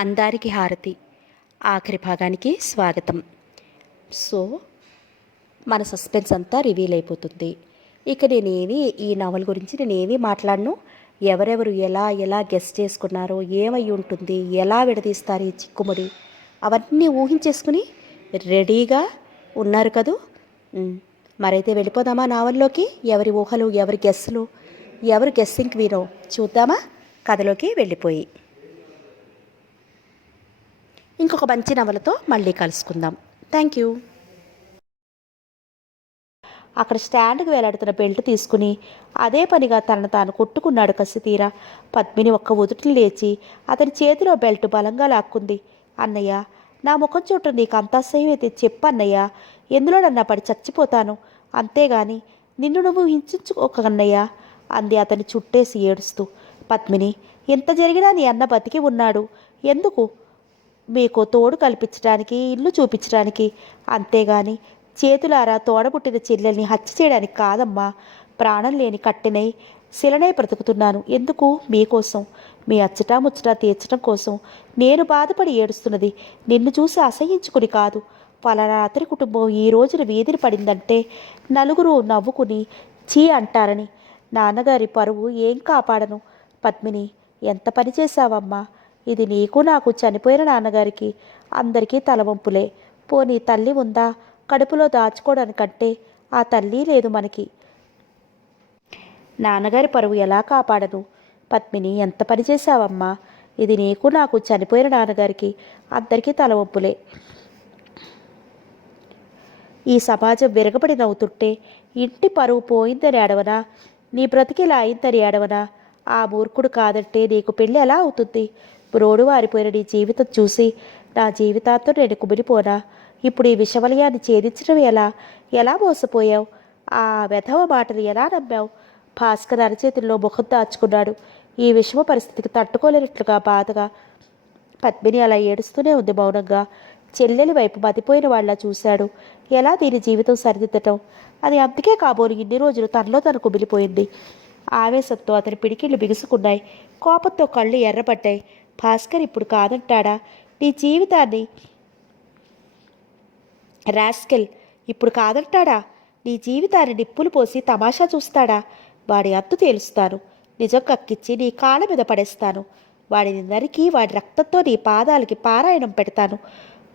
అందానికి హారతి ఆఖరి భాగానికి స్వాగతం. సో మన సస్పెన్స్ అంతా రివీల్ అయిపోతుంది. ఇక ఈ నవల గురించి నేనేమి మాట్లాడను. ఎవరెవరు ఎలా ఎలా గెస్ చేసుకున్నారో, ఏమై ఉంటుంది, ఎలా విడదీస్తారు ఈ చిక్కుముడి, అవన్నీ ఊహించేసుకుని రెడీగా ఉన్నారు కదూ. మరైతే వెళ్ళిపోదామా నావల్లోకి? ఎవరి ఊహలు, ఎవరి గెస్సులు, ఎవరు గెస్సింగ్ వీరో చూద్దామా కథలోకి వెళ్ళిపోయి. ఇంకొక మంచి నవలతో మళ్ళీ కలుసుకుందాం. Thank you. అక్కడ స్టాండ్కి వేలాడుతున్న బెల్ట్ తీసుకుని అదే పనిగా తనను తాను కొట్టుకున్నాడు కసితీరా. పద్మిని ఒక్క ఉదుటిని లేచి అతని చేతిలో బెల్ట్ బలంగా లాక్కుంది. అన్నయ్య, నా ముఖం చూడటం నీకు అంత అసహ్యం అయితే చెప్పన్నయ్య. ఎందులోనన్నా పడి చచ్చిపోతాను, అంతేగాని నిన్ను నువ్వు హింసించుకోకన్నయ్య అంది అతని చుట్టేసి ఏడుస్తూ. పద్మిని, ఎంత జరిగినా నీ అన్న బతికి ఉన్నాడు. ఎందుకు? మీకు తోడు కల్పించడానికి, ఇల్లు చూపించడానికి, అంతేగాని చేతులారా తోడబుట్టిన చెల్లెల్ని హత్య చేయడానికి కాదమ్మా. ప్రాణం లేని కట్టెనై శిలనై బ్రతుకుతున్నాను. ఎందుకు? మీకోసం, మీ అచ్చటా ముచ్చటా తీర్చడం కోసం. నేను బాధపడి ఏడుస్తున్నది నిన్ను చూసి అసహించుకుని కాదు. పలానా అతని కుటుంబం ఈ రోజున వీధిని పడిందంటే నలుగురు నవ్వుకుని చీ అంటారని. నాన్నగారి పరువు ఏం కాపాడను. పద్మిని, ఎంత పని చేశావమ్మా. ఇది నీకు నాకు చనిపోయిన నాన్నగారికి అందరికీ తలవంపులే. పోనీ తల్లి ఉందా? కడుపులో దాచుకోవడానికంటే ఆ తల్లి లేదు మనకి. నాన్నగారి పరువు ఎలా కాపాడను? పద్మిని, ఎంత పని చేశావమ్మా. ఇది నీకు నాకు చనిపోయిన నాన్నగారికి అందరికీ తలవంపులే. ఈ సమాజం విరగబడి నవ్వుతుంటే ఇంటి పరువు పోయిందని ఏడవనా? నీ బ్రతికిలా అయిందని ఏడవనా? ఆ మూర్ఖుడు కాదంటే నీకు పెళ్ళి ఎలా అవుతుంది? బ్రోడు వారిపోయిన నీ జీవితం చూసి నా జీవితాంతో నేను కుమిలిపోనా? ఇప్పుడు ఈ విషవలయాన్ని ఛేదించడం ఎలా? ఎలా మోసపోయావు? ఆ వెధవ మాటలు ఎలా నమ్మావు? భాస్కర్ అరచేతుల్లో ముఖం దాచుకున్నాడు. ఈ విషమ పరిస్థితికి తట్టుకోలేనట్లుగా బాధగా. పద్మిని అలా ఏడుస్తూనే ఉంది మౌనంగా. చెల్లెలి వైపు మతిపోయిన వాళ్ళ చూశాడు. ఎలా దీని జీవితం సరిదిద్దటం అది అందుకే కాబోలు ఇన్ని రోజులు తనలో తను కుమిలిపోయింది. ఆవేశంతో అతని పిడికిళ్ళు బిగుసుకున్నాయి. కోపంతో కళ్ళు ఎర్రబడ్డాయి. భాస్కర్ ఇప్పుడు కాదంటాడా నీ జీవితాన్ని? రాస్కెల్ ఇప్పుడు కాదంటాడా నీ జీవితాన్ని? నిప్పులు పోసి తమాషా చూస్తాడా? వాడి అంతు తేలుస్తాను. నిజం కక్కిచ్చి నీ కాళ్ళ మీద పడేస్తాను. వాడిని నరికి వాడి రక్తంతో నీ పాదాలకి పారాయణం పెడతాను.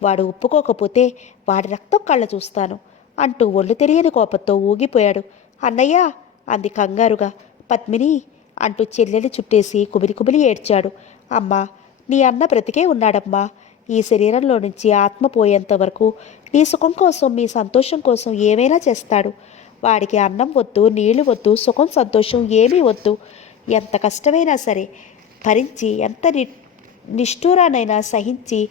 వాడు ఒప్పుకోకపోతే వాడి రక్తం కళ్ళ చూస్తాను అంటూ ఒళ్ళు తెలియని కోపంతో ఊగిపోయాడు. అన్నయ్య అంది కంగారుగా. పద్మిని అంటూ చెల్లెలి చుట్టేసి కుమిలి కుమిలి ఏడ్చాడు. అమ్మా, నీ అన్న బ్రతికే ఉన్నాడమ్మా. ఈ శరీరంలో నుంచి ఆత్మ పోయేంత వరకు నీ సుఖం కోసం, మీ సంతోషం కోసం ఏమైనా చేస్తాడు. వాడికి అన్నం వద్దు, నీళ్లు వద్దు, సుఖం సంతోషం ఏమీ వద్దు. ఎంత కష్టమైనా సరే భరించి, ఎంత నిష్ఠూరానైనా సహించి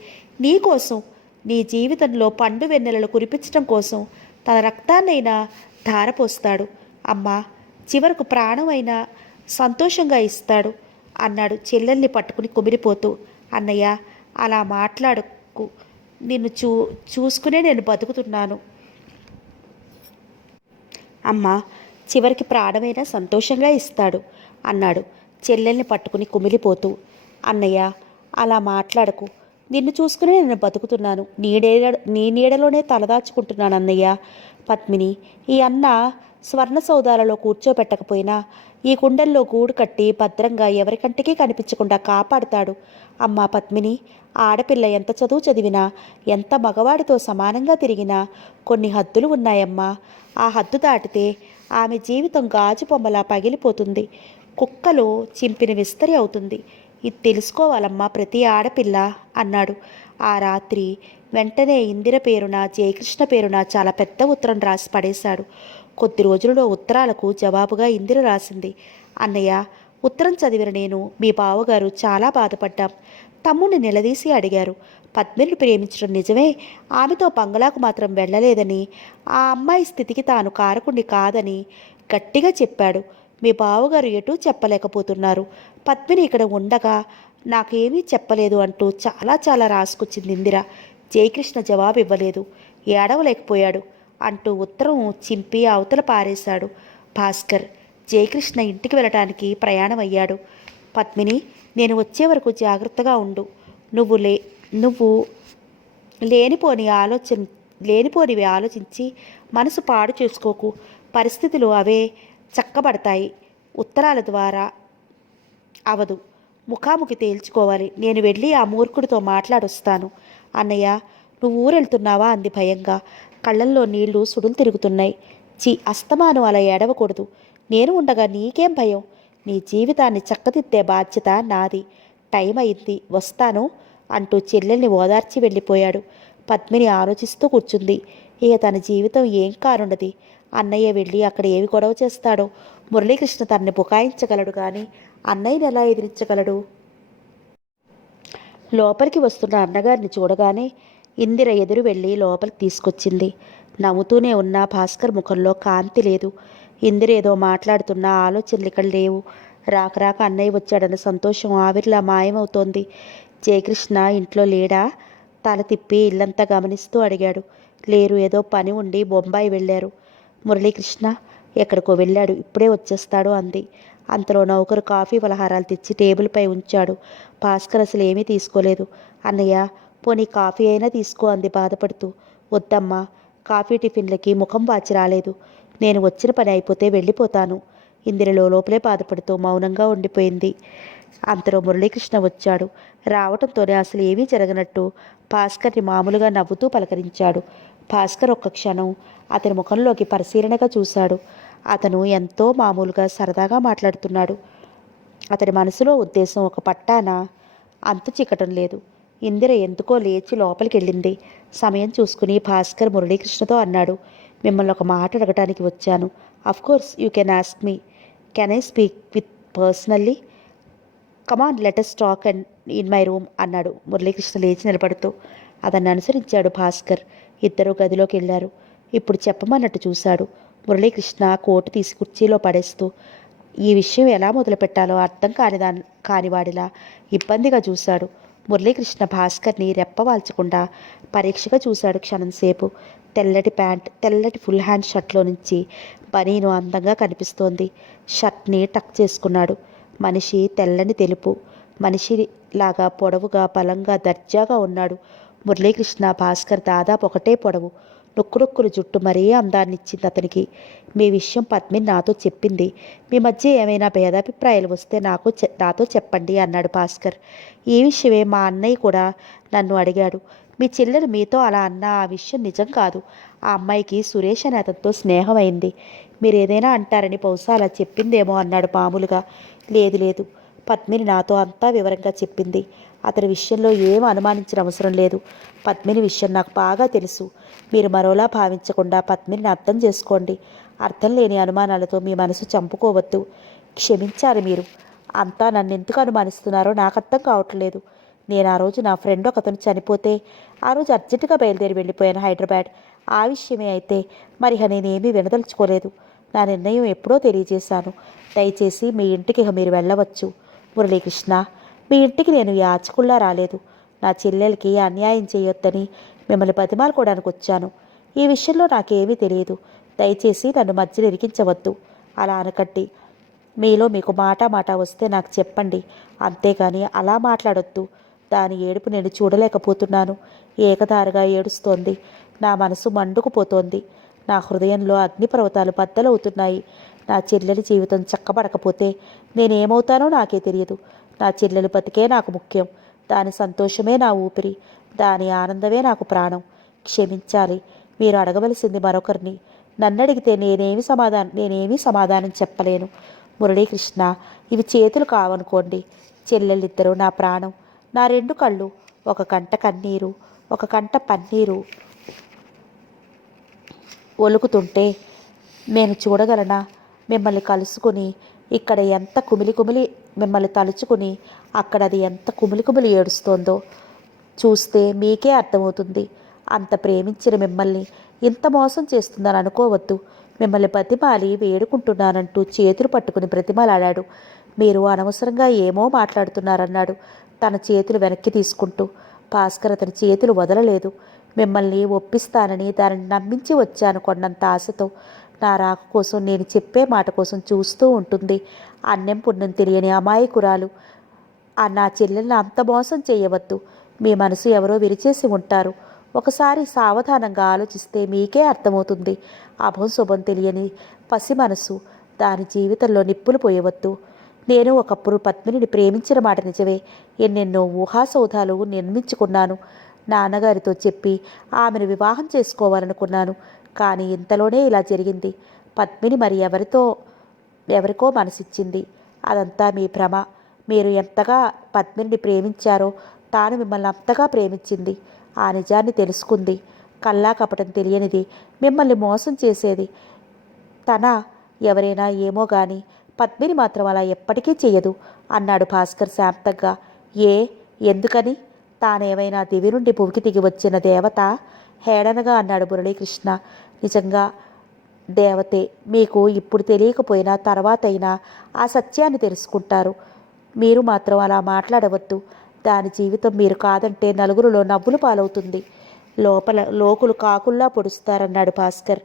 నీకోసం, నీ జీవితంలో పండు వెన్నెలలు కురిపించడం కోసం తన రక్తాన్నైనా ధారపోస్తాడు. అమ్మా, చివరకు ప్రాణమైనా సంతోషంగా ఇస్తాడు అన్నాడు చెల్లెల్ని పట్టుకుని కుమిరిపోతూ. అన్నయ్య, అలా మాట్లాడకు. నిన్ను చూసుకునే నేను బతుకుతున్నాను. అమ్మ, చివరికి ప్రాణమైనా సంతోషంగా ఇస్తాడు అన్నాడు చెల్లెల్ని పట్టుకుని కుమిలిపోతూ. అన్నయ్య, అలా మాట్లాడకు. నిన్ను చూసుకునే నేను బతుకుతున్నాను. నీ నీడలోనే తలదాచుకుంటున్నాను అన్నయ్య. పద్మిని, ఈ అన్న స్వర్ణ సౌదాలలో కూర్చోపెట్టకపోయినా ఈ కుండల్లో గూడు కట్టి భద్రంగా ఎవరికంటికి కనిపించకుండా కాపాడుతాడు. అమ్మా పద్మిని, ఆడపిల్ల ఎంత చదువు చదివినా, ఎంత మగవాడితో సమానంగా తిరిగినా కొన్ని హద్దులు ఉన్నాయమ్మా. ఆ హద్దు దాటితే ఆమె జీవితం గాజు బొమ్మలా పగిలిపోతుంది. కుక్కలో చింపిన విస్తరి అవుతుంది. ఇది తెలుసుకోవాలమ్మా ప్రతి ఆడపిల్ల అన్నాడు. ఆ రాత్రి వెంటనే ఇందిర పేరున, జయకృష్ణ పేరున చాలా పెద్ద ఉత్తరం రాసి పడేశాడు. కొద్ది రోజులలో ఉత్తరాలకు జవాబుగా ఇందిర రాసింది. అన్నయ్య, ఉత్తరం చదివిన నేను, మీ బావగారు చాలా బాధపడ్డాం. తమ్ముడిని నిలదీసి అడిగారు. పద్మిని ప్రేమించడం నిజమే, ఆమెతో బంగళాకు మాత్రం వెళ్ళలేదని, ఆ అమ్మాయి స్థితికి తాను కారకుణ్ణి కాదని గట్టిగా చెప్పాడు. మీ బావగారు ఎటూ చెప్పలేకపోతున్నారు. పద్మిని ఇక్కడ ఉండగా నాకేమీ చెప్పలేదు అంటూ చాలా చాలా రాసుకొచ్చింది ఇందిర. జయకృష్ణ జవాబు ఇవ్వలేదు, ఏడవలేకపోయాడు అంటూ ఉత్తరం చింపి అవతల పారేశాడు భాస్కర్. జయకృష్ణ ఇంటికి వెళ్ళటానికి ప్రయాణమయ్యాడు. పద్మిని, నేను వచ్చే వరకు జాగ్రత్తగా ఉండు. నువ్వు లే నువ్వు లేనిపోనివి ఆలోచించి మనసు పాడు చేసుకోకు. పరిస్థితులు అవే చక్కబడతాయి. ఉత్తరాల ద్వారా అవదు. ముఖాముఖి తేల్చుకోవాలి. నేను వెళ్ళి ఆ మూర్ఖుడితో మాట్లాడొస్తాను. అన్నయ్య, నువ్వు ఊరెళ్తున్నావా అంది భయంగా. కళ్ళల్లో నీళ్లు సుడులు తిరుగుతున్నాయి. అస్తమానం అలా ఏడవకూడదు. నేను ఉండగా నీకేం భయం? నీ జీవితాన్ని చక్కదిద్దే బాధ్యత నాది. టైం అయింది, వస్తాను అంటూ చెల్లెల్ని ఓదార్చి వెళ్ళిపోయాడు. పద్మిని ఆలోచిస్తూ కూర్చుంది. ఇక తన జీవితం ఏం కానున్నది? అన్నయ్య వెళ్ళి అక్కడ ఏమి గొడవ చేస్తాడో? మురళీకృష్ణ తనని బుకాయించగలడు కానీ అన్నయ్యని ఎలా ఎదిరించగలడు? లోపలికి వస్తున్న అన్నగారిని చూడగానే ఇందిర ఎదురు వెళ్ళి లోపలికి తీసుకొచ్చింది. నవ్వుతూనే ఉన్న భాస్కర్ ముఖంలో కాంతి లేదు. ఇందిర ఏదో మాట్లాడుతున్న ఆలోచనలు ఇక్కడ లేవు. రాక రాక అన్నయ్య వచ్చాడన్న సంతోషం ఆవిరిలా మాయమవుతోంది. జయకృష్ణ ఇంట్లో లేడా? తల తిప్పి ఇల్లంతా గమనిస్తూ అడిగాడు. లేరు, ఏదో పని ఉండి బొంబాయి వెళ్ళారు. మురళీకృష్ణ ఎక్కడికో వెళ్ళాడు, ఇప్పుడే వచ్చేస్తాడు అంది. అంతలో నౌకరు కాఫీ పలహారాలు తెచ్చి టేబుల్పై ఉంచాడు. భాస్కర్ అసలు ఏమీ తీసుకోలేదు. అన్నయ్య, పోనీ కాఫీ అయినా తీసుకో అంది బాధపడుతూ. వద్దమ్మా, కాఫీ టిఫిన్లకి ముఖం వాచి రాలేదు. నేను వచ్చిన పని అయిపోతే వెళ్ళిపోతాను. ఇందిరలో లోపలే బాధపడుతూ మౌనంగా ఉండిపోయింది. అంతలో మురళీకృష్ణ వచ్చాడు. రావటంతోనే అసలు ఏమీ జరగనట్టు భాస్కర్ని మామూలుగా నవ్వుతూ పలకరించాడు. భాస్కర్ ఒక్క క్షణం అతని ముఖంలోకి పరిశీలనగా చూశాడు. అతను ఎంతో మామూలుగా సరదాగా మాట్లాడుతున్నాడు. అతని మనసులో ఉద్దేశం ఒక పట్టాన అంతు చిక్కటం లేదు. ఇందిర ఎందుకో లేచి లోపలికి వెళ్ళింది. సమయం చూసుకుని భాస్కర్ మురళీకృష్ణతో అన్నాడు, మిమ్మల్ని ఒక మాట అడగటానికి వచ్చాను. Of course you can ask me. Can I speak with personally? Come on let's talk and in my room అన్నాడు మురళీకృష్ణ లేచి నిలబడుతూ. అతన్ని అనుసరించాడు భాస్కర్. ఇద్దరు గదిలోకి వెళ్ళారు. ఇప్పుడు చెప్పమన్నట్టు చూశాడు. మురళీకృష్ణ కోటు తీసి కుర్చీలో పడేస్తూ ఈ విషయం ఎలా మొదలు పెట్టాలో అర్థం కానివాడిలా ఇబ్బందిగా చూశాడు. మురళీకృష్ణ భాస్కర్ని రెప్పవాల్చకుండా పరీక్షగా చూశాడు క్షణంసేపు. తెల్లటి ప్యాంట్, తెల్లటి ఫుల్ హ్యాండ్ షర్ట్లో నుంచి బనీను అందంగా కనిపిస్తోంది. షర్ట్ని టక్ చేసుకున్నాడు. మనిషి తెల్లని తెలుపు. మనిషిలాగా పొడవుగా, బలంగా, దర్జాగా ఉన్నాడు. మురళీకృష్ణ భాస్కర్ దాదాపు ఒకటే పొడవు. నొక్కునొక్కులు జుట్టు మరీ అందాన్నిచ్చింది అతనికి. మీ విషయం పద్మిని నాతో చెప్పింది. మీ మధ్య ఏమైనా భేదాభిప్రాయాలు వస్తే నాతో చెప్పండి అన్నాడు భాస్కర్. ఈ విషయమే మా అన్నయ్య కూడా నన్ను అడిగాడు. మీ చెల్లెలు మీతో అలా అన్నా ఆ విషయం నిజం కాదు. ఆ అమ్మాయికి సురేష్ అనే అతనితో స్నేహమైంది. మీరు ఏదైనా అంటారని బహుశా అలా చెప్పిందేమో అన్నాడు మామూలుగా. లేదు లేదు, పద్మిని నాతో అంతా వివరంగా చెప్పింది. అతని విషయంలో ఏం అనుమానించిన అవసరం లేదు. పద్మిని విషయం నాకు బాగా తెలుసు. మీరు మరోలా భావించకుండా పద్మిని అర్థం చేసుకోండి. అర్థం లేని అనుమానాలతో మీ మనసు చంపుకోవద్దు. క్షమించాలి మీరు. అంతా నన్ను ఎందుకు అనుమానిస్తున్నారో నాకు అర్థం కావట్లేదు. నేను ఆ రోజు నా ఫ్రెండ్ ఒకతను చనిపోతే ఆ రోజు అర్జెంటుగా బయలుదేరి వెళ్ళిపోయాను హైదరాబాద్. ఆ విషయమే అయితే మరి నేనేమీ వినదలుచుకోలేదు. నా నిర్ణయం ఎప్పుడో తెలియజేశాను. దయచేసి మీ ఇంటికి మీరు వెళ్ళవచ్చు. మురళీకృష్ణ, మీ ఇంటికి నేను యాచకుల్లా రాలేదు. నా చెల్లెలకి అన్యాయం చేయొద్దని మిమ్మల్ని బతిమాలుకోవడానికి వచ్చాను. ఈ విషయంలో నాకేమీ తెలియదు. దయచేసి నన్ను మధ్యలో ఇరికించవద్దు. అలా అనకండి. మీలో మీకు మాట వస్తే నాకు చెప్పండి. అంతేగాని అలా మాట్లాడొద్దు. దాని ఏడుపు నేను చూడలేకపోతున్నాను. ఏకధారగా ఏడుస్తోంది. నా మనసు మండుకుపోతోంది. నా హృదయంలో అగ్నిపర్వతాలు బద్దలవుతున్నాయి. నా చెల్లెలి జీవితం చక్కబడకపోతే నేనేమవుతానో నాకే తెలియదు. నా చెల్లెలు బతికే నాకు ముఖ్యం. దాని సంతోషమే నా ఊపిరి. దాని ఆనందమే నాకు ప్రాణం. క్షమించాలి. మీరు అడగవలసింది మరొకరిని. నన్ను అడిగితే నేనేమీ సమాధానం చెప్పలేను. మురళీకృష్ణ, ఇవి చేతులు కావనుకోండి. చెల్లెళ్ళిద్దరూ నా ప్రాణం. నా రెండు కళ్ళు. ఒక కంట కన్నీరు, ఒక కంట పన్నీరు ఒలుకుతుంటే నేను చూడగలనా? మిమ్మల్ని కలుసుకుని ఇక్కడ ఎంత కుమిలి మిమ్మల్ని తలుచుకుని అక్కడ అది ఎంత కుమిలి ఏడుస్తోందో చూస్తే మీకే అర్థమవుతుంది. అంత ప్రేమించిన మిమ్మల్ని ఇంత మోసం చేస్తుందని అనుకోవద్దు. మిమ్మల్ని బతిమాలి వేడుకుంటున్నానంటూ చేతులు పట్టుకుని బ్రతిమాలాడాడు. మీరు అనవసరంగా ఏమో మాట్లాడుతున్నారన్నాడు తన చేతులు వెనక్కి తీసుకుంటూ. భాస్కర్ అతని చేతులు వదలలేదు. మిమ్మల్ని ఒప్పిస్తానని దానిని నమ్మించి వచ్చాను కొన్నంత ఆశతో. నా రాక కోసం, నేను చెప్పే మాట కోసం చూస్తూ ఉంటుంది. అన్నం పుణ్యం తెలియని అమాయకురాలు. నా చెల్లెల్ని అంత మోసం చేయవద్దు. మీ మనసు ఎవరో విరిచేసి ఉంటారు. ఒకసారి సావధానంగా ఆలోచిస్తే మీకే అర్థమవుతుంది. అభం శుభం తెలియని పసి మనసు దాని జీవితంలో నిప్పులు పోయవద్దు. నేను ఒకప్పుడు పద్మినిని ప్రేమించిన మాట నిజమే. ఎన్నెన్నో ఊహాసౌధాలు నిర్మించుకున్నాను. నాన్నగారితో చెప్పి ఆమెను వివాహం చేసుకోవాలనుకున్నాను. కానీ ఇంతలోనే ఇలా జరిగింది. పద్మిని మరి ఎవరికో మనసిచ్చింది. అదంతా మీ భ్రమ. మీరు ఎంతగా పద్మినిని ప్రేమించారో తాను మిమ్మల్ని అంతగా ప్రేమించింది. ఆ నిజాన్ని తెలుసుకుంది. కల్లా కపటం తెలియనిది మిమ్మల్ని మోసం చేసేది తన ఎవరైనా ఏమో గాని పద్మిని మాత్రం అలా ఎప్పటికీ చెయ్యదు అన్నాడు భాస్కర్ శాంతంగా. ఏ ఎందుకని? తానేమైనా దివి నుండి భూమికి దిగి వచ్చిన దేవత? హేళనగా అన్నాడు మురళీకృష్ణ. నిజంగా దేవతే. మీకు ఇప్పుడు తెలియకపోయినా తర్వాతైనా ఆ సత్యాన్ని తెలుసుకుంటారు. మీరు మాత్రం అలా మాట్లాడవద్దు. దాని జీవితం మీరు కాదంటే నలుగురిలో నవ్వులు పాలవుతుంది. లోపల లోకులు కాకుల్లా పొడుస్తారన్నాడు భాస్కర్.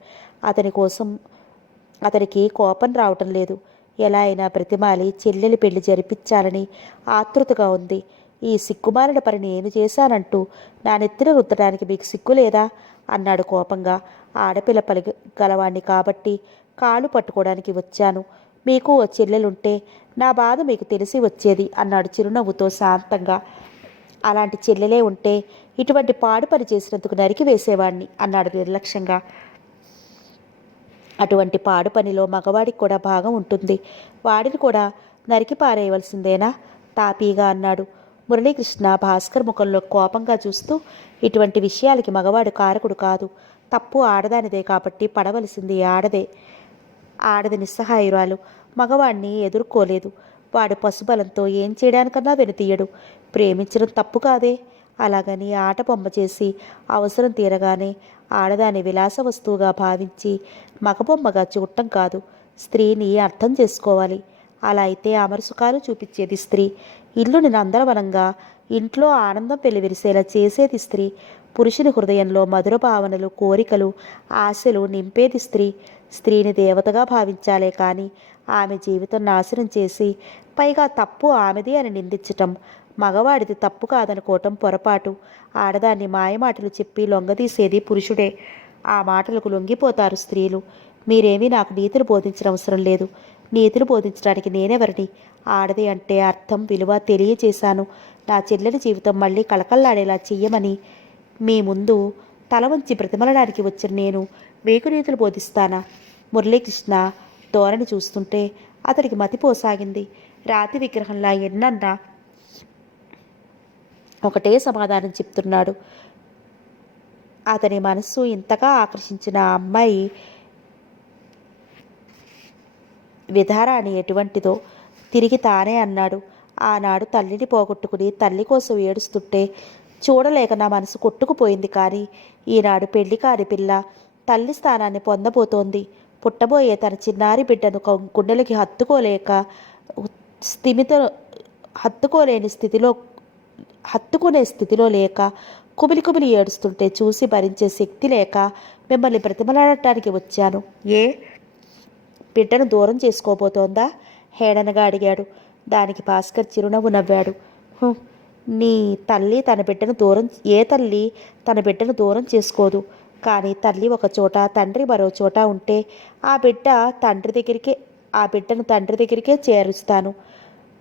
అతనికి కోపం రావటం లేదు. ఎలా అయినా బ్రతిమాలి చెల్లెలి పెళ్లి జరిపించాలని ఆతృతగా ఉంది. ఈ సిగ్గుమాలిన పని నేను చేశానంటూ నా నెత్తిన రుద్దడానికి మీకు సిగ్గు లేదా అన్నాడు కోపంగా. ఆడపిల్ల గలవాణ్ణి కాబట్టి కాళ్ళు పట్టుకోవడానికి వచ్చాను. మీకు ఓ చెల్లెలుంటే నా బాధ మీకు తెలిసి వచ్చేది అన్నాడు చిరునవ్వుతో శాంతంగా. అలాంటి చెల్లెలే ఉంటే ఇటువంటి పాడు పని చేసినందుకు నరికి వేసేవాణ్ణి అన్నాడు నిర్లక్ష్యంగా. అటువంటి పాడు పనిలో మగవాడికి కూడా భాగం ఉంటుంది. వాడిని కూడా నరికి పారేయవలసిందేనా? తాపీగా అన్నాడు మురళీకృష్ణ భాస్కర్ ముఖంలో కోపంగా చూస్తూ. ఇటువంటి విషయాలకి మగవాడు కారకుడు కాదు. తప్పు ఆడదానిదే కాబట్టి పడవలసింది ఆడదే. ఆడది నిస్సహాయురాలు. మగవాడిని ఎదుర్కోలేదు. వాడు పశుబలంతో ఏం చేయడానికన్నా వెనుతీయడు. ప్రేమించడం తప్పు కాదే. అలాగని ఆట బొమ్మ చేసి అవసరం తీరగానే ఆడదాని విలాస వస్తువుగా భావించి మగబొమ్మగా చూడటం కాదు. స్త్రీని అర్థం చేసుకోవాలి. అలా అయితే అమరసుఖాలు చూపించేది స్త్రీ. ఇల్లుని నందనవనంగా ఇంట్లో ఆనందం వెల్లివిరిసేలా చేసేది స్త్రీ. పురుషుని హృదయంలో మధుర భావనలు, కోరికలు, ఆశలు నింపేది స్త్రీ. స్త్రీని దేవతగా భావించాలే కానీ ఆమె జీవితం నాశనం చేసి పైగా తప్పు ఆమెది అని నిందించటం, మగవాడిది తప్పు కాదనుకోవటం పొరపాటు. ఆడదాన్ని మాయమాటలు చెప్పి లొంగదీసేది పురుషుడే. ఆ మాటలకు లొంగిపోతారు స్త్రీలు. మీరేమీ నాకు నీతులు బోధించడం అవసరం లేదు. నీతులు బోధించడానికి నేనెవరిని? ఆడది అంటే అర్థం, విలువ తెలియచేశాను. నా చెల్లెలి జీవితం మళ్ళీ కళకళలాడేలా చెయ్యమని మీ ముందు తల వంచి బ్రతిమలడానికి వచ్చిన నేను మీకు నీతులు బోధిస్తానా? మురళీకృష్ణ ధోరణి చూస్తుంటే అతడికి మతిపోసాగింది. రాతి విగ్రహంలా ఎన్నన్నా ఒకటే సమాధానం చెప్తున్నాడు. అతని మనస్సు ఇంతగా ఆకర్షించిన ఆ అమ్మాయి విధారాణి ఎటువంటిదో తిరిగి తానే అన్నాడు. ఆనాడు తల్లిని పోగొట్టుకుని తల్లి కోసం ఏడుస్తుంటే చూడలేక నా మనసు కొట్టుకుపోయింది. కానీ ఈనాడు పెళ్లి కాని పిల్ల తల్లి స్థానాన్ని పొందబోతోంది. పుట్టబోయే తన చిన్నారి బిడ్డను గుండెలకి హత్తుకునే స్థితిలో లేక కుమిలి కుమిలి ఏడుస్తుంటే చూసి భరించే శక్తి లేక మిమ్మల్ని బ్రతిమలాడటానికి వచ్చాను. ఏ బిడ్డను దూరం చేసుకోబోతోందా? హేళనగా అడిగాడు. దానికి భాస్కర్ చిరునవ్వు నవ్వాడు. నీ తల్లి తన బిడ్డను దూరం ఏ తల్లి తన బిడ్డను దూరం చేసుకోదు. కానీ తల్లి ఒక చోట, తండ్రి మరో చోట ఉంటే ఆ బిడ్డను తండ్రి దగ్గరికే చేరుస్తాను.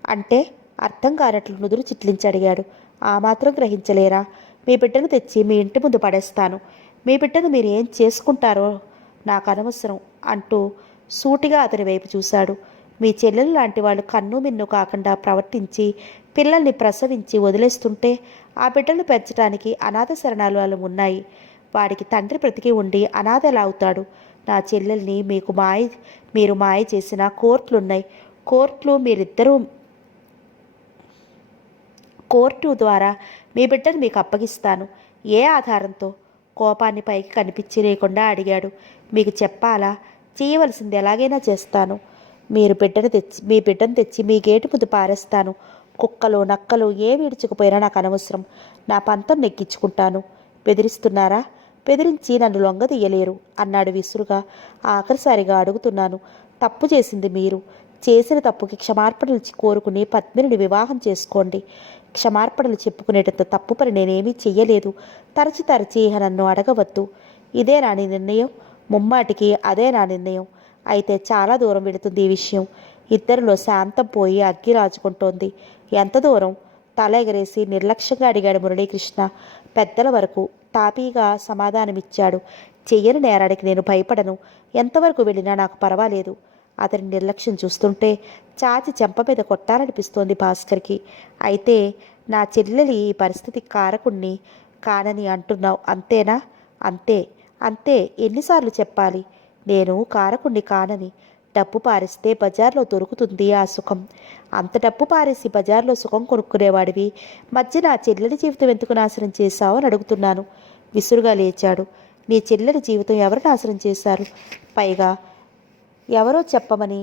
అంటే అర్థం కానట్లు నుదురు చిట్లించి అడిగాడు. ఆ మాత్రం గ్రహించలేరా? మీ బిడ్డను తెచ్చి మీ ఇంటి ముందు పడేస్తాను. మీ బిడ్డను మీరు ఏం చేసుకుంటారో నాకు అనవసరం అంటూ సూటిగా అతని వైపు చూశాడు. మీ చెల్లెలు లాంటి వాళ్ళు కన్ను మిన్ను కాకుండా ప్రవర్తించి పిల్లల్ని ప్రసవించి వదిలేస్తుంటే ఆ బిడ్డలు పెంచడానికి అనాథ శరణాలయాలు ఉన్నాయి. వాడికి తండ్రి బ్రతికి ఉండి అనాథ ఎలా అవుతాడు? నా చెల్లెల్ని మీరు మాయ చేసిన కోర్టులున్నాయి. కోర్టు ద్వారా మీ బిడ్డను మీకు అప్పగిస్తాను. ఏ ఆధారంతో? కోపాన్ని పైకి కనిపించి లేకుండా అడిగాడు. మీకు చెప్పాలా? చేయవలసింది ఎలాగైనా చేస్తాను. మీ బిడ్డను తెచ్చి మీ గేటు ముందు పారేస్తాను. కుక్కలు నక్కలు ఏ విడుచుకుపోయినా నాకు అనవసరం. నా పంతం నెక్కించుకుంటాను. బెదిరిస్తున్నారా? బెదిరించి నన్ను లొంగదీయలేరు అన్నాడు విసురుగా. ఆఖరిసారిగా అడుగుతున్నాను. తప్పు చేసింది మీరు. చేసిన తప్పుకి క్షమార్పణలు కోరుకుని పద్మినిని వివాహం చేసుకోండి. క్షమార్పణలు చెప్పుకునేటంత తప్పు పని నేనేమీ చెయ్యలేదు. తరచి తరచి నన్ను అడగవద్దు. ఇదే నా నిర్ణయం, ముమ్మాటికి అదే నా నిర్ణయం. అయితే చాలా దూరం వెళుతుంది ఈ విషయం. ఇద్దరిలో శాంతం పోయి అగ్గి రాజుకుంటోంది. ఎంత దూరం? తల ఎగరేసి నిర్లక్ష్యంగా అడిగాడు మురళీకృష్ణ. పెద్దల వరకు తాపీగా సమాధానమిచ్చాడు. చెయ్యని నేరానికి నేను భయపడను. ఎంతవరకు వెళ్ళినా నాకు పర్వాలేదు. అతని నిర్లక్ష్యం చూస్తుంటే చాచి చెంప మీద కొట్టాలనిపిస్తోంది భాస్కర్కి. అయితే నా చెల్లెలి ఈ పరిస్థితి కారకుణ్ణి కానని అంటున్నావు, అంతేనా? అంతే, అంతే. ఎన్నిసార్లు చెప్పాలి నేను కారకుణ్ణి కానని? డబ్బు పారిస్తే బజార్లో దొరుకుతుంది ఆ సుఖం. అంత డబ్బు పారేసి బజార్లో సుఖం కొనుక్కునేవాడివి మధ్య నా చెల్లెలి జీవితం ఎందుకు నాశనం చేశావు అని అడుగుతున్నాను. విసురుగా లేచాడు. నీ చెల్లెలి జీవితం ఎవరు నాశనం చేశారు? పైగా ఎవరో చెప్పమని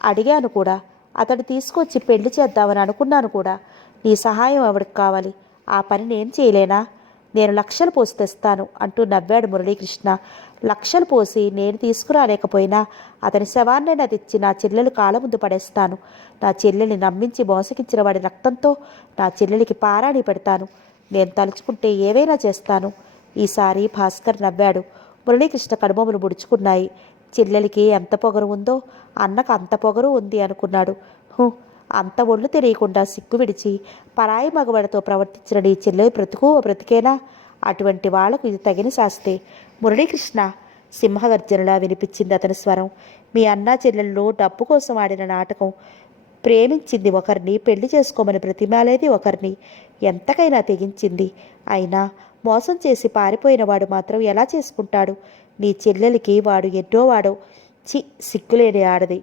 అడిగాను కూడా. అతడు తీసుకొచ్చి పెళ్లి చేద్దామని అనుకున్నాను కూడా. నీ సహాయం ఎవరికి కావాలి? ఆ పని నేను చేయలేనా? నేను లక్షలు పోసి తెస్తాను అంటూ నవ్వాడు మురళీకృష్ణ. లక్షలు పోసి నేను తీసుకురాలేకపోయినా అతని శవాన్నైనా తెచ్చి నా చెల్లెలు కాళ్ళ ముందు పడేస్తాను. నా చెల్లెల్ని నమ్మించి మోసగించిన వాడి రక్తంతో నా చెల్లెలికి పారాణి పెడతాను. నేను తలుచుకుంటే ఏవైనా చేస్తాను. ఈసారి భాస్కర్ నవ్వాడు. మురళీకృష్ణ కడుమములు ముడుచుకున్నాయి. చెల్లెలికి ఎంత పొగరు ఉందో అన్నకు అంత పొగరు ఉంది అనుకున్నాడు. అంత ఒళ్ళు తెలియకుండా సిగ్గు విడిచి పరాయి మగవాడితో ప్రవర్తించిన నీ చెల్లెలు బ్రతికేనా? అటువంటి వాళ్లకు ఇది తగిన శాస్తే. మురళీకృష్ణ సింహగర్జనలా వినిపించింది అతని స్వరం. మీ అన్నా చెల్లెళ్ళు డబ్బు కోసం ఆడిన నాటకం. ప్రేమించింది ఒకరిని, పెళ్లి చేసుకోమని బ్రతిమాలేది ఒకరిని. ఎంతకైనా తెగించింది. అయినా మోసం చేసి పారిపోయిన వాడు మాత్రం ఎలా చేసుకుంటాడు? నీ చెల్లెలికి వాడు ఎన్నో వాడో. సిగ్గులేని ఆడది.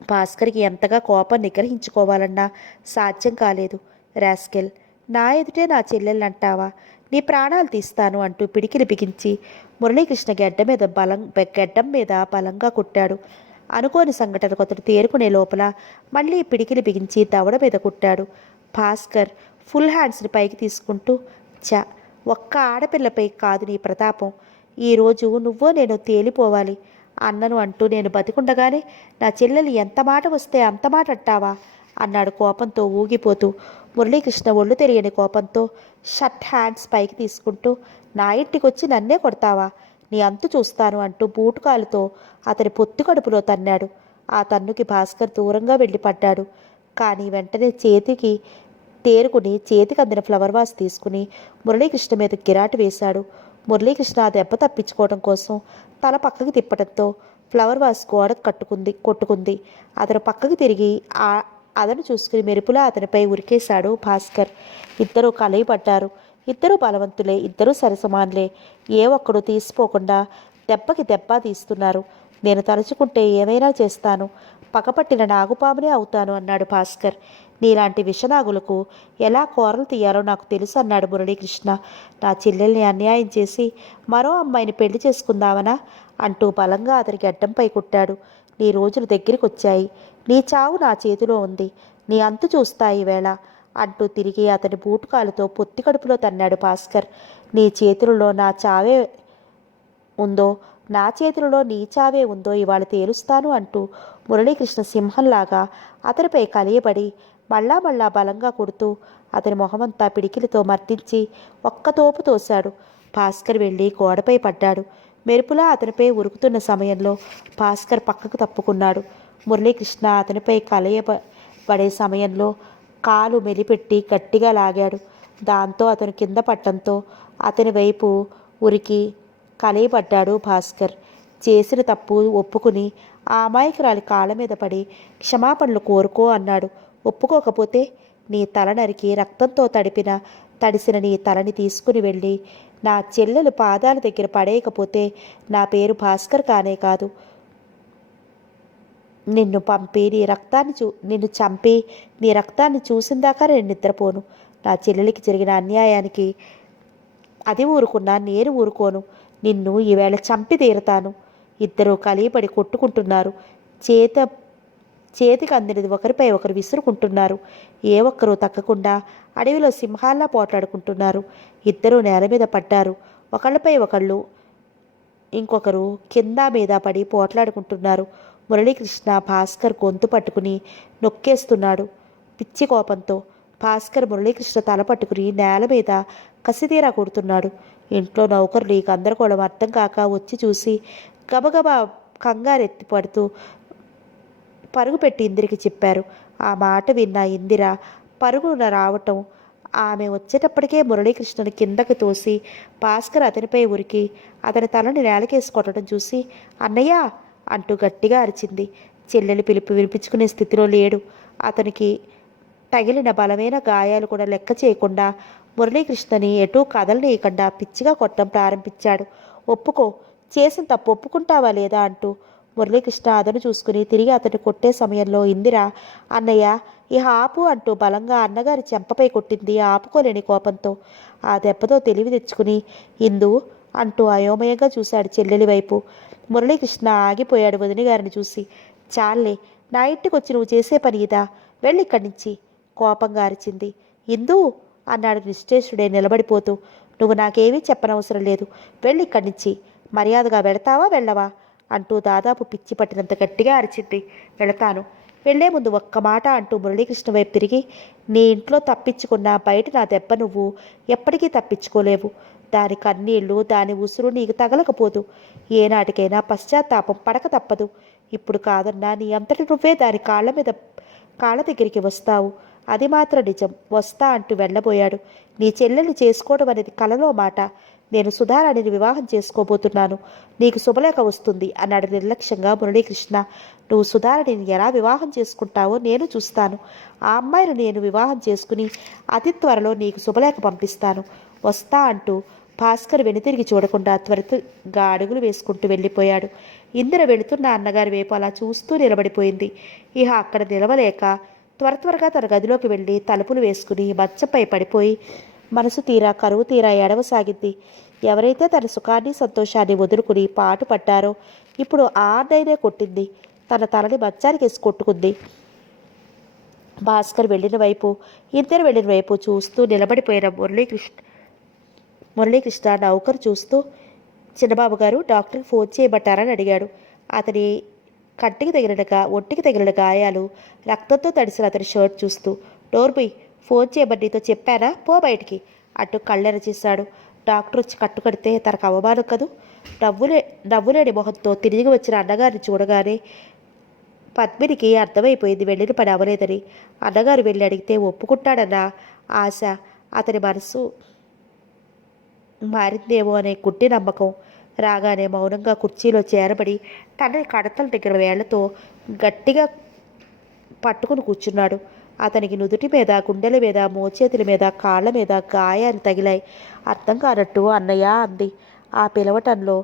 భాస్కర్కి ఎంతగా కోపం నిగ్రహించుకోవాలన్నా సాధ్యం కాలేదు. రాస్కెల్, నా ఎదుటే నా చెల్లెల్ని అంటావా? నీ ప్రాణాలు తీస్తాను అంటూ పిడికిలి బిగించి మురళీకృష్ణ గెడ్డం మీద బలంగా కుట్టాడు. అనుకోని సంఘటనకు అతడు తేరుకునే లోపల మళ్ళీ పిడికిలి బిగించి దవడ మీద కుట్టాడు. భాస్కర్ ఫుల్ హ్యాండ్స్ని పైకి తీసుకుంటూ, ఒక్క ఆడపిల్లపై కాదు నీ ప్రతాపం. ఈరోజు నువ్వో నేను తేలిపోవాలి అన్నను అంటూ నేను బతికుండగానే నా చెల్లెలు ఎంత మాట వస్తే అంత మాట అంటావా అన్నాడు కోపంతో ఊగిపోతూ. మురళీకృష్ణ ఒళ్ళు తెలియని కోపంతో షర్ట్ హ్యాండ్స్ పైకి తీసుకుంటూ, నా ఇంటికొచ్చి నన్నే కొడతావా? నీ అంతు చూస్తాను అంటూ బూటుకాలుతో అతని పొత్తి కడుపులో తన్నాడు. ఆ తన్నుకి భాస్కర్ దూరంగా వెళ్ళి పడ్డాడు. కానీ వెంటనే చేతికి అందిన ఫ్లవర్ వాస్ తీసుకుని మురళీకృష్ణ మీద గిరాటు వేశాడు. మురళీకృష్ణ ఆ దెబ్బ తప్పించుకోవడం కోసం తల పక్కకి తిప్పడంతో ఫ్లవర్ వాస్ గోడ కొట్టుకుంది. అతను పక్కకి తిరిగి అతను చూసుకుని మెరుపులా అతనిపై ఉరికేశాడు భాస్కర్. ఇద్దరూ కలయిపడ్డారు. ఇద్దరూ బలవంతులే, ఇద్దరూ సరసమానులే. ఏ ఒక్కడు తీసిపోకుండా దెబ్బకి దెబ్బ తీస్తున్నారు. నేను తలుచుకుంటే ఏమైనా చేస్తాను. పగపట్టిన నాగుపామునే అవుతాను అన్నాడు భాస్కర్. నీలాంటి విషనాగులకు ఎలా కూరలు తీయాలో నాకు తెలుసు అన్నాడు మురళీకృష్ణ. నా చెల్లెల్ని అన్యాయం చేసి మరో అమ్మాయిని పెళ్లి చేసుకుందామనా అంటూ బలంగా అతనికి అడ్డంపై కుట్టాడు. నీ రోజులు దగ్గరికి వచ్చాయి. నీ చావు నా చేతిలో ఉంది. నీ అంతు చూస్తాయి వేళ అంటూ తిరిగి అతని బూటుకాలతో పొత్తి కడుపులో తన్నాడు భాస్కర్. నీ చేతులలో నా చావే ఉందో, నా చేతులలో నీ చావే ఉందో ఇవాళ తేలుస్తాను అంటూ మురళీకృష్ణ సింహంలాగా అతనిపై కలియబడి మళ్ళా బలంగా కొడుతూ అతని మొహమంతా పిడికిలతో మర్దించి ఒక్కతోపు తోశాడు. భాస్కర్ వెళ్ళి గోడపై పడ్డాడు. మెరుపులా అతనిపై ఉరుకుతున్న సమయంలో భాస్కర్ పక్కకు తప్పుకున్నాడు. మురళీకృష్ణ అతనిపై కలయబడే సమయంలో కాలు మెలిపెట్టి గట్టిగా లాగాడు. దాంతో అతను కింద పట్టడంతో అతని వైపు ఉరికి కలయబడ్డాడు భాస్కర్. చేసిన తప్పు ఒప్పుకుని ఆ అమాయకురాలి కాళ్ళ మీద పడి క్షమాపణలు కోరుకో అన్నాడు. ఒప్పుకోకపోతే నీ తల నరికి రక్తంతో తడిసిన నీ తలని తీసుకుని వెళ్ళి నా చెల్లెలు పాదాల దగ్గర పడేయకపోతే నా పేరు భాస్కర్ కానే కాదు. నిన్ను చంపి నీ రక్తాన్ని చూసిందాకా నేను నిద్రపోను. నా చెల్లెలికి జరిగిన అన్యాయానికి అది ఊరుకున్నా నేను ఊరుకోను. నిన్ను ఈవేళ చంపి తీరతాను. ఇద్దరూ కలియపడి కొట్టుకుంటున్నారు. చేతికి అందినది ఒకరిపై ఒకరు విసురుకుంటున్నారు. ఏ ఒక్కరూ తక్కకుండా అడవిలో సింహాల్లా పోట్లాడుకుంటున్నారు. ఇద్దరూ నేల మీద పడ్డారు. ఒకళ్ళపై ఒకళ్ళు ఇంకొకరు కింద మీద పడి పోట్లాడుకుంటున్నారు. మురళీకృష్ణ భాస్కర్ గొంతు పట్టుకుని నొక్కేస్తున్నాడు పిచ్చి కోపంతో. భాస్కర్ మురళీకృష్ణ తల పట్టుకుని నేల మీద కసితీరా కొడుతున్నాడు. ఇంట్లో నౌకరులు ఈ గందరగోళం అర్థం కాక వచ్చి చూసి గబగబా కంగారెత్తి పడుతూ పరుగు పెట్టి ఇందిరికి చెప్పారు. ఆ మాట విన్న ఇందిర పరుగున రావటం, ఆమె వచ్చేటప్పటికే మురళీకృష్ణను కిందకు తోసి భాస్కర్ అతనిపై ఉరికి అతని తలని నేలకేసి కొట్టడం చూసి అన్నయ్య అంటూ గట్టిగా అరిచింది. చెల్లెలి పిలుపు వినిపించుకునే స్థితిలో లేడు. అతనికి తగిలిన బలమైన గాయాలు కూడా లెక్క చేయకుండా మురళీకృష్ణని ఎటూ కదలనీయకుండా పిచ్చిగా కొట్టడం ప్రారంభించాడు. ఒప్పుకో, చేసిన తప్పు ఒప్పుకుంటావా లేదా అంటూ మురళీకృష్ణ అదను చూసుకుని తిరిగి అతన్ని కొట్టే సమయంలో ఇందిర అన్నయ్య ఇహ ఆపు అంటూ బలంగా అన్నగారి చెంపపై కొట్టింది ఆపుకోలేని కోపంతో. ఆ దెబ్బతో తెలివి తెచ్చుకుని ఇందు అంటూ అయోమయంగా చూశాడు చెల్లెలి వైపు. మురళీకృష్ణ ఆగిపోయాడు వదిన గారిని చూసి. చాలే, నా ఇంటికి వచ్చి నువ్వు చేసే పని ఇదా, వెళ్ళి ఇక్కడి నుంచి కోపంగా అరిచింది. ఇందు అన్నాడు నిశ్చేషుడే నిలబడిపోతూ. నువ్వు నాకేమీ చెప్పనవసరం లేదు, వెళ్ళి ఇక్కడి నుంచి. మర్యాదగా వెళతావా వెళ్ళవా అంటూ దాదాపు పిచ్చి పట్టినంత గట్టిగా అరిచింది. వెళతాను, వెళ్లే ముందు ఒక్క మాట అంటూ మురళీకృష్ణ వైపు తిరిగి నీ ఇంట్లో తప్పించుకున్నా బయట నా దెబ్బ నువ్వు ఎప్పటికీ తప్పించుకోలేవు. దాని కన్నీళ్లు దాని ఉసురు నీకు తగలకపోదు. ఏనాటికైనా పశ్చాత్తాపం పడక తప్పదు. ఇప్పుడు కాదన్నా నీ అంతటి నువ్వే దాని కాళ్ళ దగ్గరికి వస్తావు. అది మాత్రం నిజం. వస్తా అంటూ వెళ్ళబోయాడు. నీ చెల్లెల్ని చేసుకోవడం అనేది కలలో మాట. నేను సుధారాణిని వివాహం చేసుకోబోతున్నాను. నీకు శుభలేఖ వస్తుంది అన్నాడు నిర్లక్ష్యంగా మురళీకృష్ణ. నువ్వు సుధారాణిని ఎలా వివాహం చేసుకుంటావో నేను చూస్తాను. ఆ అమ్మాయిని నేను వివాహం చేసుకుని అతి త్వరలో నీకు శుభలేఖ పంపిస్తాను. వస్తా అంటూ భాస్కర్ వెనుతిరిగి చూడకుండా త్వరితగా అడుగులు వేసుకుంటూ వెళ్ళిపోయాడు. ఇందిర వెళుతున్న అన్నగారి వైపు అలా చూస్తూ నిలబడిపోయింది. ఇహ అక్కడ నిలవలేక త్వరగా తన గదిలోకి వెళ్ళి తలుపులు వేసుకుని మంచంపై పడిపోయి మనసు తీరా కరువు తీరా ఎడవసాగింది. ఎవరైతే తన సుఖాన్ని సంతోషాన్ని వదులుకుని పాటు పడ్డారో ఇప్పుడు ఆ అన్నయ్యనే కొట్టింది. తన తలని మంచానికి వేసి కొట్టుకుంది. భాస్కర్ వెళ్ళిన వైపు ఇద్దరు వెళ్ళిన వైపు చూస్తూ నిలబడిపోయిన మురళీకృష్ణ నౌకరు చూస్తూ చిన్నబాబు గారు డాక్టర్కి ఫోన్ చేయబట్టారని అడిగాడు. అతని ఒంటికి తగిలిన గాయాలు రక్తంతో తడిసిన అతని షర్ట్ చూస్తూ డోర్బీ ఫోన్ చేయబడి నీతో చెప్పానా, పో బయటికి అంటూ కళ్ళెర చేశాడు. డాక్టర్ వచ్చి కట్టుకడితే తనకు అవమానం కదూ. నవ్వులేని మొహంతో తిరిగి వచ్చిన అన్నగారిని చూడగానే పద్మినికి అర్థమైపోయింది వెళ్ళిన పని అవ్వలేదని. అన్నగారు వెళ్ళి అడిగితే ఒప్పుకుంటాడన్న ఆశ, అతని మనసు మారిందేమో అనే గుడ్డి నమ్మకం. రాగానే మౌనంగా కుర్చీలో చేరబడి తండ్రి కడతల దగ్గర వేళ్లతో గట్టిగా పట్టుకుని కూర్చున్నాడు. అతనికి నుదుటి మీద, గుండెల మీద, మోచేతుల మీద, కాళ్ళ మీద గాయాలు తగిలాయి. అర్థం కానట్టు అన్నయ్య అంది. ఆ పిలవటంలో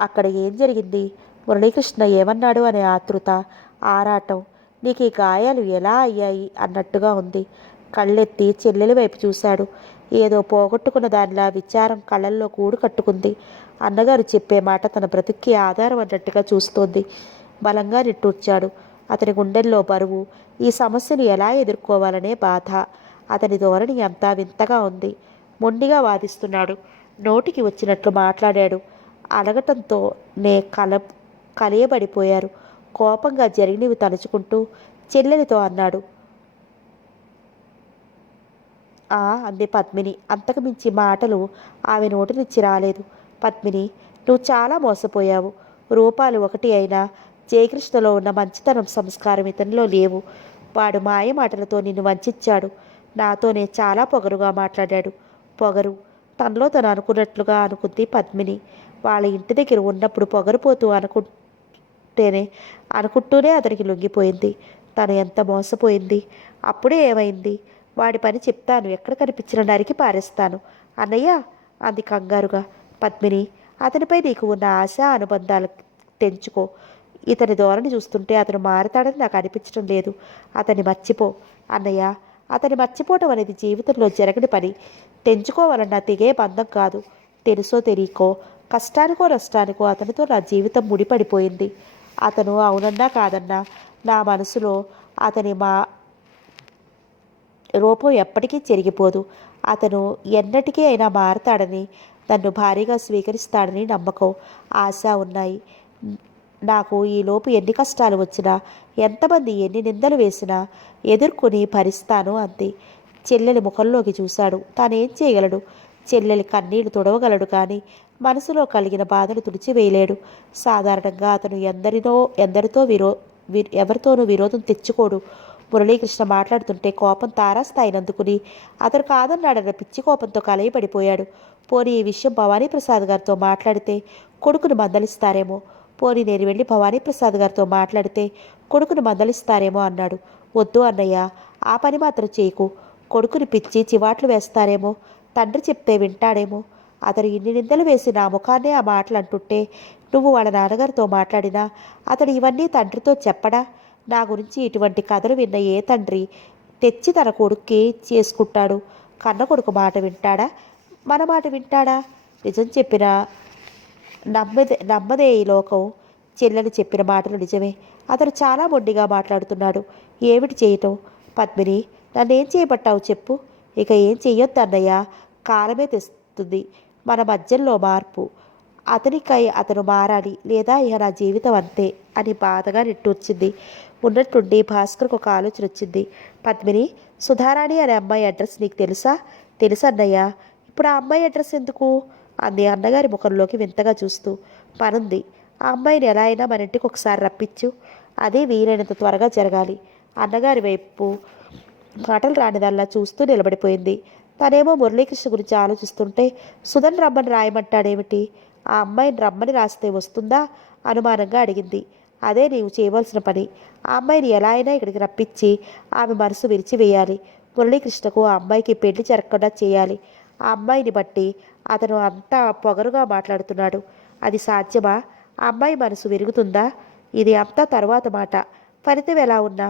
అక్కడ ఏం జరిగింది, మురళీకృష్ణ ఏమన్నాడు అనే ఆతృత, ఆరాటం, నీకు ఈ గాయాలు ఎలా అయ్యాయి అన్నట్టుగా ఉంది. కళ్ళెత్తి చెల్లెలి వైపు చూశాడు. ఏదో పోగొట్టుకున్న దానిలా విచారం కళ్ళల్లో కూడు కట్టుకుంది. అన్నగారు చెప్పే మాట తన బ్రతుక్కి ఆధారం అన్నట్టుగా చూస్తోంది. బలంగా నిట్టూర్చాడు. అతని గుండెల్లో బరువు, ఈ సమస్యను ఎలా ఎదుర్కోవాలనే బాధ. అతని ధోరణి అంతా వింతగా ఉంది. మొండిగా వాదిస్తున్నాడు. నోటికి వచ్చినట్లు మాట్లాడాడు. అలగటంతో కలియబడిపోయారు. కోపంగా జరిగినవి తలుచుకుంటూ చెల్లెలితో అన్నాడు. అంది పద్మిని. అంతకు మించి మాటలు ఆమె నోటి నుంచి రాలేదు. పద్మిని, నువ్వు చాలా మోసపోయావు. రూపాలు ఒకటి అయినా జయకృష్ణలో ఉన్న మంచితనం, సంస్కారం ఇతనిలో లేవు. వాడు మాయ మాటలతో నిన్ను వంచాడు. నాతోనే చాలా పొగరుగా మాట్లాడాడు. పొగరు తనలో తను అనుకున్నట్లుగా అనుకుంది పద్మిని. వాళ్ళ ఇంటి దగ్గర ఉన్నప్పుడు పొగరుపోతూ అనుకుంటూనే అతనికి లొంగిపోయింది. తను ఎంత మోసపోయింది. అప్పుడే ఏమైంది? వాడి పని చెప్తాను, ఎక్కడ కనిపించిన నరికి పారేస్తాను అన్నయ్య అంది కంగారుగా. పద్మిని, అతనిపై నీకు ఉన్న ఆశ అనుబంధాలు తెంచుకో. ఇతని ధోరణి చూస్తుంటే అతను మారతాడని నాకు అనిపించడం లేదు. అతన్ని మర్చిపో అన్నయ్య. అతన్ని మర్చిపోవటం అనేది జీవితంలో జరగని పని. తెంచుకోవాలన్నా తెగే బంధం కాదు. తెలుసో తెలియకో, కష్టానికో నష్టానికో అతనితో నా జీవితం ముడిపడిపోయింది. అతను అవునన్నా కాదన్నా నా మనసులో అతని రూపం ఎప్పటికీ చెరిగిపోదు. అతను ఎన్నటికీ అయినా మారతాడని, నన్ను భారీగా స్వీకరిస్తాడని నమ్మకం, ఆశ ఉన్నాయి. నాకు ఈలోపు ఎన్ని కష్టాలు వచ్చినా, ఎంతమంది ఎన్ని నిందలు వేసినా ఎదుర్కొని భరిస్తాను అంది. చెల్లెలి ముఖంలోకి చూశాడు. తానేం చేయగలడు? చెల్లెలి కన్నీళ్లు తుడవగలడు, కానీ మనసులో కలిగిన బాధను తుడిచివేయలేడు. సాధారణంగా అతను ఎవరితోనూ విరోధం తెచ్చుకోడు. మురళీకృష్ణ మాట్లాడుతుంటే కోపం తారాస్థాయిని అందుకుని అతను కాదన్నాడన్న పిచ్చి కోపంతో కలయపడిపోయాడు. పోనీ ఈ విషయం భవానీప్రసాద్ గారితో మాట్లాడితే కొడుకును మందలిస్తారేమో, పోనీ నేను వెళ్ళి భవానీప్రసాద్ గారితో మాట్లాడితే కొడుకును మందలిస్తారేమో అన్నాడు. వద్దు అన్నయ్య, ఆ పని మాత్రం చేయకు. కొడుకుని పిచ్చి చివాట్లు వేస్తారేమో, తండ్రి చెప్తే వింటాడేమో. అతను ఇన్ని నిందలు వేసి నా ముఖాన్నే ఆ మాటలు అంటుంటే నువ్వు వాళ్ళ నాన్నగారితో మాట్లాడినా అతడు ఇవన్నీ తండ్రితో చెప్పడా? నా గురించి ఇటువంటి కథలు విన్న ఏ తండ్రి తెచ్చి తన కొడుక్కి చేసుకుంటాడు? కన్న కొడుకు మాట వింటాడా? మన మాట వింటాడా? నిజం చెప్పిన నమ్మదే ఈ లోకం. చెల్లెలు చెప్పిన మాటలు నిజమే. అతను చాలా మొండిగా మాట్లాడుతున్నాడు. ఏమిటి చేయటం? పద్మిని, నన్నేం చేయబట్టావు చెప్పు. ఇక ఏం చెయ్యొద్దు అన్నయ్య, కాలమే తెస్తుంది మన మధ్యలో మార్పు. అతనికై అతను మారాలి, లేదా ఇక నా జీవితం అంతే అని బాధగా నిట్టూర్చింది. ఉన్నట్టుండి భాస్కర్కు ఒక ఆలోచన వచ్చింది. పద్మిని, సుధారాణి అనే అమ్మాయి అడ్రస్ నీకు తెలుసా? తెలుసన్నయ్య. ఇప్పుడు ఆ అమ్మాయి అడ్రస్ ఎందుకు అంది అన్నగారి ముఖంలోకి వింతగా చూస్తూ. పనుంది. ఆ అమ్మాయిని ఎలా అయినా మన ఇంటికి ఒకసారి రప్పించు. అదే వీలైనంత త్వరగా జరగాలి. అన్నగారి వైపు మాటలు రానిదల్లా చూస్తూ నిలబడిపోయింది. తనేమో మురళీకృష్ణ గురించి ఆలోచిస్తుంటే సుధన్ రమ్మని రాయమంటాడేమిటి? ఆ అమ్మాయిని రమ్మని రాస్తే వస్తుందా అనుమానంగా అడిగింది. అదే నీవు చేయవలసిన పని. ఆ అమ్మాయిని ఎలా అయినా ఇక్కడికి రప్పించి ఆమె మనసు విరిచివేయాలి. మురళీకృష్ణకు ఆ అమ్మాయికి పెళ్లి జరగకుండా చేయాలి. ఆ అమ్మాయిని బట్టి అతను అంతా పొగరుగా మాట్లాడుతున్నాడు. అది సాధ్యమా? ఆ అమ్మాయి మనసు విరుగుతుందా? ఇది అంతా తరువాత మాట. ఫలితం ఎలా ఉన్నా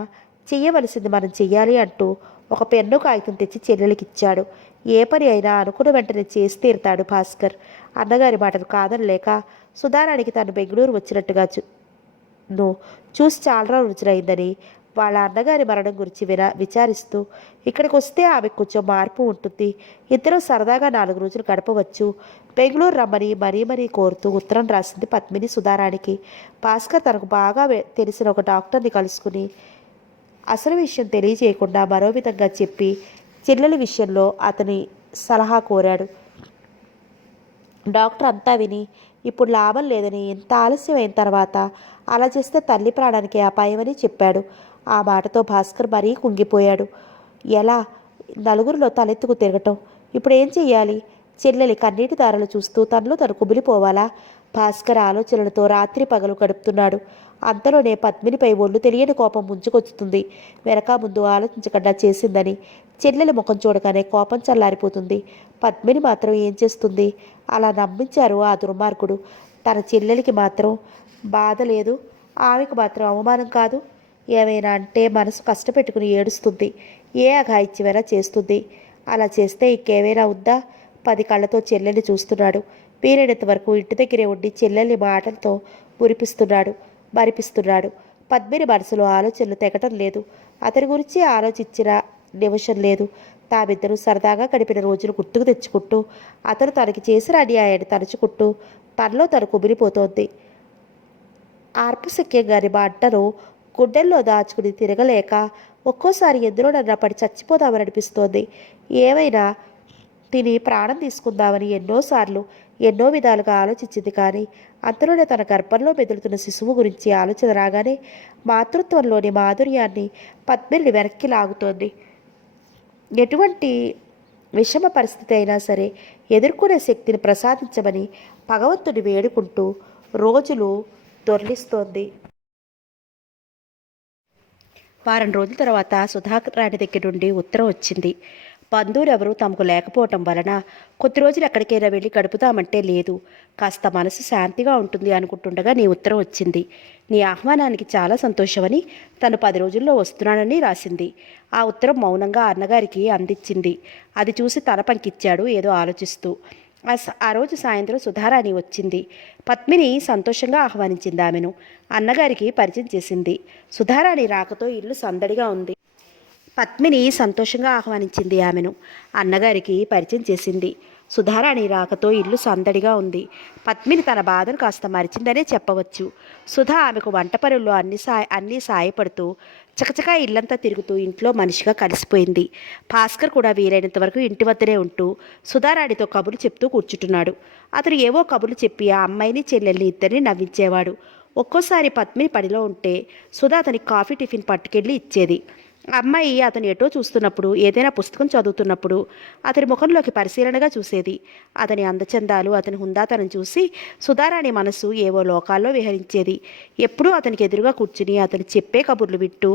చెయ్యవలసింది మనం చెయ్యాలి అంటూ ఒక పెన్ను కాగితం తెచ్చి చెల్లెలికిచ్చాడు. ఏ పని అయినా అనుకున్న వెంటనే చేసి తీరుతాడు భాస్కర్. అన్నగారి మాటను కాదనలేక సుధారానికి తను బెంగళూరు వచ్చినట్టుగా చూసి చాలా రోజులైందని వాళ్ళ అన్నగారి మరణం గురించి విచారిస్తూ ఇక్కడికి వస్తే ఆమెకు కొంచెం మార్పు ఉంటుంది, ఇద్దరు సరదాగా 4 రోజులు గడపవచ్చు, బెంగళూరు రమ్మని మరీ కోరుతూ ఉత్తరం రాసింది పద్మిని సుధారానికి. భాస్కర్ తనకు బాగా తెలిసిన ఒక డాక్టర్ని కలుసుకుని అసలు విషయం తెలియజేయకుండా మరో విధంగా చెప్పి చెల్లెలి విషయంలో అతని సలహా కోరాడు. డాక్టర్ అంతా విని ఇప్పుడు లాభం లేదని, ఇంత ఆలస్యం అయిన తర్వాత అలా చేస్తే తల్లి ప్రాణానికి అపాయమని చెప్పాడు. ఆ మాటతో భాస్కర్ మరీ కుంగిపోయాడు. ఎలా? నలుగురిలో తలెత్తుకు తిరగటం. ఇప్పుడు ఏం చెయ్యాలి? చెల్లెలి కన్నీటి దారులు చూస్తూ తనలో తను కుమిలిపోవాలా? భాస్కర్ ఆలోచనలతో రాత్రి పగలు గడుపుతున్నాడు. అంతలోనే పద్మినిపై ఒళ్ళు తెలియని కోపం ముంచుకొచ్చుతుంది. వెనక ముందు ఆలోచించకుండా చేసిందని చెల్లెలి ముఖం చూడగానే కోపం చల్లారిపోతుంది. పద్మిని మాత్రం ఏం చేస్తుంది? అలా నమ్మించారు ఆ దుర్మార్గుడు. తన చెల్లెలికి మాత్రం బాధ లేదు, ఆమెకు మాత్రం అవమానం కాదు. ఏమైనా అంటే మనసు కష్టపెట్టుకుని ఏడుస్తుంది. ఏ అఘాయిత్యమైనా చేస్తుంది. అలా చేస్తే ఇంకేమైనా ఉందా? 10 కళ్ళతో చెల్లెల్ని చూస్తున్నాడు. వీలైనంత వరకు ఇంటి దగ్గరే ఉండి చెల్లెల్ని మాటలతో మరిపిస్తున్నాడు. పద్మిని మనసులో ఆలోచనలు తెగటం లేదు. అతని గురించి ఆలోచించిన నిమిషం లేదు. తామిద్దరూ సరదాగా గడిపిన రోజులు గుర్తుకు తెచ్చుకుంటూ అతను తనకి చేసిన అన్యాయాన్ని తలుచుకుంటూ తనలో తను కుమిలిపోతోంది. ఆర్పశక్యంగాని మంటను గుండెల్లో దాచుకుని తిరగలేక ఒక్కోసారి ఎందులోనన్నా పడి చచ్చిపోదామని అనిపిస్తోంది. ఏమైనా తిని ప్రాణం తీసుకుందామని ఎన్నోసార్లు ఎన్నో విధాలుగా ఆలోచించింది. కానీ అంతలోనే తన గర్భంలో మెదులుతున్న శిశువు గురించి ఆలోచన రాగానే మాతృత్వంలోని మాధుర్యాన్ని పద్మిని వెనక్కి లాగుతోంది. ఎటువంటి విషమ పరిస్థితి అయినా సరే ఎదుర్కొనే శక్తిని ప్రసాదించమని భగవంతుని వేడుకుంటూ రోజులు దొర్లిస్తోంది. వారం రోజుల తర్వాత సుధాకర్ రాణి దగ్గర నుండి ఉత్తరం వచ్చింది. బంధువులెవరూ తమకు లేకపోవటం వలన కొద్ది రోజులు ఎక్కడికైనా వెళ్ళి గడుపుతామంటే లేదు. కాస్త మనసు శాంతిగా ఉంటుంది అనుకుంటుండగా నీ ఉత్తరం వచ్చింది. నీ ఆహ్వానానికి చాలా సంతోషమని, తను 10 రోజుల్లో వస్తున్నానని రాసింది. ఆ ఉత్తరం మౌనంగా అన్నగారికి అందించింది. అది చూసి తల పంకిచ్చాడు ఏదో ఆలోచిస్తూ. ఆ రోజు సాయంత్రం సుధారాణి వచ్చింది. పద్మిని సంతోషంగా ఆహ్వానించింది ఆమెను. అన్నగారికి పరిచయం చేసింది. సుధారాణి రాకతో ఇల్లు సందడిగా ఉంది. పద్మిని సంతోషంగా ఆహ్వానించింది ఆమెను. అన్నగారికి పరిచయం చేసింది. సుధారాణి రాకతో ఇల్లు సందడిగా ఉంది. పద్మిని తన బాధను కాస్త మరిచిందనే చెప్పవచ్చు. సుధా ఆమెకు వంట పనుల్లో అన్నీ సాయపడుతూ చకచకా ఇల్లంతా తిరుగుతూ ఇంట్లో మనిషిగా కలిసిపోయింది. భాస్కర్ కూడా వీలైనంత వరకు ఇంటి వద్దనే ఉంటూ సుధారాణితో కబుర్లు చెప్తూ కూర్చుంటున్నాడు. అతను ఏవో కబుర్లు చెప్పి ఆ అమ్మాయిని చెల్లెల్ని ఇద్దరిని నవ్వించేవాడు. ఒక్కోసారి పద్మిని పనిలో ఉంటే సుధా అతనికి కాఫీ టిఫిన్ పట్టుకెళ్ళి ఇచ్చేది. అమ్మాయి అతను ఎటో చూస్తున్నప్పుడు, ఏదైనా పుస్తకం చదువుతున్నప్పుడు అతని ముఖంలోకి పరిశీలనగా చూసేది. అతని అందచందాలు, అతని హుందాతనం చూసి సుధారాణి మనసు ఏవో లోకాల్లో విహరించేది. ఎప్పుడూ అతనికి ఎదురుగా కూర్చుని అతను చెప్పే కబుర్లు వింటూ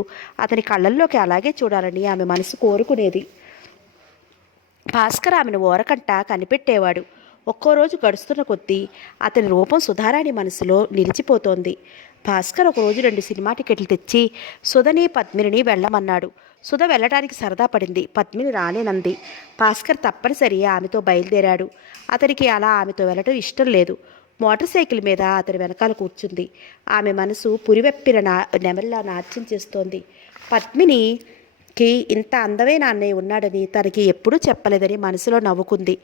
అతని కళ్ళల్లోకి అలాగే చూడాలని ఆమె మనసు కోరుకునేది. భాస్కర్ ఆమెను ఓరకంట కనిపెట్టేవాడు. ఒక్కో రోజు గడుస్తున్న కొద్దీ అతని రూపం సుధారాణి మనసులో నిలిచిపోతోంది. భాస్కర్ ఒకరోజు 2 సినిమా టికెట్లు తెచ్చి సుధని పద్మిని వెళ్ళమన్నాడు. సుధ వెళ్ళడానికి సరదా పడింది. పద్మిని రానేనంది. భాస్కర్ తప్పనిసరి ఆమెతో బయలుదేరాడు. అతనికి అలా ఆమెతో వెళ్ళటం ఇష్టం లేదు. మోటార్ సైకిల్ మీద అతని వెనకాల కూర్చుంది. ఆమె మనసు పురివెప్పిన నెమల్లా నాట్యం చేస్తోంది. పద్మినికి ఇంత అందమైన అన్నయ్య ఉన్నాడని తనకి ఎప్పుడూ చెప్పలేదని మనసులో నవ్వుకుంది.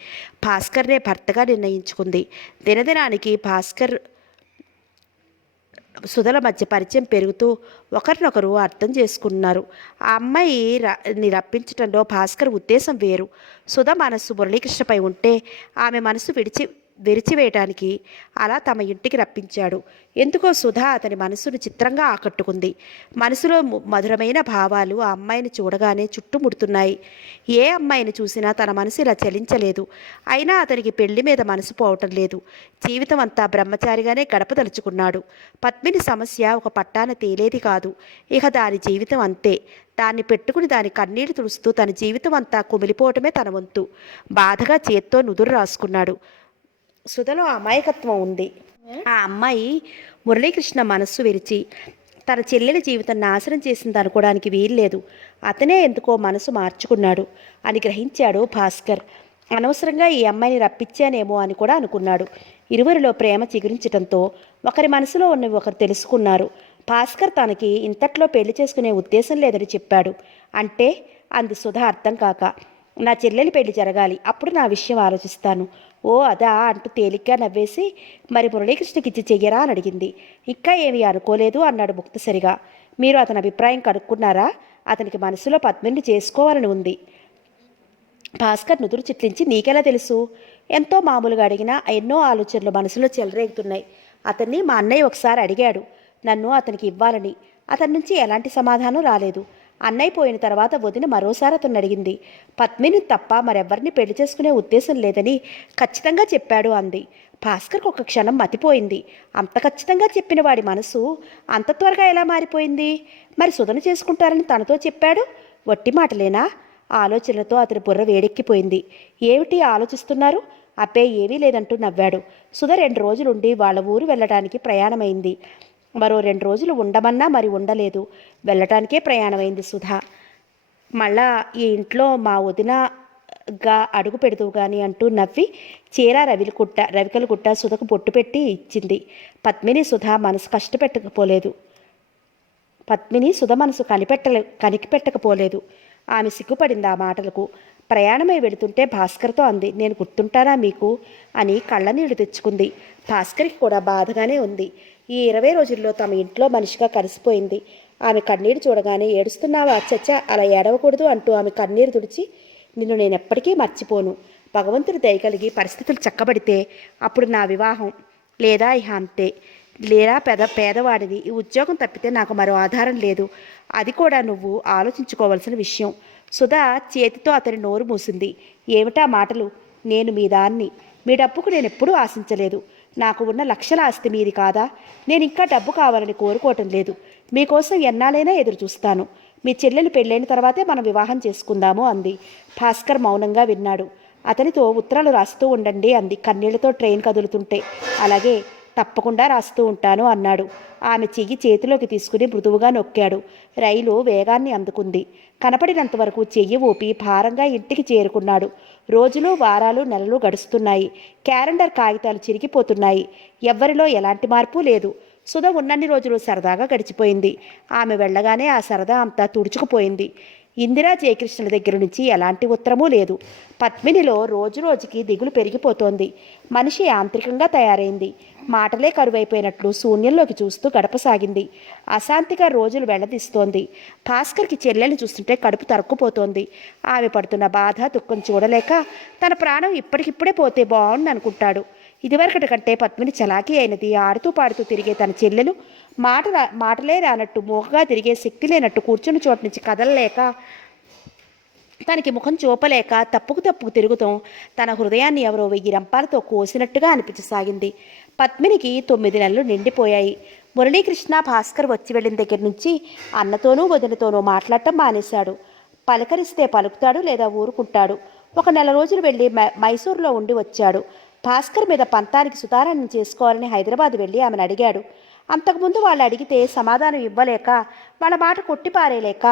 భాస్కర్నే భర్తగా నిర్ణయించుకుంది. దినదినానికి భాస్కర్ సుధల మధ్య పరిచయం పెరుగుతూ ఒకరినొకరు అర్థం చేసుకున్నారు. ఆ అమ్మాయిని రప్పించడంలో భాస్కర్ ఉద్దేశం వేరు. సుధ మనస్సు మురళీకృష్ణపై ఉంటే ఆమె మనసు విరిచివేయటానికి అలా తమ ఇంటికి రప్పించాడు. ఎందుకో సుధా అతని మనసును చిత్రంగా ఆకట్టుకుంది. మనసులో మధురమైన భావాలు ఆ అమ్మాయిని చూడగానే చుట్టుముడుతున్నాయి. ఏ అమ్మాయిని చూసినా తన మనసు ఇలా చలించలేదు. అయినా అతనికి పెళ్లి మీద మనసు పోవటం లేదు. జీవితం అంతా బ్రహ్మచారిగానే గడపదలుచుకున్నాడు. పద్మిని సమస్య ఒక పట్టాన తేలేది కాదు. ఇక దాని జీవితం అంతే. దాన్ని పెట్టుకుని దాని కన్నీళ్లు తుడుస్తూ తన జీవితం అంతా కుమిలిపోవటమే తన వంతు. బాధగా చేత్తో నుదురు రాసుకున్నాడు. సుధలో అమాయకత్వం ఉంది. ఆ అమ్మాయి మురళీకృష్ణ మనస్సు విరిచి తన చెల్లెలి జీవితం నాశనం చేసింది అనుకోవడానికి వీల్లేదు. అతనే ఎందుకో మనసు మార్చుకున్నాడు అని గ్రహించాడు భాస్కర్. అనవసరంగా ఈ అమ్మాయిని రప్పించానేమో అని కూడా అనుకున్నాడు. ఇరువురిలో ప్రేమ చిగురించడంతో ఒకరి మనసులో ఉన్నవి ఒకరు తెలుసుకున్నారు. భాస్కర్ తనకి ఇంతట్లో పెళ్లి చేసుకునే ఉద్దేశం లేదని చెప్పాడు. అంటే అంది సుధ అర్థం కాక. నా చెల్లెలి పెళ్లి జరగాలి, అప్పుడు నా విషయం ఆలోచిస్తాను. ఓ అదా అంటూ తేలిగ్గా నవ్వేసి మరి మురళీకృష్ణకి ఇచ్చి చెయ్యరా అని అడిగింది. ఇంకా ఏమీ అనుకోలేదు అన్నాడు ముక్తసరిగా. మీరు అతని అభిప్రాయం కనుక్కున్నారా? అతనికి మనసులో పద్మిని చేసుకోవాలని ఉంది. భాస్కర్ నుదురు చిట్లించి నీకెలా తెలుసు? ఎంతో మామూలుగా అడిగినా ఎన్నో ఆలోచనలు మనసులో చెలరేగుతున్నాయి. అతన్ని మా అన్నయ్య ఒకసారి అడిగాడు నన్ను అతనికి ఇవ్వాలని. అతని నుంచి ఎలాంటి సమాధానం రాలేదు. అన్నయ్య పోయిన తర్వాత వదిన మరోసారి అతను అడిగింది. పద్మిని తప్ప మరెవ్వరిని పెళ్లి చేసుకునే ఉద్దేశం లేదని ఖచ్చితంగా చెప్పాడు అంది. భాస్కర్కి ఒక క్షణం మతిపోయింది. అంత ఖచ్చితంగా చెప్పిన వాడి మనసు అంత త్వరగా ఎలా మారిపోయింది? మరి సుధను చేసుకుంటారని తనతో చెప్పాడు. వట్టి మాటలేనా? ఆలోచనలతో అతని బుర్ర వేడెక్కిపోయింది. ఏమిటి ఆలోచిస్తున్నారు? అబ్బే ఏమీ లేదంటూ నవ్వాడు. సుధ 2 రోజులుండి వాళ్ళ ఊరు వెళ్ళడానికి ప్రయాణమైంది. మరో 2 రోజులు ఉండమన్నా మరి ఉండలేదు. వెళ్ళటానికే ప్రయాణమైంది సుధ. మళ్ళా ఈ ఇంట్లో మా వదినగా అడుగు పెడుతూ కానీ అంటూ నవ్వి చీర రవికల గుట్ట సుధకు బొట్టు పెట్టి ఇచ్చింది. పద్మిని సుధ మనసు కనిపెట్టకపోలేదు. ఆమె సిగ్గుపడింది ఆ మాటలకు. ప్రయాణమై వెళుతుంటే భాస్కర్తో అంది, నేను గుర్తుంటానా మీకు అని కళ్ళనీళ్లు తెచ్చుకుంది. భాస్కర్కి కూడా బాధగానే ఉంది. ఈ 20 రోజుల్లో తమ ఇంట్లో మనిషిగా కలిసిపోయింది. ఆమె కన్నీరు చూడగానే ఏడుస్తున్నావా చచ్చా, అలా ఏడవకూడదు అంటూ ఆమె కన్నీరు తుడిచి నిన్ను నేనెప్పటికీ మర్చిపోను. భగవంతుడి దయ కలిగి పరిస్థితులు చక్కబడితే అప్పుడు నా వివాహం, లేదా ఇహ అంతే. లేదా పేదవాడిని. ఈ ఉద్యోగం తప్పితే నాకు మరో ఆధారం లేదు. అది కూడా నువ్వు ఆలోచించుకోవాల్సిన విషయం. సుధా చేతితో అతని నోరు మూసింది. ఏమిటా మాటలు? నేను మీ దాన్ని. మీ డబ్బుకు నేను ఎప్పుడూ ఆశించలేదు. నాకు ఉన్న లక్షల ఆస్తి మీది కాదా? నేను ఇంకా డబ్బు కావాలని కోరుకోవటం లేదు. మీకోసం ఎన్నాళ్ళైనా ఎదురు చూస్తాను. మీ చెల్లెలు పెళ్ళైన తర్వాతే మనం వివాహం చేసుకుందాము అంది. భాస్కర్ మౌనంగా విన్నాడు. అతనితో ఉత్తరాలు రాస్తూ ఉండండి అంది కన్నీళ్లతో ట్రైన్ కదులుతుంటే. అలాగే, తప్పకుండా రాస్తూ ఉంటాను అన్నాడు. ఆమె చెయ్యి చేతిలోకి తీసుకుని మృదువుగా నొక్కాడు. రైలు వేగాన్ని అందుకుంది. కనపడినంతవరకు చెయ్యి ఊపి భారంగా ఇంటికి చేరుకున్నాడు. రోజులు, వారాలు, నెలలు గడుస్తున్నాయి. క్యాలెండర్ కాగితాలు చిరిగిపోతున్నాయి. ఎవ్వరిలో ఎలాంటి మార్పు లేదు. సుధ ఉన్నన్ని రోజులు సరదాగా గడిచిపోయింది. ఆమె వెళ్ళగానే ఆ సరదా అంతా తుడుచుకుపోయింది. ఇందిరా జయకృష్ణుల దగ్గర నుంచి ఎలాంటి ఉత్తరమూ లేదు. పద్మినిలో రోజురోజుకి దిగులు పెరిగిపోతోంది. మనిషి యాంత్రికంగా తయారైంది. మాటలే కరువైపోయినట్లు శూన్యంలోకి చూస్తూ గడపసాగింది. అశాంతిగా రోజులు వెళ్లదీస్తోంది. భాస్కర్కి చెల్లెల్ని చూస్తుంటే కడుపు తరుక్కుపోతోంది. ఆమె పడుతున్న బాధ దుఃఖం చూడలేక తన ప్రాణం ఇప్పటికిప్పుడే పోతే బాగుండు అనుకుంటాడు. ఇదివరకటి కంటే పద్మిని చలాకీ అయినది. ఆడుతూ పాడుతూ తిరిగే తన చెల్లెలు మాటలే రానట్టు మూకగా తిరిగే శక్తి లేనట్టు కూర్చుని చోటు నుంచి కదలలేక తనకి ముఖం చూపలేక తప్పుకు తిరుగుతాం తన హృదయాన్ని ఎవరో 1000 రంపాలతో కోసినట్టుగా అనిపించసాగింది. పద్మినికి 9 నెలలు నిండిపోయాయి. మురళీకృష్ణ భాస్కర్ వచ్చి వెళ్ళిన దగ్గర నుంచి అన్నతోనూ వదినతోనూ మాట్లాడటం మానేశాడు. పలకరిస్తే పలుకుతాడు లేదా ఊరుకుంటాడు. 1 నెల రోజులు వెళ్ళి మైసూరులో ఉండి వచ్చాడు. భాస్కర్ మీద పంతానికి సుతారణం చేసుకోవాలని హైదరాబాద్ వెళ్ళి ఆమెను అడిగాడు. అంతకుముందు వాళ్ళు అడిగితే సమాధానం ఇవ్వలేక వాళ్ళ మాట కొట్టిపారేయలేక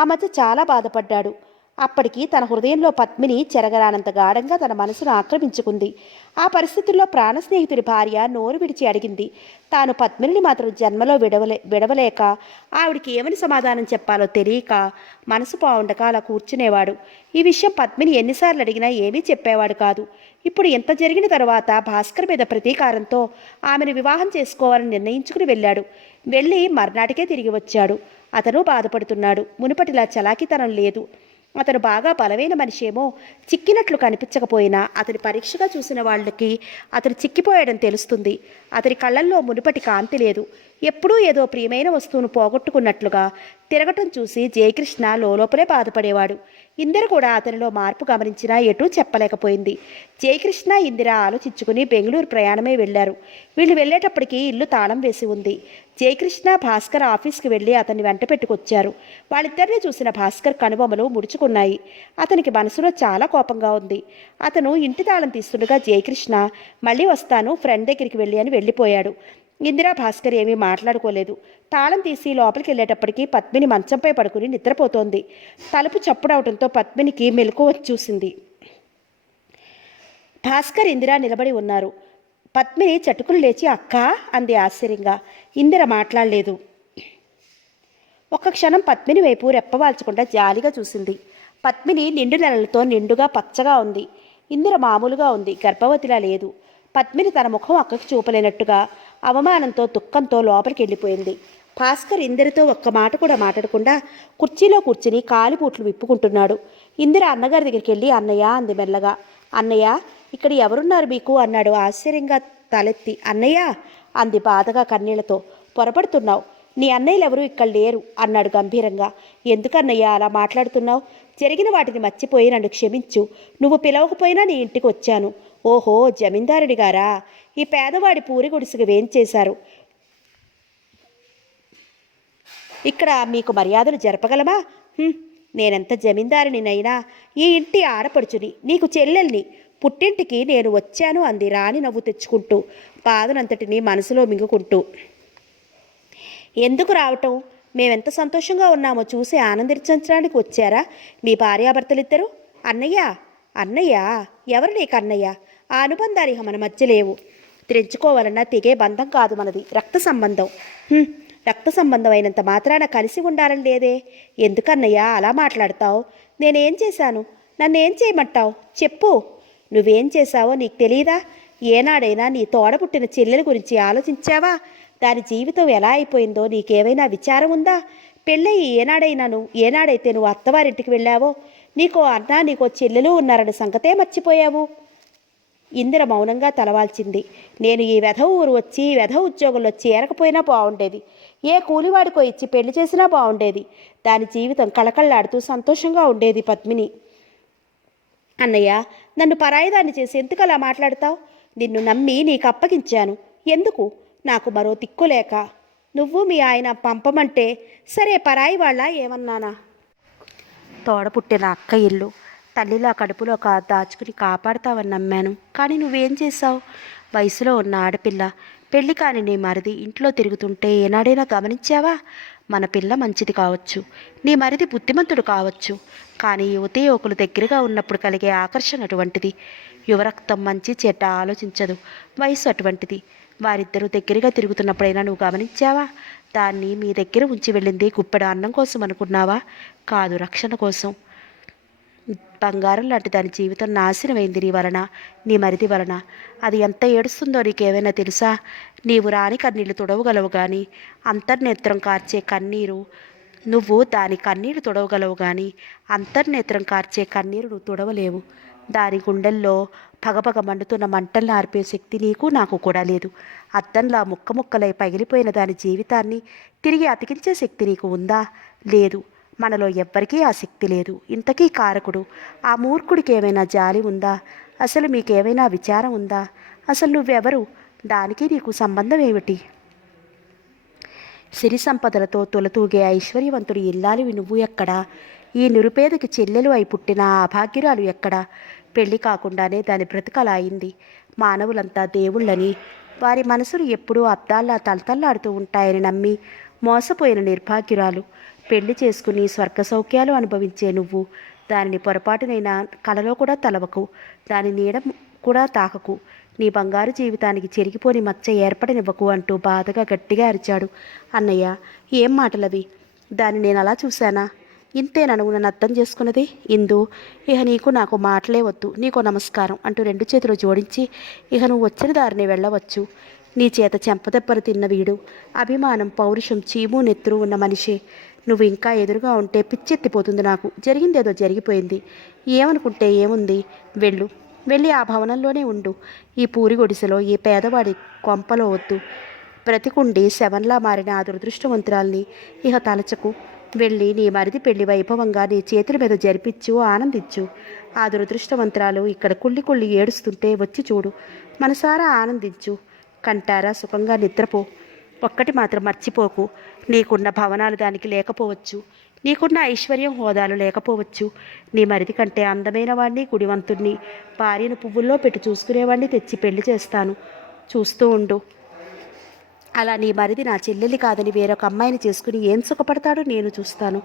ఆ మధ్య చాలా బాధపడ్డాడు. అప్పటికి తన హృదయంలో పద్మిని చెరగరానంత గాఢంగా తన మనసును ఆక్రమించుకుంది. ఆ పరిస్థితుల్లో ప్రాణ స్నేహితుడి భార్య నోరు విడిచి అడిగింది. తాను పద్మిని మాత్రం జన్మలో విడవలేక ఆవిడికి ఏమని సమాధానం చెప్పాలో తెలియక మనసు బాగుండక అలా కూర్చునేవాడు. ఈ విషయం పద్మిని ఎన్నిసార్లు అడిగినా ఏమీ చెప్పేవాడు కాదు. ఇప్పుడు ఇంత జరిగిన తరువాత భాస్కర్ మీద ప్రతీకారంతో ఆమెను వివాహం చేసుకోవాలని నిర్ణయించుకుని వెళ్ళాడు. వెళ్ళి మర్నాటికే తిరిగి వచ్చాడు. అతను బాధపడుతున్నాడు. మునుపటిలా చలాకితనం లేదు. అతను బాగా బలమైన మనిషేమో చిక్కినట్లు కనిపించకపోయినా అతని పరీక్షగా చూసిన వాళ్ళకి అతను చిక్కిపోయాడని తెలుస్తుంది. అతని కళ్ళల్లో మునుపటి కాంతి లేదు. ఎప్పుడూ ఏదో ప్రియమైన వస్తువును పోగొట్టుకున్నట్లుగా తిరగటం చూసి జయకృష్ణ లోపలే బాధపడేవాడు. ఇందిర కూడా అతనిలో మార్పు గమనించినా ఎటూ చెప్పలేకపోయింది. జయకృష్ణ ఇందిర ఆలోచించుకుని బెంగళూరు ప్రయాణమే వెళ్లారు. వీళ్ళు వెళ్ళేటప్పటికి ఇల్లు తాళం వేసి ఉంది. జయకృష్ణ భాస్కర్ ఆఫీస్కి వెళ్ళి అతన్ని వెంట పెట్టుకొచ్చారు. వాళ్ళిద్దరినీ చూసిన భాస్కర్ కనుబొమ్మలు ముడుచుకున్నాయి. అతనికి మనసులో చాలా కోపంగా ఉంది. అతను ఇంటి తాళం తీస్తుండగా జయకృష్ణ మళ్ళీ వస్తాను ఫ్రెండ్ దగ్గరికి వెళ్ళి అని వెళ్ళిపోయాడు. ఇందిరా భాస్కర్ ఏమీ మాట్లాడుకోలేదు. తాళం తీసి లోపలికి వెళ్ళేటప్పటికీ పద్మిని మంచంపై పడుకుని నిద్రపోతోంది. తలుపు చప్పుడవటంతో పద్మినికి మెలకువ చూసింది. భాస్కర్ ఇందిరా నిలబడి ఉన్నారు. పద్మిని చటుకులు లేచి అక్కా అంది ఆశ్చర్యంగా. ఇందిర మాట్లాడలేదు. ఒక్క క్షణం పద్మిని వైపు రెప్పవాల్చకుండా జాలిగా చూసింది. పద్మిని నిండు నెలలతో నిండుగా పచ్చగా ఉంది. ఇందిర మామూలుగా ఉంది. గర్భవతిలా లేదు. పద్మిని తన ముఖం అక్కకి చూపలేనట్టుగా అవమానంతో దుఃఖంతో లోపలికి వెళ్ళిపోయింది. భాస్కర్ ఇందిరతో ఒక్క మాట కూడా మాట్లాడకుండా కుర్చీలో కూర్చుని కాలిబూట్లు విప్పుకుంటున్నాడు. ఇందిర అన్నగారి దగ్గరికి వెళ్ళి అన్నయ్య అంది మెల్లగా. అన్నయ్య ఇక్కడ ఎవరున్నారు మీకు అన్నాడు ఆశ్చర్యంగా తలెత్తి. అన్నయ్య అంది బాధగా కన్నీళ్లతో. పొరపడుతున్నావు. నీ అన్నయ్యలు ఎవరూ ఇక్కడ లేరు అన్నాడు గంభీరంగా. ఎందుకన్నయ్య అలా మాట్లాడుతున్నావు? జరిగిన వాటిని మర్చిపోయి నన్ను క్షమించు. నువ్వు పిలవకపోయినా నీ ఇంటికి వచ్చాను. ఓహో జమీందారుడి గారా? ఈ పేదవాడి పూరి గుడిసెకు వేంచేశారు. ఇక్కడ మీకు మర్యాదలు జరపగలమా? నేనెంత జమీందారునినైనా ఈ ఇంటి ఆడపడుచుని, నీకు చెల్లెల్ని. పుట్టింటికి నేను వచ్చాను అంది రాణి నవ్వు తెచ్చుకుంటూ, బాధనంతటిని మనసులో మింగుకుంటూ. ఎందుకు రావటం? మేమెంత సంతోషంగా ఉన్నామో చూసి ఆనందించడానికి వచ్చారా మీ భార్యాభర్తలిద్దరూ? అన్నయ్య అన్నయ్య ఎవరు నీకు అన్నయ్య? ఆ అనుబంధాలు మన మధ్య లేవు. తెంచుకోవాలన్నా తెగే బంధం కాదు మనది, రక్త సంబంధం. రక్త సంబంధం అయినంత మాత్రాన కలిసి ఉండాలని లేదే. ఎందుకన్నయ్యా అలా మాట్లాడతావు? నేనేం చేశాను? నన్నేం చేయమంటావు? చెప్పు. నువ్వేం చేశావో నీకు తెలీదా? ఏనాడైనా నీ తోడపుట్టిన చెల్లెల గురించి ఆలోచించావా? దాని జీవితం ఎలా అయిపోయిందో నీకేమైనా విచారం ఉందా? పెళ్ళయి ఏనాడైతే నువ్వు అత్తవారింటికి వెళ్ళావో నీకో అన్న నీకో చెల్లెలు ఉన్నారన్న సంగతే మర్చిపోయావు. ఇందిర మౌనంగా తలవాల్చింది. నేను ఈ వెధవ ఊరు వచ్చి వెధవ ఉద్యోగంలో చేరకపోయినా బాగుండేది. ఏ కూలివాడికో ఇచ్చి పెళ్లి చేసినా బాగుండేది. దాని జీవితం కళకళలాడుతూ సంతోషంగా ఉండేది పద్మిని. అన్నయ్య నన్ను పరాయిదాన్ని చేసి ఎందుకు అలా మాట్లాడతావు? నిన్ను నమ్మి నీకు అప్పగించాను. ఎందుకు? నాకు మరో దిక్కులేక. నువ్వు మీ ఆయన పంపమంటే సరే, పరాయి వాళ్ళ ఏమన్నానా? తోడపుట్టిన అక్క ఇల్లు తల్లిలా కడుపులో దాచుకుని కాపాడుతావని నమ్మాను. కానీ నువ్వేం చేశావు? వయసులో ఉన్న ఆడపిల్ల, పెళ్లి కాని నీ మరిది ఇంట్లో తిరుగుతుంటే ఏనాడైనా గమనించావా? మన పిల్ల మంచిది కావచ్చు, నీ మరిది బుద్ధిమంతుడు కావచ్చు, కానీ యువతీ యువకులు దగ్గరగా ఉన్నప్పుడు కలిగే ఆకర్షణ అటువంటిది. యువరక్తం మంచి చెడ్డ ఆలోచించదు. వయసు అటువంటిది. వారిద్దరూ దగ్గరగా తిరుగుతున్నప్పుడైనా నువ్వు గమనించావా? దాన్ని మీ దగ్గర ఉంచి వెళ్ళింది గుప్పెడు అన్నం కోసం అనుకున్నావా? కాదు, రక్షణ కోసం. బంగారం లాంటి దాని జీవితం నాశనమైంది నీ వలన, నీ మరిది వలన. అది ఎంత ఏడుస్తుందో నీకేమైనా తెలుసా? నీవు రాని కన్నీళ్లు తుడవగలవు కానీ అంతర్నేత్రం కార్చే కన్నీరు నువ్వు దాని కన్నీరు తుడవగలవు కానీ అంతర్నేత్రం కార్చే కన్నీరు నువ్వు తుడవలేవు. దాని గుండెల్లో పగపగ మండుతున్న మంటల్ని ఆర్పే శక్తి నీకు నాకు కూడా లేదు. అద్దంలా ముక్క ముక్కలై పగిలిపోయిన దాని జీవితాన్ని తిరిగి అతికించే శక్తి నీకు ఉందా? లేదు. మనలో ఎవ్వరికీ ఆ శక్తి లేదు. ఇంతకీ కారకుడు ఆ మూర్ఖుడికి ఏమైనా జాలి ఉందా? అసలు మీకేమైనా విచారం ఉందా? అసలు నువ్వెవరు? దానికి నీకు సంబంధం ఏమిటి? సిరి సంపదలతో తొలతూగే ఐశ్వర్యవంతుడు ఇల్లాలివి నువ్వు ఎక్కడా? ఈ నిరుపేదకి చెల్లెలు అయి పుట్టిన ఆ అభాగ్యురాలు ఎక్కడా? పెళ్లి కాకుండానే దాని బ్రతుకలా అయింది. మానవులంతా దేవుళ్ళని, వారి మనసులు ఎప్పుడూ అద్దాల్లా తలతల్లాడుతూ ఉంటాయని నమ్మి మోసపోయిన నిర్భాగ్యురాలు. పెళ్లి చేసుకుని స్వర్గ సౌఖ్యాలు అనుభవించే నువ్వు దానిని పొరపాటునైనా కలలో కూడా తలవకు, దాని నీడ కూడా తాకకు. నీ బంగారు జీవితానికి చెరిగిపోని మచ్చ ఏర్పడనివ్వకు అంటూ బాధగా గట్టిగా అరిచాడు. అన్నయ్య, ఏం మాటలవి? దాన్ని నేను అలా చూశానా? ఇంతేనా నువ్వు నన్ను అర్థం చేసుకున్నది? ఇందు, ఇక నీకు నాకు మాటలే వద్దు, నీకో నమస్కారం అంటూ రెండు చేతులు జోడించి, ఇక నువ్వు వచ్చిన దారిని వెళ్ళవచ్చు. నీ చేత చెంపదెబ్బలు తిన్న వీడు అభిమానం, పౌరుషం, చీము నెత్తురు ఉన్న మనిషే. నువ్వు ఇంకా ఎదురుగా ఉంటే పిచ్చెత్తిపోతుంది నాకు. జరిగిందేదో జరిగిపోయింది. ఏమనుకుంటే ఏముంది? వెళ్ళు, వెళ్ళి ఆ భవనంలోనే ఉండు. ఈ పూరి గుడిసెలో ఈ పేదవాడి కొంపలో వద్దు. బ్రతికుండి శవంలా మారిన ఆ దురదృష్టవంతురాల్ని ఇహ తలచకు. వెళ్ళి నీ మరిది పెళ్లి వైభవంగా నీ చేతుల మీద జరిపించు, ఆనందించు. ఆ దురదృష్టవంతురాలు ఇక్కడ కుళ్ళి కుళ్ళి ఏడుస్తుంటే వచ్చి చూడు, మనసారా ఆనందించు. కంటారా సుఖంగా నిద్రపో. ఒక్కటి మాత్రం మర్చిపోకు, నీకున్న భవనాలు దానికి లేకపోవచ్చు, నీకున్న ఐశ్వర్యం హోదాలు లేకపోవచ్చు. నీ మరిది కంటే అందమైన వాడిని, గుడివంతుణ్ణి, భార్యను పువ్వుల్లో పెట్టి చూసుకునేవాడిని తెచ్చి పెళ్లి చేస్తాను. చూస్తూ ఉండు. అలా నీ మరిది నా చెల్లెలి కాదని వేరొక అమ్మాయిని చేసుకుని ఏం సుఖపడతాడో నేను చూస్తాను.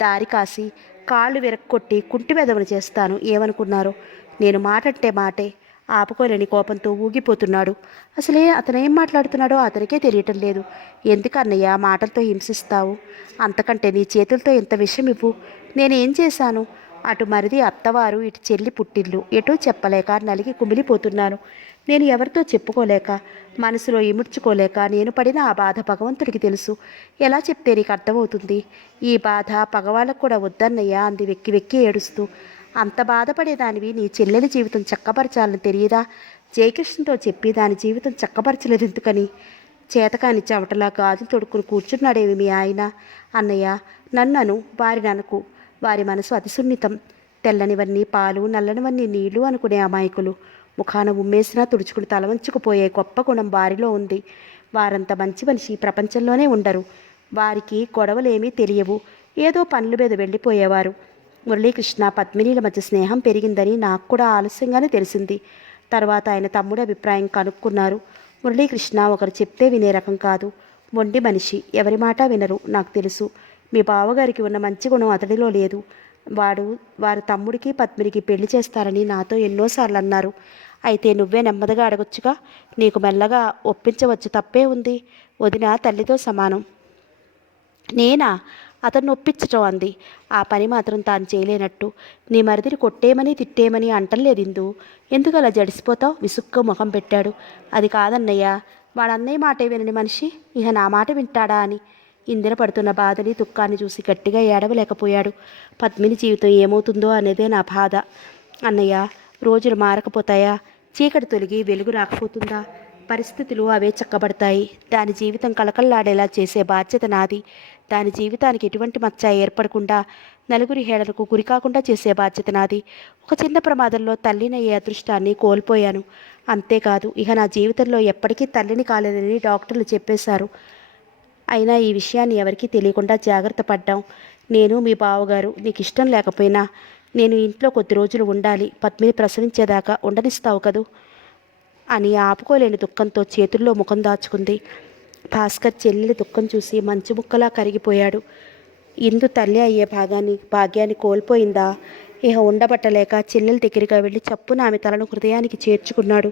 దారి కాసి కాళ్ళు విరక్కొట్టి కుంటి వెదవని చేస్తాను. ఏమనుకున్నారో? నేను మాటంటే మాటే. ఆపుకోలేని కోపంతో ఊగిపోతున్నాడు. అసలే అతనేం మాట్లాడుతున్నాడో అతనికే తెలియటం లేదు. ఎందుకు అన్నయ్య మాటలతో హింసిస్తావు? అంతకంటే నీ చేతులతో ఇంత విషయం ఇవ్వు. నేనేం చేశాను? అటు మరిది అత్తవారు, ఇటు చెల్లి పుట్టిల్లు, ఎటూ చెప్పలేక నలిగి కుమిలిపోతున్నాను. నేను ఎవరితో చెప్పుకోలేక, మనసులో ఇముడ్చుకోలేక నేను పడిన ఆ బాధ భగవంతుడికి తెలుసు. ఎలా చెప్తే నీకు అర్థమవుతుంది? ఈ బాధ పగవాళ్ళకు కూడా వద్దన్నయ్యా అంది వెక్కి వెక్కి ఏడుస్తూ. అంత బాధపడేదానివి నీ చెల్లెలి జీవితం చక్కపరచాలని తెలియదా? జయకృష్ణతో చెప్పి దాని జీవితం చక్కపరచలేదు ఎందుకని? చేతకాని చెవటలా గాజులు తొడుక్కుని కూర్చున్నాడేమి మీ ఆయన? అన్నయ్య, నన్నను, వారిని అనుకు. వారి మనసు అతి సున్నితం. తెల్లనివన్నీ పాలు, నల్లనివన్నీ నీళ్లు అనుకునే అమాయకులు. ముఖాన ఉమ్మేసినా తుడుచుకుని తలవంచుకుపోయే గొప్ప గుణం వారిలో ఉంది. వారంత మంచి మనిషి ప్రపంచంలోనే ఉండరు. వారికి గొడవలేమీ తెలియవు. ఏదో పనుల మీద వెళ్ళిపోయేవారు. మురళీకృష్ణ పద్మినీల మధ్య స్నేహం పెరిగిందని నాకు కూడా ఆలస్యంగానే తెలిసింది. తర్వాత ఆయన తమ్ముడి అభిప్రాయం కనుక్కున్నారు. మురళీకృష్ణ ఒకరు చెప్తే వినే రకం కాదు. మొండి మనిషి, ఎవరి మాట వినరు, నాకు తెలుసు. మీ బావగారికి ఉన్న మంచి గుణం అతడిలో లేదు. వారి తమ్ముడికి పద్మినికి పెళ్లి చేస్తారని నాతో ఎన్నోసార్లు అన్నారు. అయితే నువ్వే నెమ్మదిగా అడగొచ్చుగా. నీకు మెల్లగా ఒప్పించవచ్చు, తప్పే ఉంది. వదిన తల్లితో సమానం. నేనా అతన్ని ఒప్పించటం అంది. ఆ పని మాత్రం తాను చేయలేనట్టు. నీ మరిదిని కొట్టేమని తిట్టేమని అంటలేదిందు. ఎందుకు అలా జడిసిపోతావు? విసుగ్గా ముఖం పెట్టాడు. అది కాదన్నయ్య, వాడన్నయ్య మాటే వినని మనిషి ఇహ నా మాట వింటాడా అని. ఇందిర పడుతున్న బాధని దుఃఖాన్ని చూసి గట్టిగా ఏడవలేకపోయాడు. పద్మిని జీవితం ఏమవుతుందో అనేదే నా బాధ. అన్నయ్య, రోజులు మారకపోతాయా? చీకటి తొలగి వెలుగు రాకపోతుందా? పరిస్థితులు అవే చక్కబడతాయి. దాని జీవితం కళకళలాడేలా చేసే బాధ్యత నాది. దాని జీవితానికి ఎటువంటి మచ్చ ఏర్పడకుండా, నలుగురి హేళనకు గురి కాకుండా చేసే బాధ్యత నాది. ఒక చిన్న ప్రమాదంలో తల్లినయ్యే అదృష్టాన్ని కోల్పోయాను. అంతేకాదు, ఇక నా జీవితంలో ఎప్పటికీ తల్లిని కాలేదని డాక్టర్లు చెప్పేశారు. అయినా ఈ విషయాన్ని ఎవరికీ తెలియకుండా జాగ్రత్త పడ్డాం. నేను, మీ బావగారు. నీకు ఇష్టం లేకపోయినా నేను ఇంట్లో కొద్ది రోజులు ఉండాలి. పద్మిని ప్రసవించేదాకా ఉండనిస్తావు కదూ అని ఆపుకోలేని దుఃఖంతో చేతుల్లో ముఖం దాచుకుంది. భాస్కర్ చెల్లెలి దుఃఖం చూసి మంచు ముక్కలా కరిగిపోయాడు. ఇందు తల్లి అయ్యే భాగ్యాన్ని కోల్పోయిందా? ఇహ ఉండబట్టలేక చెల్లెల దగ్గరగా వెళ్ళి చప్పున ఆమె తలను హృదయానికి చేర్చుకున్నాడు.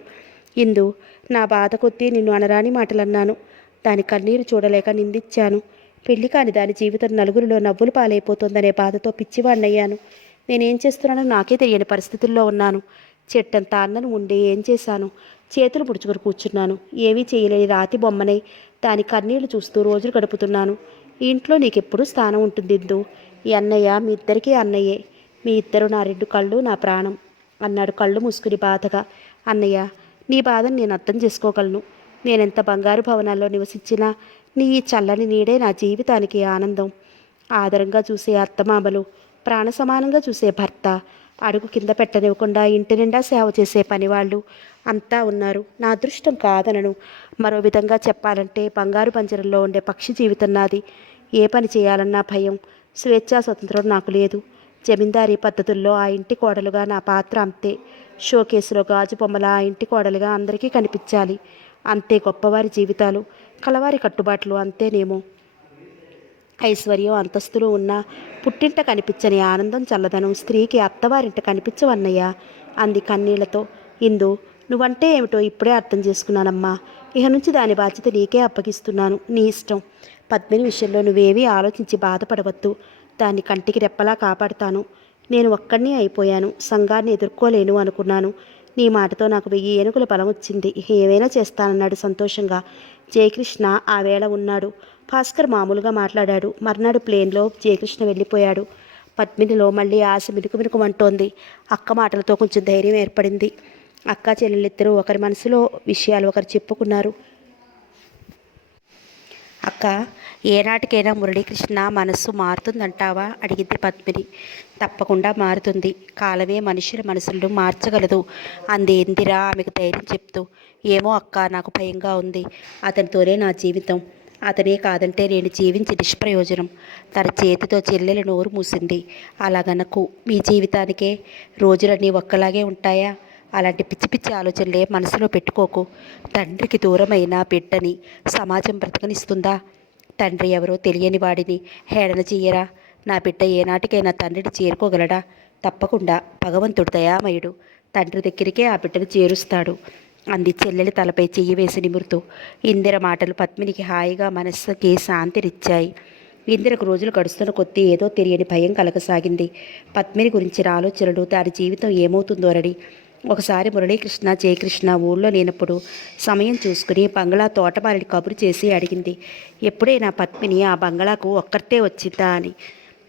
ఇందు, నా బాధ కొద్దీ నిన్ను అనరాని మాటలన్నాను. దాని కన్నీరు చూడలేక నిందించాను. పెళ్లి కాని దాని జీవితం నలుగురిలో నవ్వులు పాలైపోతుందనే బాధతో పిచ్చివాణ్ణయ్యాను. నేనేం చేస్తున్నానో నాకే తెలియని పరిస్థితుల్లో ఉన్నాను. చెట్టంత అన్నను ఉండి ఏం చేశాను? చేతులు పుడుచుకొని కూర్చున్నాను. ఏమీ చేయలేని రాతి బొమ్మనై దాని కన్నీళ్లు చూస్తూ రోజులు గడుపుతున్నాను. ఈ ఇంట్లో నీకెప్పుడు స్థానం ఉంటుంది ఇందు. ఈ అన్నయ్య మీ ఇద్దరికీ అన్నయ్యే. మీ ఇద్దరు నా రెండు కళ్ళు, నా ప్రాణం అన్నాడు కళ్ళు మూసుకుని బాధగా. అన్నయ్య, నీ బాధను నేను అర్థం చేసుకోగలను. నేనెంత బంగారు భవనాల్లో నివసించినా నీ ఈ చల్లని నీడే నా జీవితానికి ఆనందం. ఆదరంగా చూసే అత్తమామలు, ప్రాణ సమానంగా చూసే భర్త, అడుగు కింద పెట్టనివ్వకుండా ఇంటి నిండా సేవ చేసే పనివాళ్ళు అంతా ఉన్నారు. నా అదృష్టం కాదనను. మరో విధంగా చెప్పాలంటే బంగారు పంజరంలో ఉండే పక్షి జీవితం నాది. ఏ పని చేయాలన్నా భయం. స్వేచ్ఛా స్వతంత్రం నాకు లేదు. జమీందారీ పద్ధతుల్లో ఆ ఇంటి కోడలుగా నా పాత్ర అంతే. షోకేసులో గాజు బొమ్మల ఆ ఇంటి కోడలుగా అందరికీ కనిపించాలి. అంతే గొప్పవారి జీవితాలు, కలవారి కట్టుబాట్లు అంతేనేమో. ఐశ్వర్యం అంతస్తులు ఉన్న పుట్టింట కనిపించని ఆనందం చల్లదనం స్త్రీకి అత్తవారింట కనిపించవన్నయ్య అంది కన్నీళ్లతో. ఇందు, నువ్వంటే ఏమిటో ఇప్పుడే అర్థం చేసుకున్నానమ్మా. ఇక నుంచి దాని బాధ్యత నీకే అప్పగిస్తున్నాను. నీ ఇష్టం. పద్మిని విషయంలో నువ్వేమీ ఆలోచించి బాధపడవద్దు. దాన్ని కంటికి రెప్పలా కాపాడుతాను. నేను ఒక్కడినే అయిపోయాను. సంఘాన్ని ఎదుర్కోలేను అనుకున్నాను. నీ మాటతో నాకు 1000 ఏనుగుల బలం వచ్చింది. ఏమైనా చేస్తానన్నాడు సంతోషంగా. జయకృష్ణ ఆ వేళ ఉన్నాడు. భాస్కర్ మామూలుగా మాట్లాడాడు. మర్నాడు ప్లేన్లో జయకృష్ణ వెళ్ళిపోయాడు. పద్మినిలో మళ్ళీ ఆశ మినుకుమినుకుమంటోంది. అక్క మాటలతో కొంచెం ధైర్యం ఏర్పడింది. అక్క చెల్లెళ్ళిద్దరూ ఒకరి మనసులో విషయాలు ఒకరు చెప్పుకున్నారు. అక్క, ఏనాటికైనా మురళీకృష్ణ మనస్సు మారుతుందంటావా అడిగింది పద్మిని. తప్పకుండా మారుతుంది. కాలమే మనుషుల మనసులను మార్చగలదు అంది ఇందిర ఆమెకు ధైర్యం చెప్తూ. ఏమో అక్క, నాకు భయంగా ఉంది. అతనితోనే నా జీవితం. అతనే కాదంటే నేను జీవించి నిష్ప్రయోజనం. తన చేతితో చెల్లెలు నోరు మూసింది. అలాగనకు. మీ జీవితానికే రోజులన్నీ ఒక్కలాగే ఉంటాయా? అలాంటి పిచ్చి పిచ్చి ఆలోచనలే మనసులో పెట్టుకోకు. తండ్రికి దూరమైన బిడ్డని సమాజం బ్రతకనిస్తుందా? తండ్రి ఎవరో తెలియని వాడిని హేళన చెయ్యరా? నా బిడ్డ ఏనాటికైనా తండ్రిని చేరుకోగలడా? తప్పకుండా. భగవంతుడు దయామయుడు. తండ్రి దగ్గరికే ఆ బిడ్డను చేరుస్తాడు అంది చెల్లెలి తలపై చెయ్యి వేసి నిమురుతూ. ఇందిర మాటలు పద్మినికి హాయిగా మనస్సుకి శాంతినిచ్చాయి. ఇందిరకు రోజులు గడుస్తున్న కొద్దీ ఏదో తెలియని భయం కలగసాగింది. పద్మిని గురించిన ఆలోచనలు, దాని జీవితం ఏమవుతుందోనని. ఒకసారి మురళీకృష్ణ జయకృష్ణ ఊళ్ళో లేనప్పుడు సమయం చూసుకుని బంగ్లా తోటమాలిని కబురు చేసి అడిగింది, ఎప్పుడైనా పద్మిని ఆ బంగ్లాకు ఒక్కర్తే వచ్చిందా అని.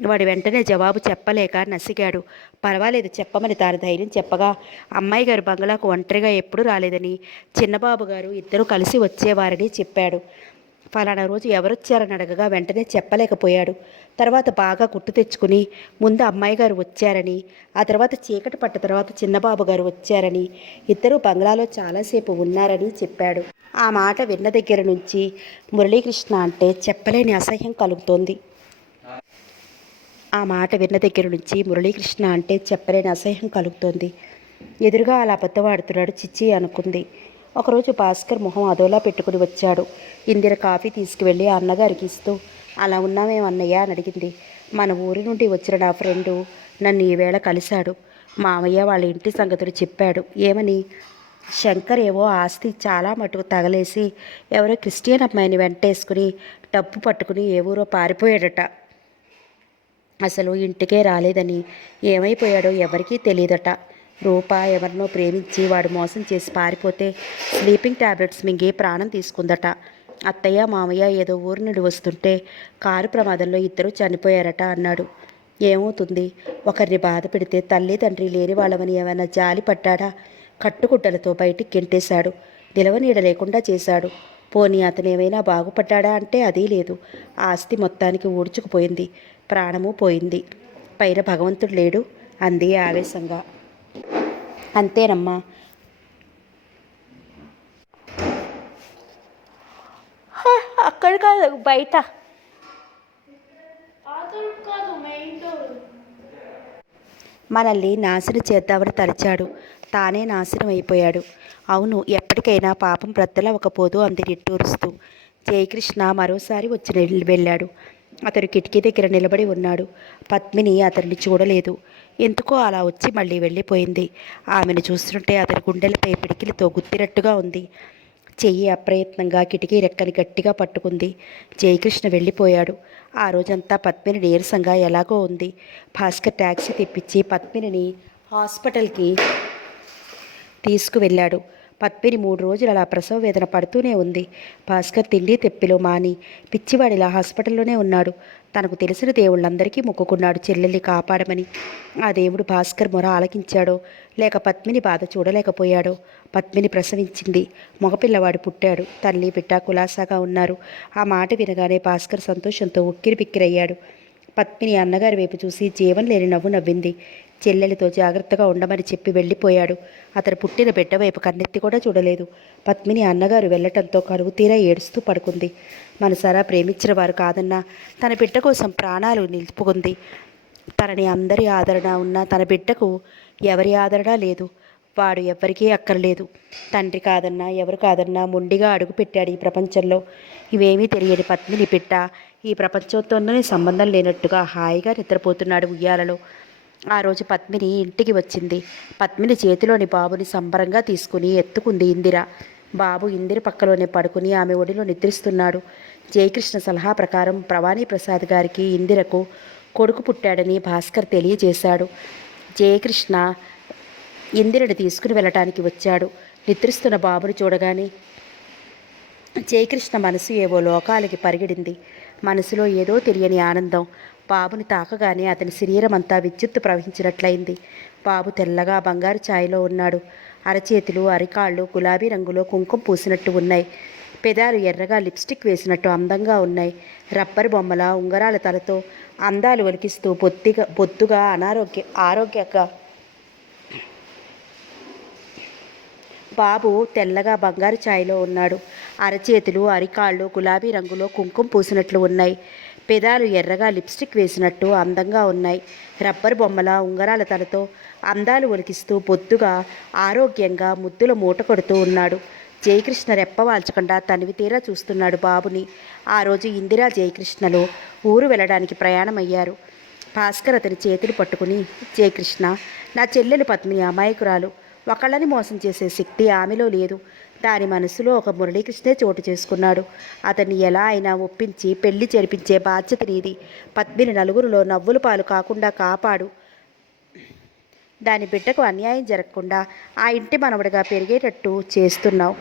వాడు వెంటనే జవాబు చెప్పలేక నసిగాడు. పర్వాలేదు, చెప్పమని తాను ధైర్యం చెప్పగా, అమ్మాయి గారు బంగ్లాకు ఒంటరిగా ఎప్పుడూ రాలేదని, చిన్నబాబు గారు ఇద్దరూ కలిసి వచ్చేవారని చెప్పాడు. ఫలానా రోజు ఎవరొచ్చారని అడగగా వెంటనే చెప్పలేకపోయాడు. తర్వాత బాగా గుర్తు తెచ్చుకుని, ముందు అమ్మాయి గారు వచ్చారని, ఆ తర్వాత చీకటి పట్ట తర్వాత చిన్నబాబు గారు వచ్చారని, ఇద్దరూ బంగ్లాలో చాలాసేపు ఉన్నారని చెప్పాడు. ఆ మాట విన్న దగ్గర నుంచి మురళీకృష్ణ అంటే చెప్పలేని అసహ్యం కలుగుతోంది. ఎదురుగా అలా అబద్ధమాడుతున్నాడు చిచ్చి అనుకుంది. ఒకరోజు భాస్కర్ మొహం అదోలా పెట్టుకుని వచ్చాడు. ఇందిర కాఫీ తీసుకువెళ్ళి అన్నగారికి ఇస్తూ, అలా ఉన్నామేమన్నయ్య అని అడిగింది. మన ఊరి నుండి వచ్చిన నా ఫ్రెండు నన్ను ఈవేళ కలిశాడు. మామయ్య వాళ్ళ ఇంటి సంగతులు చెప్పాడు. ఏమని? శంకర్ ఏవో ఆస్తి చాలా మటుకు తగలేసి ఎవరో క్రిస్టియన్ అమ్మాయిని వెంటేసుకుని డబ్బు పట్టుకుని ఏ ఊరో పారిపోయాడట. అసలు ఇంటికే రాలేదని, ఏమైపోయాడో ఎవరికీ తెలియదట. రూప ఎవరినో ప్రేమించి వాడు మోసం చేసి పారిపోతే స్లీపింగ్ టాబ్లెట్స్ మింగి ప్రాణం తీసుకుందట. అత్తయ్య మామయ్య ఏదో ఊరు నుండి వస్తుంటే కారు ప్రమాదంలో ఇద్దరూ చనిపోయారట అన్నాడు. ఏమవుతుంది? ఒకరిని బాధ పెడితే తల్లి తండ్రి లేని వాళ్ళమని ఏమైనా జాలి పడ్డాడా? కట్టుకుట్టలతో బయటికి గెంటేశాడు. నిలవనీడ లేకుండా చేశాడు. పోనీ అతనేమైనా బాగుపడ్డాడా అంటే అదీ లేదు. ఆస్తి మొత్తానికి ఊడ్చుకుపోయింది. ప్రాణము పోయింది. పైన భగవంతుడు లేడు అంది ఆవేశంగా. అంతేనమ్మా. అక్కడ కాదు, బయట. మనల్ని నాశనం చేద్దామని తలిచాడు. తానే నాశనం అయిపోయాడు. అవును, ఎప్పటికైనా పాపం బ్రద్దలవకపోదు అంది నిట్టూరుస్తూ. జయకృష్ణ మరోసారి వచ్చి వెళ్ళాడు. అతను కిటికీ దగ్గర నిలబడి ఉన్నాడు. పద్మిని అతన్ని చూడలేదు. ఎందుకో అలా వచ్చి మళ్ళీ వెళ్ళిపోయింది. ఆమెను చూస్తుంటే అతని గుండెలపై పిడికిలితో గుద్దినట్టుగా ఉంది. చెయ్యి అప్రయత్నంగా కిటికీ రెక్కని గట్టిగా పట్టుకుంది. జయకృష్ణ వెళ్ళిపోయాడు. ఆ రోజంతా పద్మిని నీరసంగా ఎలాగో ఉంది. భాస్కర్ ట్యాక్సీ తెప్పించి పద్మిని హాస్పిటల్కి తీసుకువెళ్ళాడు. పద్మిని 3 రోజులు అలా ప్రసవ వేదన పడుతూనే ఉంది. భాస్కర్ తిండి తెప్పిలో మాని పిచ్చివాడిలా హాస్పిటల్లోనే ఉన్నాడు. తనకు తెలిసిన దేవుళ్ళందరికీ మొక్కుకున్నాడు చెల్లెల్ని కాపాడమని. ఆ దేవుడు భాస్కర్ మొర ఆలకించాడో లేక పద్మిని బాధ చూడలేకపోయాడో. పద్మిని ప్రసవించింది. మగపిల్లవాడు పుట్టాడు. తల్లి బిడ్డ కులాసాగా ఉన్నారు. ఆ మాట వినగానే భాస్కర్ సంతోషంతో ఉక్కిరిబిక్కిరయ్యాడు. పద్మిని అన్నగారి వైపు చూసి జీవం లేని నవ్వు నవ్వింది. చెల్లెలితో జాగ్రత్తగా ఉండమని చెప్పి వెళ్ళిపోయాడు. అతను పుట్టిన బిడ్డ వైపు కన్నెత్తి కూడా చూడలేదు. పద్మిని అన్నగారు వెళ్లటంతో కరువు తీరా ఏడుస్తూ పడుకుంది. మనసారా ప్రేమించిన వారు కాదన్నా తన బిడ్డ కోసం ప్రాణాలు నిలుపుకుంది. తనని అందరి ఆదరణ ఉన్నా తన బిడ్డకు ఎవరి ఆదరణ లేదు. వాడు ఎవ్వరికీ అక్కర్లేదు. తండ్రి కాదన్నా ఎవరు కాదన్నా మొండిగా అడుగుపెట్టాడు ఈ ప్రపంచంలో. ఇవేమీ తెలియని పద్మిని బిడ్డ ఈ ప్రపంచంతోనే సంబంధం లేనట్టుగా హాయిగా నిద్రపోతున్నాడు ఉయ్యాలలో. ఆ రోజు పద్మిని ఇంటికి వచ్చింది. పద్మిని చేతిలోని బాబుని సంబరంగా తీసుకుని ఎత్తుకుంది ఇందిర. బాబు ఇందిర పక్కలోనే పడుకుని ఆమె ఒడిలో నిద్రిస్తున్నాడు. జయకృష్ణ సలహా ప్రకారం భవానీ ప్రసాద్ గారికి ఇందిరకు కొడుకు పుట్టాడని భాస్కర్ తెలియజేశాడు. జయకృష్ణ ఇందిరని తీసుకుని వెళ్ళటానికి వచ్చాడు. నిద్రిస్తున్న బాబుని చూడగానే జయకృష్ణ మనసు ఏవో లోకాలకి పరిగెడింది. మనసులో ఏదో తెలియని ఆనందం. బాబుని తాకగానే అతని శరీరం అంతా విద్యుత్తు ప్రవహించినట్లయింది. బాబు తెల్లగా బంగారు ఛాయలో ఉన్నాడు. అరచేతులు అరికాళ్ళు గులాబీ రంగులో కుంకుమ పూసినట్టు ఉన్నాయి. పెదాలు ఎర్రగా లిప్స్టిక్ వేసినట్టు అందంగా ఉన్నాయి. రబ్బర్ బొమ్మల ఉంగరాల తలతో అందాలు ఒలికిస్తూ బొత్తుగా ఆరోగ్యంగా బాబు తెల్లగా బంగారు ఛాయలో ఉన్నాడు. అరచేతులు అరికాళ్ళు గులాబీ రంగులో కుంకుమ పూసినట్లు ఉన్నాయి. పెదాలు ఎర్రగా లిప్స్టిక్ వేసినట్టు అందంగా ఉన్నాయి. రబ్బర్ బొమ్మల ఉంగరాల తలతో అందాలు ఒలికిస్తూ బొద్దుగా ఆరోగ్యంగా ముద్దుల మూట కొడుతూ ఉన్నాడు. జయకృష్ణ రెప్పవాల్చకుండా తనివి తీరా చూస్తున్నాడు బాబుని. ఆ రోజు ఇందిరా జయకృష్ణలో ఊరు వెళ్ళడానికి ప్రయాణమయ్యారు. భాస్కర్ అతని చేతులు పట్టుకుని, జయకృష్ణ, నా చెల్లెలు పద్మిని అమాయకురాలు. ఒకళ్ళని మోసం చేసే శక్తి ఆమెలో లేదు. దాని మనసులో ఒక మురళీకృష్ణే చోటు చేసుకున్నాడు. అతన్ని ఎలా అయినా ఒప్పించి పెళ్లి జరిపించే బాధ్యత నీది. పద్మిని నలుగురిలో నవ్వుల పాలు కాకుండా కాపాడు. దాని బిడ్డకు అన్యాయం జరగకుండా ఆ ఇంటి మనవడిగా పెరిగేటట్టు చేస్తున్నావు.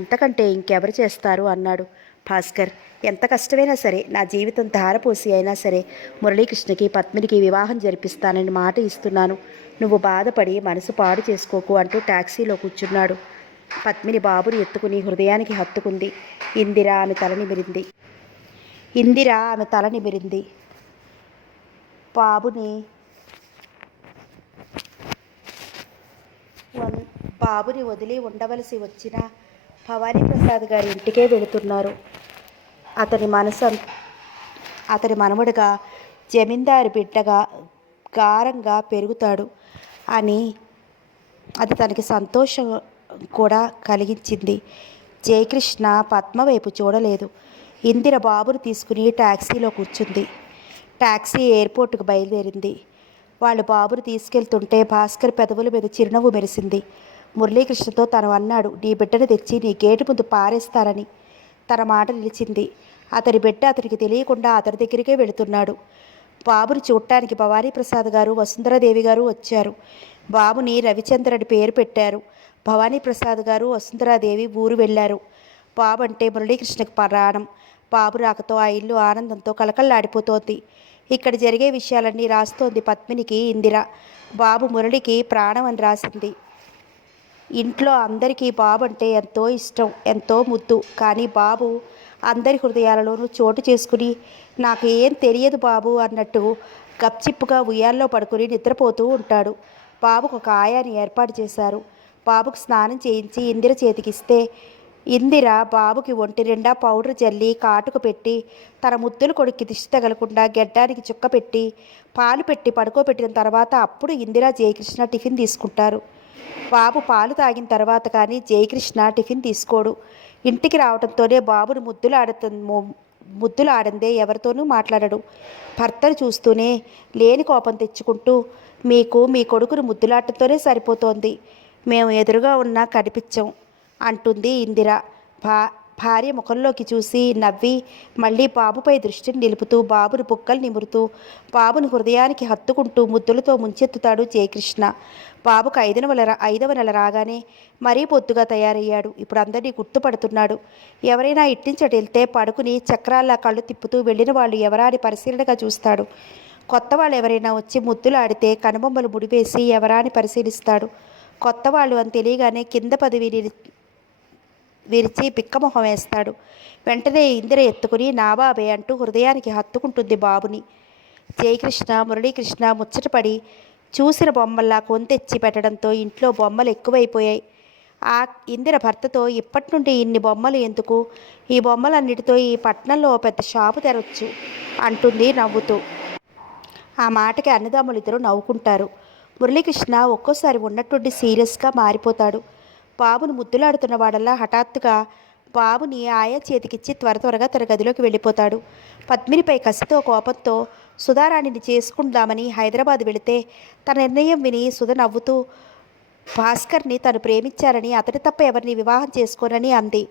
ఇంతకంటే ఇంకెవరు చేస్తారు అన్నాడు భాస్కర్. ఎంత కష్టమైనా సరే, నా జీవితం ధారపోసి అయినా సరే మురళీకృష్ణకి పద్మినికి వివాహం జరిపిస్తానని మాట ఇస్తున్నాను. నువ్వు బాధపడి మనసు పాడు చేసుకోకు అంటూ టాక్సీలో కూర్చున్నాడు. పద్మిని బాబుని ఎత్తుకుని హృదయానికి హత్తుకుంది. ఇందిర ఆమె తల నిమిరింది. బాబుని వదిలి ఉండవలసి వచ్చిన భవానీ ప్రసాద్ గారి ఇంటికే వెళుతున్నారు. అతని మనవడుగా జమీందారు బిడ్డగా గారంగా పెరుగుతాడు అని అది తనకి సంతోషం కూడా కలిగించింది. జయకృష్ణ పద్మ వైపు చూడలేదు. ఇందిర బాబును తీసుకుని టాక్సీలో కూర్చుంది. టాక్సీ ఎయిర్పోర్టుకు బయలుదేరింది. వాళ్ళు బాబును తీసుకెళ్తుంటే భాస్కర్ పెదవుల మీద చిరునవ్వు మెరిసింది. మురళీకృష్ణతో తను అన్నాడు, నీ బిడ్డను తెచ్చి నీ గేటు ముందు పారేస్తారని. తన మాట నిలిచింది. అతని బిడ్డ అతనికి తెలియకుండా అతని దగ్గరికే వెళుతున్నాడు. బాబుని చూడటానికి భవానీ ప్రసాద్ గారు వసుంధరాదేవి గారు వచ్చారు. బాబుని రవిచంద్రని పేరు పెట్టారు. భవానీ ప్రసాద్ గారు వసుంధరాదేవి ఊరు వెళ్ళారు. బాబు అంటే మురళీకృష్ణకు ప్రాణం. బాబు రాకతో ఆ ఇల్లు ఆనందంతో కలకల్లాడిపోతోంది. ఇక్కడ జరిగే విషయాలన్నీ రాస్తోంది పద్మినికి ఇందిర. బాబు మురళికి ప్రాణం అని రాసింది. ఇంట్లో అందరికీ బాబు అంటే ఎంతో ఇష్టం, ఎంతో ముద్దు. కానీ బాబు అందరి హృదయాలలోనూ చోటు చేసుకుని నాకు ఏం తెలియదు బాబు అన్నట్టు గప్చిప్పుగా ఉయ్యాల్లో పడుకుని నిద్రపోతూ ఉంటాడు. బాబుకు ఒక ఆయాని ఏర్పాటు చేశారు. బాబుకు స్నానం చేయించి ఇందిర చేతికిస్తే ఇందిర బాబుకి ఒంటి నిండా పౌడర్ జల్లి కాటుకు పెట్టి తన ముద్దుల కొడుక్కి దిష్టి తగలకుండా గెడ్డానికి చుక్క పెట్టి పాలు పెట్టి పడుకోబెట్టిన తర్వాత అప్పుడు ఇందిరా జయకృష్ణ టిఫిన్ తీసుకుంటారు. బాబు పాలు తాగిన తర్వాత కానీ జయకృష్ణ టిఫిన్ తీసుకోడు. ఇంటికి రావడంతోనే బాబును ముద్దులు ఆడందే ఎవరితోనూ మాట్లాడడు. భర్తను చూస్తూనే లేని కోపం తెచ్చుకుంటూ మీకు మీ కొడుకును ముద్దులాటతోనే సరిపోతోంది, మేము ఎదురుగా ఉన్నా కనిపించం అంటుంది ఇందిర. భా భార్య ముఖంలోకి చూసి నవ్వి మళ్ళీ బాబుపై దృష్టిని నిలుపుతూ బాబును బుక్కలు నిమురుతూ బాబును హృదయానికి హత్తుకుంటూ ముద్దులతో ముంచెత్తుతాడు జయకృష్ణ. బాబుకు 5వ నెల రాగానే మరీ పొద్దుగా తయారయ్యాడు. ఇప్పుడు అందరినీ గుర్తుపడుతున్నాడు. ఎవరైనా ఇట్టించటి వెళ్తే పడుకుని చక్రాల్లా కళ్ళు తిప్పుతూ వెళ్ళిన వాళ్ళు ఎవరా అని పరిశీలనగా చూస్తాడు. కొత్త వాళ్ళు ఎవరైనా వచ్చి ముద్దులాడితే కనుబొమ్మలు ముడివేసి ఎవరా అని పరిశీలిస్తాడు. కొత్త వాళ్ళు అని తెలియగానే కింద పది విరిచి పిక్కమొహం వేస్తాడు. వెంటనే ఇందిర ఎత్తుకుని నా బాబే అంటూ హృదయానికి హత్తుకుంటుంది బాబుని. జయకృష్ణ మురళీకృష్ణ ముచ్చటపడి చూసిన బొమ్మల్లా కొంతెచ్చి పెట్టడంతో ఇంట్లో బొమ్మలు ఎక్కువైపోయాయి. ఆ ఇందిర భర్తతో ఇప్పటి నుండి ఇన్ని బొమ్మలు ఎందుకు, ఈ బొమ్మలన్నిటితో ఈ పట్టణంలో పెద్ద షాపు తెరవచ్చు అంటుంది నవ్వుతూ. ఆ మాటకి అన్నదమ్ములిద్దరూ నవ్వుకుంటారు. మురళీకృష్ణ ఒక్కోసారి ఉన్నట్టుండి సీరియస్గా మారిపోతాడు. బాబును ముద్దులాడుతున్న వాడల్లా హఠాత్తుగా బాబుని ఆయా చేతికిచ్చి త్వరగా తన గదిలోకి వెళ్ళిపోతాడు. పద్మినిపై కసితో కోపంతో సుధారాణిని చేసుకుందామని హైదరాబాద్ వెళితే తన నిర్ణయం విని సుధ నవ్వుతూ భాస్కర్ని తను ప్రేమించారని, అతని తప్ప ఎవరిని వివాహం చేసుకోనని అంది.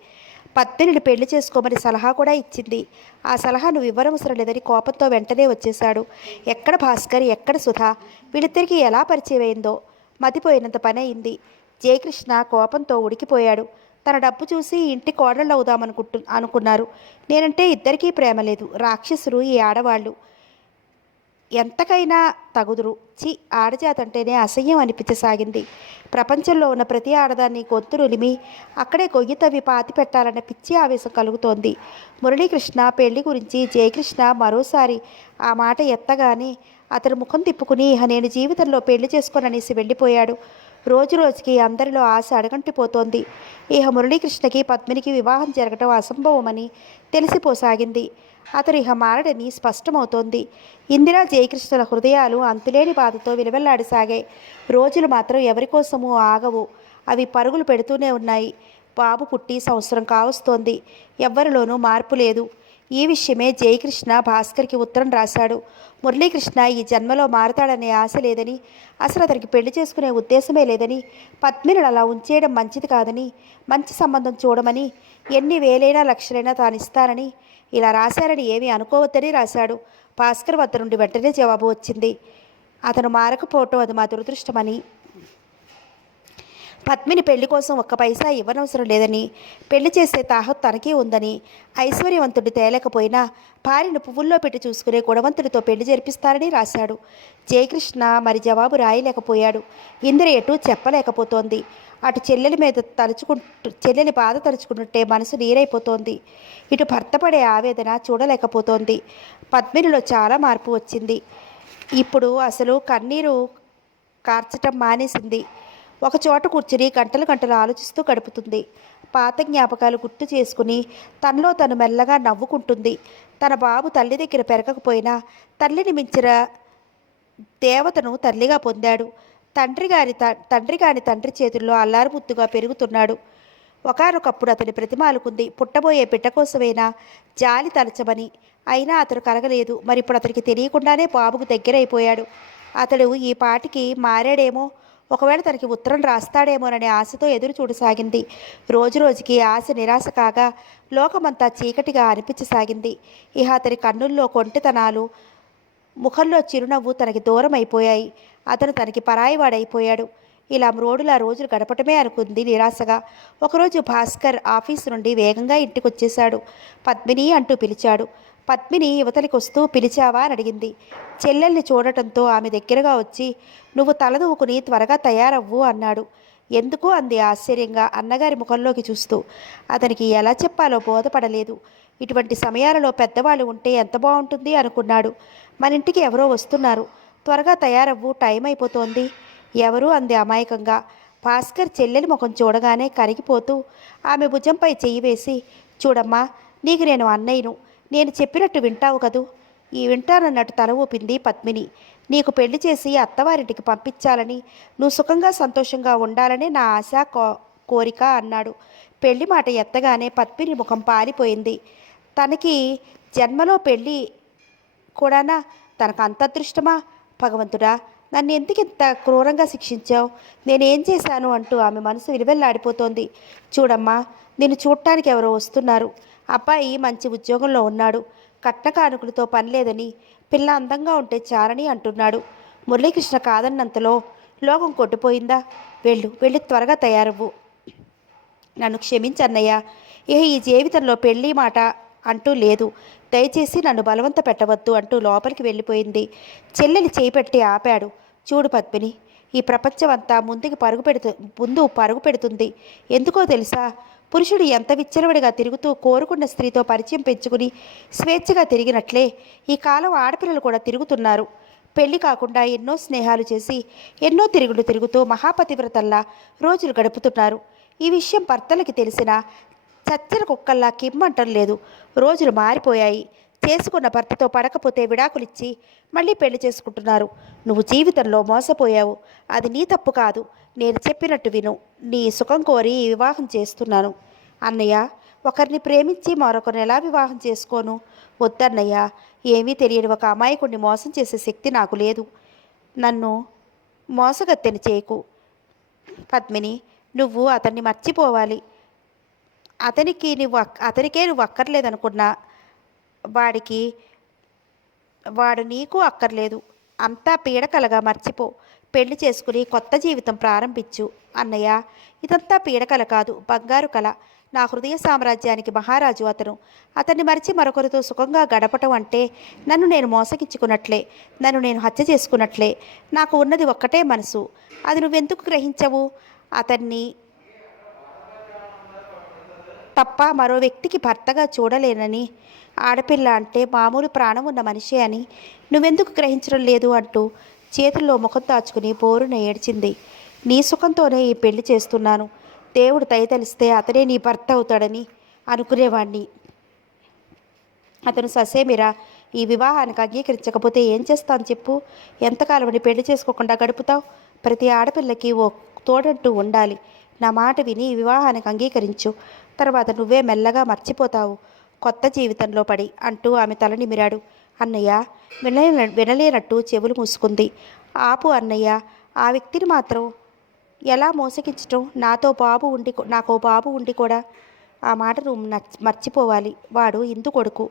పద్మినిని పెళ్లి చేసుకోమని సలహా కూడా ఇచ్చింది. ఆ సలహా నువ్వు ఇవ్వనవసరం లేదని కోపంతో వెంటనే వచ్చేశాడు. ఎక్కడ భాస్కర్, ఎక్కడ సుధ, వీళ్ళిద్దరికీ ఎలా పరిచయం అయిందో మతిపోయినంత పని అయింది. జయకృష్ణ కోపంతో ఉడికిపోయాడు. తన డబ్బు చూసి ఇంటి కోడళ్ళు అనుకున్నారు. నేనంటే ఇద్దరికీ ప్రేమ లేదు. రాక్షసులు ఈ ఆడవాళ్ళు, ఎంతకైనా తగుదురు. ఆడజాతంటేనే అసహ్యం అనిపించసాగింది. ప్రపంచంలో ఉన్న ప్రతి ఆడదాన్ని గొంతు నులిమి అక్కడే గొయ్యి తవ్వి పాతి పెట్టాలన్న పిచ్చి ఆవేశం కలుగుతోంది. మురళీకృష్ణ పెళ్లి గురించి జయకృష్ణ మరోసారి ఆ మాట ఎత్తగానే అతను ముఖం తిప్పుకుని నేను జీవితంలో పెళ్లి చేసుకోననేసి వెళ్ళిపోయాడు. రోజురోజుకి అందరిలో ఆశ అడగంటిపోతోంది. మురళీకృష్ణకి పద్మినికి వివాహం జరగటం అసంభవమని తెలిసిపోసాగింది. అతను మారడని స్పష్టమవుతోంది. ఇందిరా జయకృష్ణల హృదయాలు అంతులేని బాధతో విలవెల్లాడసాగాయి. రోజులు మాత్రం ఎవరికోసమూ ఆగవు. అవి పరుగులు పెడుతూనే ఉన్నాయి. బాబు పుట్టి సంవత్సరం కావస్తోంది. ఎవ్వరిలోనూ మార్పు లేదు. ఈ విషయమే జయకృష్ణ భాస్కర్కి ఉత్తరం రాశాడు. మురళీకృష్ణ ఈ జన్మలో మారతాడనే ఆశ లేదని, అసలు అతనికి పెళ్లి చేసుకునే ఉద్దేశమే లేదని, పద్మిని అలా ఉంచేయడం మంచిది కాదని, మంచి సంబంధం చూడమని, ఎన్ని వేలైనా లక్షలైనా తానిస్తానని ఇలా రాశారని ఏమీ అనుకోవద్దని రాశాడు. భాస్కర్ వద్ద నుండి వెంటనే జవాబు వచ్చింది. అతను మారకపోవటం అది మా దురదృష్టమని, పద్మిని పెళ్లి కోసం ఒక్క పైసా ఇవ్వనవసరం లేదని, పెళ్లి చేసే తాహత్ తనకీ ఉందని, ఐశ్వర్యవంతుడి తేలేకపోయినా భార్యను పువ్వుల్లో పెట్టి చూసుకునే గుణవంతుడితో పెళ్లి జరిపిస్తారని రాశాడు. జయకృష్ణ మరి జవాబు రాయలేకపోయాడు. ఇందిర ఎటూ చెప్పలేకపోతోంది. అటు చెల్లెలి బాధ తలుచుకుంటుంటే మనసు నీరైపోతోంది. ఇటు భర్త పడే ఆవేదన చూడలేకపోతోంది. పద్మినిలో చాలా మార్పు వచ్చింది. ఇప్పుడు అసలు కన్నీరు కార్చటం మానేసింది. ఒక చోట కూర్చుని గంటలు గంటలు ఆలోచిస్తూ గడుపుతుంది. పాత జ్ఞాపకాలు గుర్తు చేసుకుని తనలో తను మెల్లగా నవ్వుకుంటుంది. తన బాబు తల్లి దగ్గర పెరగకపోయినా తల్లిని మించిన దేవతను తల్లిగా పొందాడు. తండ్రి కాని తండ్రి చేతుల్లో అల్లారుముద్దుగా పెరుగుతున్నాడు. ఒకానొకప్పుడు అతని ప్రతిమాలుకుంది. పుట్టబోయే బిడ్డ కోసమైనా జాలి తలచమని. అయినా అతను కలగలేదు. మరి ఇప్పుడు అతనికి తెలియకుండానే బాబుకు దగ్గరైపోయాడు. అతడు ఈ పాటికి మారాడేమో, ఒకవేళ తనకి ఉత్తరం రాస్తాడేమోననే ఆశతో ఎదురు చూడసాగింది. రోజురోజుకి ఆశ నిరాశ కాగా లోకమంతా చీకటిగా అనిపించసాగింది. అతని కన్నుల్లో కొంటెతనాలు, ముఖంలో చిరునవ్వు తనకి దూరం అయిపోయాయి. అతను తనకి పరాయివాడైపోయాడు. ఇలా మ్రోడులా రోజులు గడపటమే అనుకుంది నిరాశగా. ఒకరోజు భాస్కర్ ఆఫీసు నుండి వేగంగా ఇంటికొచ్చేశాడు. పద్మిని అంటూ పిలిచాడు. పద్మిని యువతలికి వస్తూ పిలిచావా అని అడిగింది. చెల్లెల్ని చూడటంతో ఆమె దగ్గరగా వచ్చి నువ్వు తలదూకుని త్వరగా తయారవ్వు అన్నాడు. ఎందుకు అంది ఆశ్చర్యంగా అన్నగారి ముఖంలోకి చూస్తూ. అతనికి ఎలా చెప్పాలో బోధపడలేదు. ఇటువంటి సమయాలలో పెద్దవాళ్ళు ఉంటే ఎంత బాగుంటుంది అనుకున్నాడు. మన ఇంటికి ఎవరో వస్తున్నారు, త్వరగా తయారవ్వు, టైం అయిపోతోంది. ఎవరు అంది అమాయకంగా. భాస్కర్ చెల్లెలి ముఖం చూడగానే కరిగిపోతూ ఆమె భుజంపై చెయ్యి వేసి చూడమ్మా, నీకు నేను అన్నయ్యను, నేను చెప్పినట్టు వింటావు కదూ. వింటానన్నట్టు తల ఊపింది పద్మిని. నీకు పెళ్లి చేసి అత్తవారింటికి పంపించాలని, నువ్వు సుఖంగా సంతోషంగా ఉండాలని నా ఆశ కోరిక అన్నాడు. పెళ్లి మాట ఎత్తగానే పద్మిని ముఖం పాలిపోయింది. తనకి జన్మలో పెళ్ళి కూడానా? తనకు అంత అదృష్టమా? భగవంతుడా, నన్ను ఎందుకు ఇంత క్రూరంగా శిక్షించావు? నేనేం చేశాను అంటూ ఆమె మనసు విలువెల్లాడిపోతోంది. చూడమ్మా, నిన్ను చూడటానికి ఎవరో వస్తున్నారు. అబ్బాయి మంచి ఉద్యోగంలో ఉన్నాడు. కట్న కానుకలతో పని లేదని, పిల్ల అందంగా ఉంటే చాలని అంటున్నాడు. మురళీకృష్ణ కాదన్నంతలో లోకం కొట్టిపోయిందా? వెళ్ళు, వెళ్ళి త్వరగా తయారవ్వు. నన్ను క్షమించన్నయ్య. ఇక ఈ జీవితంలో పెళ్ళి మాట అంటూ లేదు. దయచేసి నన్ను బలవంత పెట్టవద్దు అంటూ లోపలికి వెళ్ళిపోయింది. చెల్లెలి చేయిపెట్టి ఆపాడు. చూడు పద్మిని, ఈ ప్రపంచం అంతా ముందు పరుగు పెడుతుంది. ఎందుకో తెలుసా? పురుషుడు ఎంత విచ్చలవిడిగా తిరుగుతూ కోరుకున్న స్త్రీతో పరిచయం పెంచుకుని స్వేచ్ఛగా తిరిగినట్లే ఈ కాలం ఆడపిల్లలు కూడా తిరుగుతున్నారు. పెళ్లి కాకుండా ఎన్నో స్నేహాలు చేసి ఎన్నో తిరుగులు తిరుగుతూ మహాపతివ్రతల్లా రోజులు గడుపుతున్నారు. ఈ విషయం భర్తలకి తెలిసినా చచ్చిన కుక్కల్లా కిమ్మంటం లేదు. రోజులు మారిపోయాయి. చేసుకున్న భర్తతో పడకపోతే విడాకులిచ్చి మళ్ళీ పెళ్లి చేసుకుంటున్నారు. నువ్వు జీవితంలో మోసపోయావు. అది నీ తప్పు కాదు. నేను చెప్పినట్టు విను. నీ సుఖం కోరి ఈ వివాహం చేస్తున్నాను. అన్నయ్య, ఒకరిని ప్రేమించి మరొకరిని ఎలా వివాహం చేసుకోను? వద్దన్నయ్య. ఏమీ తెలియని ఒక అమాయకుడిని మోసం చేసే శక్తి నాకు లేదు. నన్ను మోసగత్తెని చేయకు పద్మిని. నువ్వు అతన్ని మర్చిపోవాలి. అతనికే నువ్వు అక్కర్లేదనుకున్నా వాడికి వాడు నీకు అక్కర్లేదు. అంతా పీడకలగా మర్చిపో. పెళ్లి చేసుకుని కొత్త జీవితం ప్రారంభించు. అన్నయ్య, ఇదంతా పీడకల కాదు, బంగారు కళ. నా హృదయ సామ్రాజ్యానికి మహారాజు అతను. అతన్ని మరిచి మరొకరితో సుఖంగా గడపటం అంటే నన్ను నేను మోసగించుకున్నట్లే, నన్ను నేను హత్య చేసుకున్నట్లే. నాకు ఉన్నది ఒక్కటే మనసు. అది నువ్వెందుకు గ్రహించవు? అతన్ని తప్ప మరో వ్యక్తికి భర్తగా చూడలేనని, ఆడపిల్ల అంటే మామూలు ప్రాణం ఉన్న మనిషి అని నువ్వెందుకు గ్రహించడం లేదు అంటూ చేతుల్లో ముఖం దాచుకుని బోరున ఏడ్చింది. నీ సుఖంతోనే ఈ పెళ్లి చేస్తున్నాను. దేవుడు దయతలిస్తే అతనే నీ భర్త అవుతాడని అనుకునేవాణ్ణి. అతను ససేమిరా ఈ వివాహానికి అంగీకరించకపోతే ఏం చేస్తాను చెప్పు? ఎంతకాలమని పెళ్లి చేసుకోకుండా గడుపుతావు? ప్రతి ఆడపిల్లకి ఓ తోడంటూ ఉండాలి. నా మాట విని ఈ వివాహానికి అంగీకరించు. తర్వాత నువ్వే మెల్లగా మర్చిపోతావు కొత్త జీవితంలో పడి అంటూ ఆమె తల నిమిరాడు. అన్నయ్య వినలేనట్టు చెవులు మూసుకుంది. ఆపు అన్నయ్య. ఆ వ్యక్తిని మాత్రం ఎలా మోసగించటం? నాకో బాబు ఉండి కూడా ఆ మాట నువ్వు మర్చిపోవాలి. వాడు ఇందు కొడుకు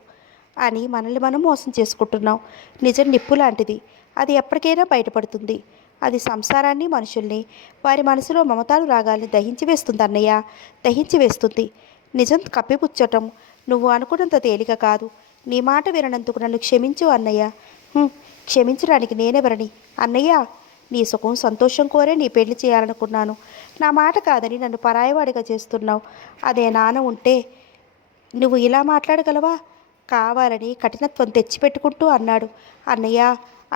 అని మనల్ని మనం మోసం చేసుకుంటున్నాం. నిజం నిప్పు లాంటిది. అది ఎప్పటికైనా బయటపడుతుంది. అది సంసారాన్ని, మనుషుల్ని, వారి మనసులో మమతాలు రాగాల్ని దహించి వేస్తుంది అన్నయ్య, దహించి వేస్తుంది. నిజం కప్పిపుచ్చటం నువ్వు అనుకున్నంత తేలిక కాదు. నీ మాట విననందుకు నన్ను క్షమించు అన్నయ్య. క్షమించడానికి నేనెవరని? అన్నయ్య, నీ సుఖం సంతోషం కోరే నీ పెళ్లి చేయాలనుకున్నాను. నా మాట కాదని నన్ను పరాయవాడిగా చేస్తున్నావు. అదే నాన్న ఉంటే నువ్వు ఇలా మాట్లాడగలవా? కావాలని కఠినత్వం తెచ్చిపెట్టుకుంటూ అన్నాడు. అన్నయ్య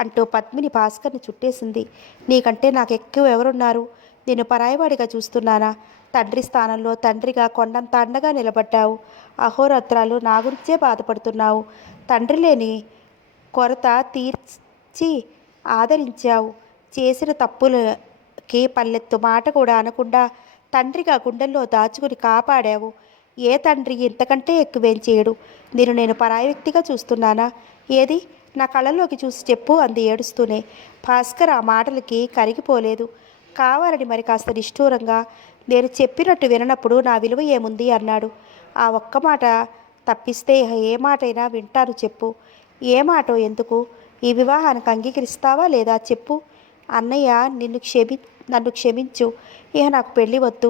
అంటూ పద్మిని భాస్కర్ని చుట్టేసింది. నీకంటే నాకు ఎక్కువ ఎవరున్నారు? నేను పరాయవాడిగా చూస్తున్నానా? తండ్రి స్థానంలో తండ్రిగా కొండంత అండగా నిలబడ్డావు. అహోరాత్రాలు నా గురించే బాధపడుతున్నావు. తండ్రి లేని కొరత తీర్చి ఆదరించావు. చేసిన తప్పులకి పల్లెత్తు మాట కూడా అనకుండా తండ్రిగా గుండెల్లో దాచుకుని కాపాడావు. ఏ తండ్రి ఇంతకంటే ఎక్కువేం చేయడు. నేను పరాయి వ్యక్తిగా చూస్తున్నానా? ఏది నా కళ్ళల్లోకి చూసి చెప్పు అంది ఏడుస్తూనే. భాస్కర్ ఆ మాటలకి కరిగిపోలేదు. కావాలని మరి కాస్త నిష్ఠూరంగా, నేను చెప్పినట్టు విననప్పుడు నా విలువ ఏముంది అన్నాడు. ఆ ఒక్క మాట తప్పిస్తే ఏ మాటైనా వింటాను చెప్పు. ఏ మాటో ఎందుకు? ఈ వివాహానికి అంగీకరిస్తావా లేదా చెప్పు. అన్నయ్య, నన్ను క్షమించు. ఇక నాకు పెళ్ళి వద్దు.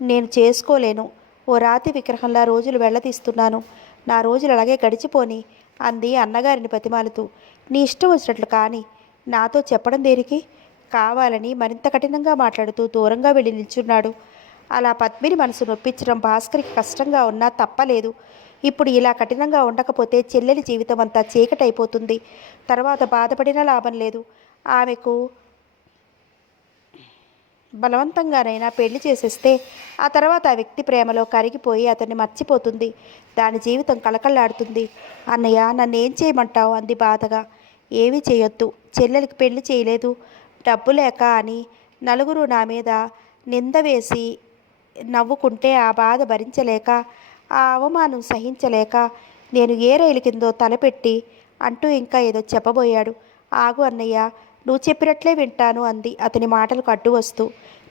నేను చేసుకోలేను. ఓ రాతి విగ్రహంలా రోజులు వెళ్ళతీస్తున్నాను. నా రోజులు అలాగే గడిచిపోని అంది అన్నగారిని బతిమాలుతూ. నీ ఇష్టం వచ్చినట్లు కానీ నాతో చెప్పడం దేనికి? కావాలని మరింత కఠినంగా మాట్లాడుతూ దూరంగా వెళ్ళి నిల్చున్నాడు. అలా పద్మిని మనసు నొప్పించడం భాస్కర్కి కష్టంగా ఉన్నా తప్పలేదు. ఇప్పుడు ఇలా కఠినంగా ఉండకపోతే చెల్లెలి జీవితం అంతా చీకటైపోతుంది. తర్వాత బాధపడినా లాభం లేదు. ఆమెకు బలవంతంగానైనా పెళ్లి చేసేస్తే ఆ తర్వాత ఆ వ్యక్తి ప్రేమలో కరిగిపోయి అతన్ని మర్చిపోతుంది. దాని జీవితం కళకళలాడుతుంది. అన్నయ్య, నన్ను ఏం చేయమంటావు అంది బాధగా. ఏమీ చేయొద్దు. చెల్లెలికి పెళ్లి చేయలేదు, డబ్బు లేక అని నలుగురు నా మీద నింద వేసి నవ్వుకుంటే ఆ బాధ భరించలేక, ఆ అవమానం సహించలేక నేను ఏ రైలు కిందో తలపెట్టి అంటూ ఇంకా ఏదో చెప్పబోయాడు. ఆగు అన్నయ్య, నువ్వు చెప్పినట్లే వింటాను అంది అతని మాటలకు అడ్డు వస్తూ.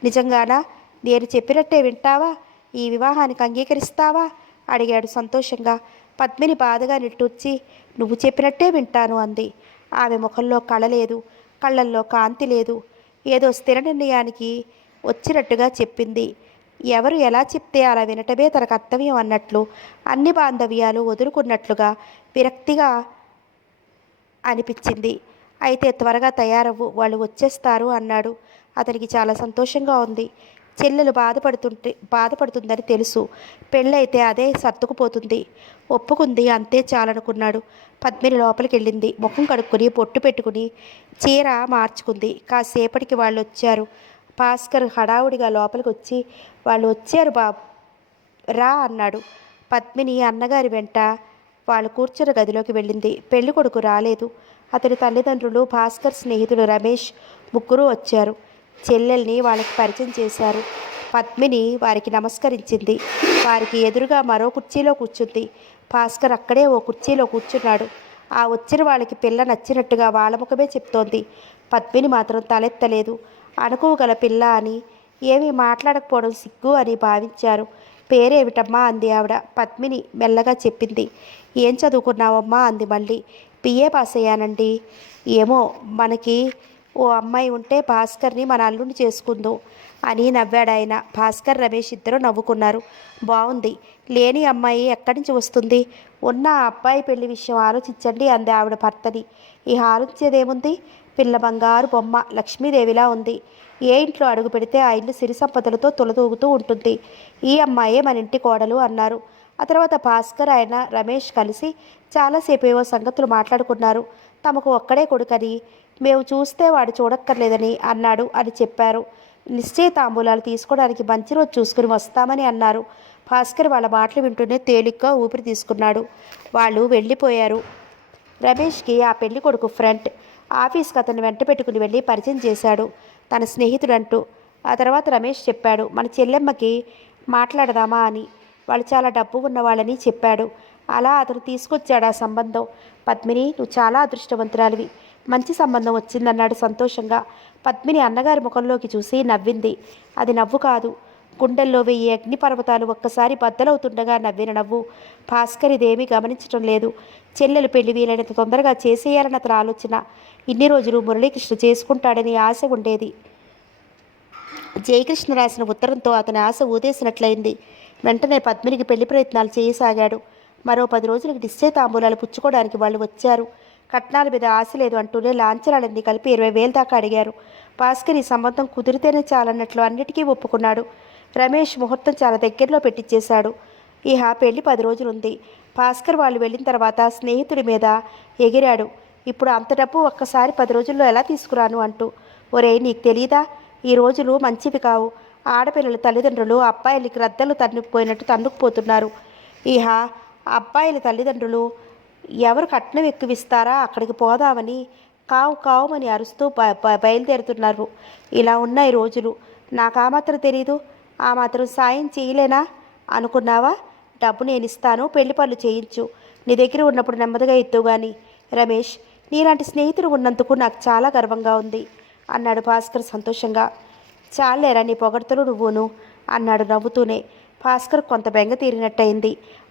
నిజంగానా? నేను చెప్పినట్టే వింటావా? ఈ వివాహానికి అంగీకరిస్తావా? అడిగాడు సంతోషంగా. పద్మిని బాధగా నిట్టూర్చి నువ్వు చెప్పినట్టే వింటాను అంది. ఆమె ముఖంలో కళ లేదు, కళ్ళల్లో కాంతి లేదు. ఏదో స్థిర నిర్ణయానికి వచ్చినట్టుగా చెప్పింది. ఎవరు ఎలా చెప్తే అలా వినటమే తన కర్తవ్యం అన్నట్లు, అన్ని బాంధవ్యాలు వదులుకున్నట్లుగా విరక్తిగా అనిపించింది. అయితే త్వరగా తయారవ్వు, వాళ్ళు వచ్చేస్తారు అన్నాడు. అతనికి చాలా సంతోషంగా ఉంది. చెల్లెలు బాధపడుతుందని తెలుసు. పెళ్ళైతే అదే సర్దుకుపోతుంది. ఒప్పుకుంది, అంతే చాలనుకున్నాడు. పద్మిని లోపలికి వెళ్ళింది. ముఖం కడుక్కొని పొట్టు పెట్టుకుని చీర మార్చుకుంది. కాసేపటికి వాళ్ళు వచ్చారు. భాస్కర్ హడావుడిగా లోపలికి వచ్చి వాళ్ళు వచ్చారు బాబు రా అన్నాడు. పద్మిని అన్నగారి వెంట వాళ్ళు కూర్చున్న గదిలోకి వెళ్ళింది. పెళ్లి కొడుకు రాలేదు. అతని తల్లిదండ్రులు, భాస్కర్ స్నేహితుడు రమేష్ ముగ్గురు వచ్చారు. చెల్లెల్ని వాళ్ళకి పరిచయం చేశారు. పద్మిని వారికి నమస్కరించింది. వారికి ఎదురుగా మరో కుర్చీలో కూర్చుంది. భాస్కర్ అక్కడే ఓ కుర్చీలో కూర్చున్నాడు. ఆ వచ్చిన వాళ్ళకి పిల్ల నచ్చినట్టుగా వాళ్ళ ముఖమే చెప్తోంది. పద్మిని మాత్రం తలెత్తలేదు. అనుకోగల పిల్ల అని, ఏమీ మాట్లాడకపోవడం సిగ్గు అని భావించారు. పేరేమిటమ్మా అంది ఆవిడ. పద్మిని మెల్లగా చెప్పింది. ఏం చదువుకున్నావమ్మా అంది మళ్ళీ. బిఏ పాస్ అయ్యానండి. ఏమో, మనకి ఓ అమ్మాయి ఉంటే భాస్కర్ని మన అల్లుని చేసుకుందాం అని నవ్వాడాయన. భాస్కర్, రమేష్ ఇద్దరు నవ్వుకున్నారు. బాగుంది, లేని అమ్మాయి ఎక్కడి నుంచి వస్తుంది? ఉన్న ఆ అబ్బాయి పెళ్లి విషయం ఆలోచించండి అంది ఆవిడ భర్తని. ఈ ఆలోచించేదేముంది? పిల్ల బంగారు బొమ్మ, లక్ష్మీదేవిలా ఉంది. ఏ ఇంట్లో అడుగు పెడితే ఆ ఇల్లు సిరి సంపదలతో తొలతూగుతూ ఉంటుంది. ఈ అమ్మాయే మన ఇంటి కోడలు అన్నారు. ఆ తర్వాత భాస్కర్, ఆయన, రమేష్ కలిసి చాలాసేపు ఏవో సంగతులు మాట్లాడుకున్నారు. తమకు ఒక్కడే కొడుకని, మేము చూస్తే వాడు చూడక్కర్లేదని అన్నాడు అని చెప్పారు. నిశ్చయ తాంబూలాలు తీసుకోవడానికి మంచి రోజు చూసుకుని వస్తామని అన్నారు. భాస్కర్ వాళ్ళ మాటలు వింటూనే తేలిగ్గా ఊపిరి తీసుకున్నాడు. వాళ్ళు వెళ్ళిపోయారు. రమేష్కి ఆ పెళ్లి కొడుకు ఫ్రెండ్. ఆఫీస్కి అతన్ని వెంట పెట్టుకుని వెళ్ళి పరిచయం చేశాడు, తన స్నేహితుడంటూ. ఆ తర్వాత రమేష్ చెప్పాడు, మన చెల్లెమ్మకి మాట్లాడదామా అని. వాళ్ళు చాలా డబ్బు ఉన్నవాళ్ళని చెప్పాడు. అలా అతను తీసుకొచ్చాడు ఆ సంబంధం. పద్మిని, నువ్వు చాలా అదృష్టవంతురాలివి, మంచి సంబంధం వచ్చిందన్నాడు సంతోషంగా. పద్మిని అన్నగారి ముఖంలోకి చూసి నవ్వింది. అది నవ్వు కాదు, గుండెల్లో 1000 అగ్నిపర్వతాలు ఒక్కసారి బద్దలవుతుండగా నవ్విన నవ్వు. భాస్కర్ ఇదేమీ గమనించటం లేదు. చెల్లెలు పెళ్లి వీలైనంత తొందరగా చేసేయాలని అతని ఆలోచన. ఇన్ని రోజులు మురళీకృష్ణ చేసుకుంటాడని ఆశ ఉండేది. జయకృష్ణ రాసిన ఉత్తరంతో అతని ఆశ ఊదేసినట్లయింది. వెంటనే పద్మినికి పెళ్లి ప్రయత్నాలు చేయసాగాడు. మరో 10 రోజులకు నిశ్చయ తాంబూలాలు పుచ్చుకోవడానికి వాళ్ళు వచ్చారు. కట్నాల మీద ఆశ లేదు అంటూనే లాంఛనాలన్నీ కలిపి 20,000 దాకా అడిగారు. భాస్కర్ ఈ సంబంధం కుదిరితేనే చాలన్నట్లు అన్నిటికీ ఒప్పుకున్నాడు. రమేష్ ముహూర్తం చాలా దగ్గరలో పెట్టించేశాడు. ఇహ పెళ్లి 10 రోజులుంది. భాస్కర్ వాళ్ళు వెళ్ళిన తర్వాత స్నేహితుడి మీద ఎగిరాడు. ఇప్పుడు అంత డబ్బు ఒక్కసారి 10 రోజుల్లో ఎలా తీసుకురాను అంటూ. ఒరేయ్, నీకు తెలీదా? ఈ రోజులు మంచివి కావు. ఆడపిల్లల తల్లిదండ్రులు అబ్బాయిలకి రద్దలు తన్నుకుపోయినట్టు తన్నుకుపోతున్నారు. ఇహ అబ్బాయిల తల్లిదండ్రులు ఎవరు కట్నం ఎక్కువిస్తారా అక్కడికి పోదామని కావు కావుమని అరుస్తూ బయలుదేరుతున్నారు. ఇలా ఉన్నాయి రోజులు. నాకు ఆ మాత్రం తెలీదు, ఆ మాత్రం సాయం చేయలేనా అనుకున్నావా? డబ్బు నేను ఇస్తాను, పెళ్లి పనులు చేయించు. నీ దగ్గర ఉన్నప్పుడు నెమ్మదిగా ఇద్దు గాని. రమేష్, నీలాంటి స్నేహితుడు ఉన్నందుకు నాకు చాలా గర్వంగా ఉంది అన్నాడు భాస్కర్ సంతోషంగా. చాలేరా నీ పొగడ్తలు నువ్వును అన్నాడు నవ్వుతూనే. భాస్కర్ కొంత బెంగ తీరినట్టయింది.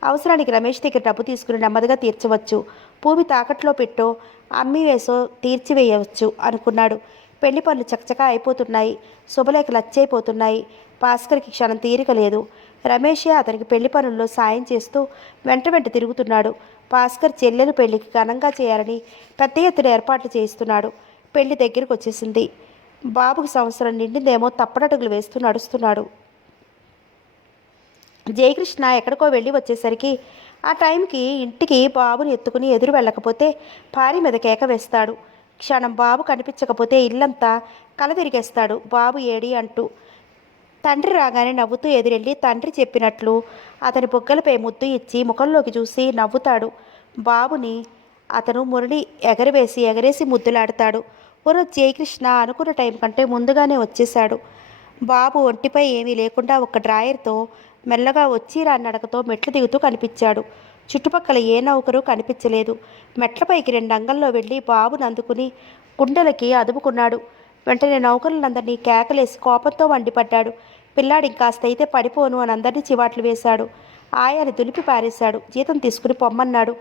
అవసరానికి రమేష్ దగ్గర డబ్బు తీసుకుని నెమ్మదిగా తీర్చవచ్చు. భూమి తాకట్లో పెట్టో అమ్మి వేసో తీర్చివేయవచ్చు అనుకున్నాడు. పెళ్లి పనులు చకచకా అయిపోతున్నాయి. శుభలేఖలు అచ్చైపోతున్నాయి. భాస్కర్కి క్షణం తీరిక లేదు. రమేషే అతనికి పెళ్లి పనుల్లో సాయం చేస్తూ వెంట వెంట తిరుగుతున్నాడు. భాస్కర్ చెల్లెలు పెళ్లికి ఘనంగా చేయాలని పెద్ద ఎత్తున ఏర్పాట్లు చేయిస్తున్నాడు. పెళ్లి దగ్గరికి వచ్చేసింది. బాబుకు సంవత్సరం నిండిందేమో తప్పటడుగులు వేస్తూ నడుస్తున్నాడు. జయకృష్ణ ఎక్కడికో వెళ్ళి వచ్చేసరికి ఆ టైంకి ఇంటికి బాబుని ఎత్తుకుని ఎదురు వెళ్ళకపోతే భార్య మీద కేక వేస్తాడు. క్షణం బాబు కనిపించకపోతే ఇల్లంతా కలతిరిగేస్తాడు. బాబు ఏడి అంటూ. తండ్రి రాగానే నవ్వుతూ ఎదురెళ్ళి తండ్రి చెప్పినట్లు అతని బొగ్గలపై ముద్దు ఇచ్చి ముఖంలోకి చూసి నవ్వుతాడు. బాబుని అతను మురళి ఎగరేసి ముద్దులాడతాడు. ఓరోజు జయకృష్ణ అనుకున్న టైం కంటే ముందుగానే వచ్చేశాడు. బాబు ఒంటిపై ఏమీ లేకుండా ఒక డ్రాయర్తో మెల్లగా వచ్చి నడకతో మెట్లు దిగుతూ కనిపించాడు. చుట్టుపక్కల ఏ నౌకరు కనిపించలేదు. మెట్లపైకి 2 అంగల్లో వెళ్ళి బాబును అందుకుని గుండెలకి అదుముకున్నాడు. వెంటనే నౌకరులందరినీ కేకలేసి కోపంతో మండిపడ్డాడు. పిల్లాడు ఇంకాస్తైతే పడిపోను అని అందరినీ చివాట్లు వేశాడు. ఆయాని దులిపి పారేశాడు. జీతం తీసుకుని పొమ్మన్నాడు.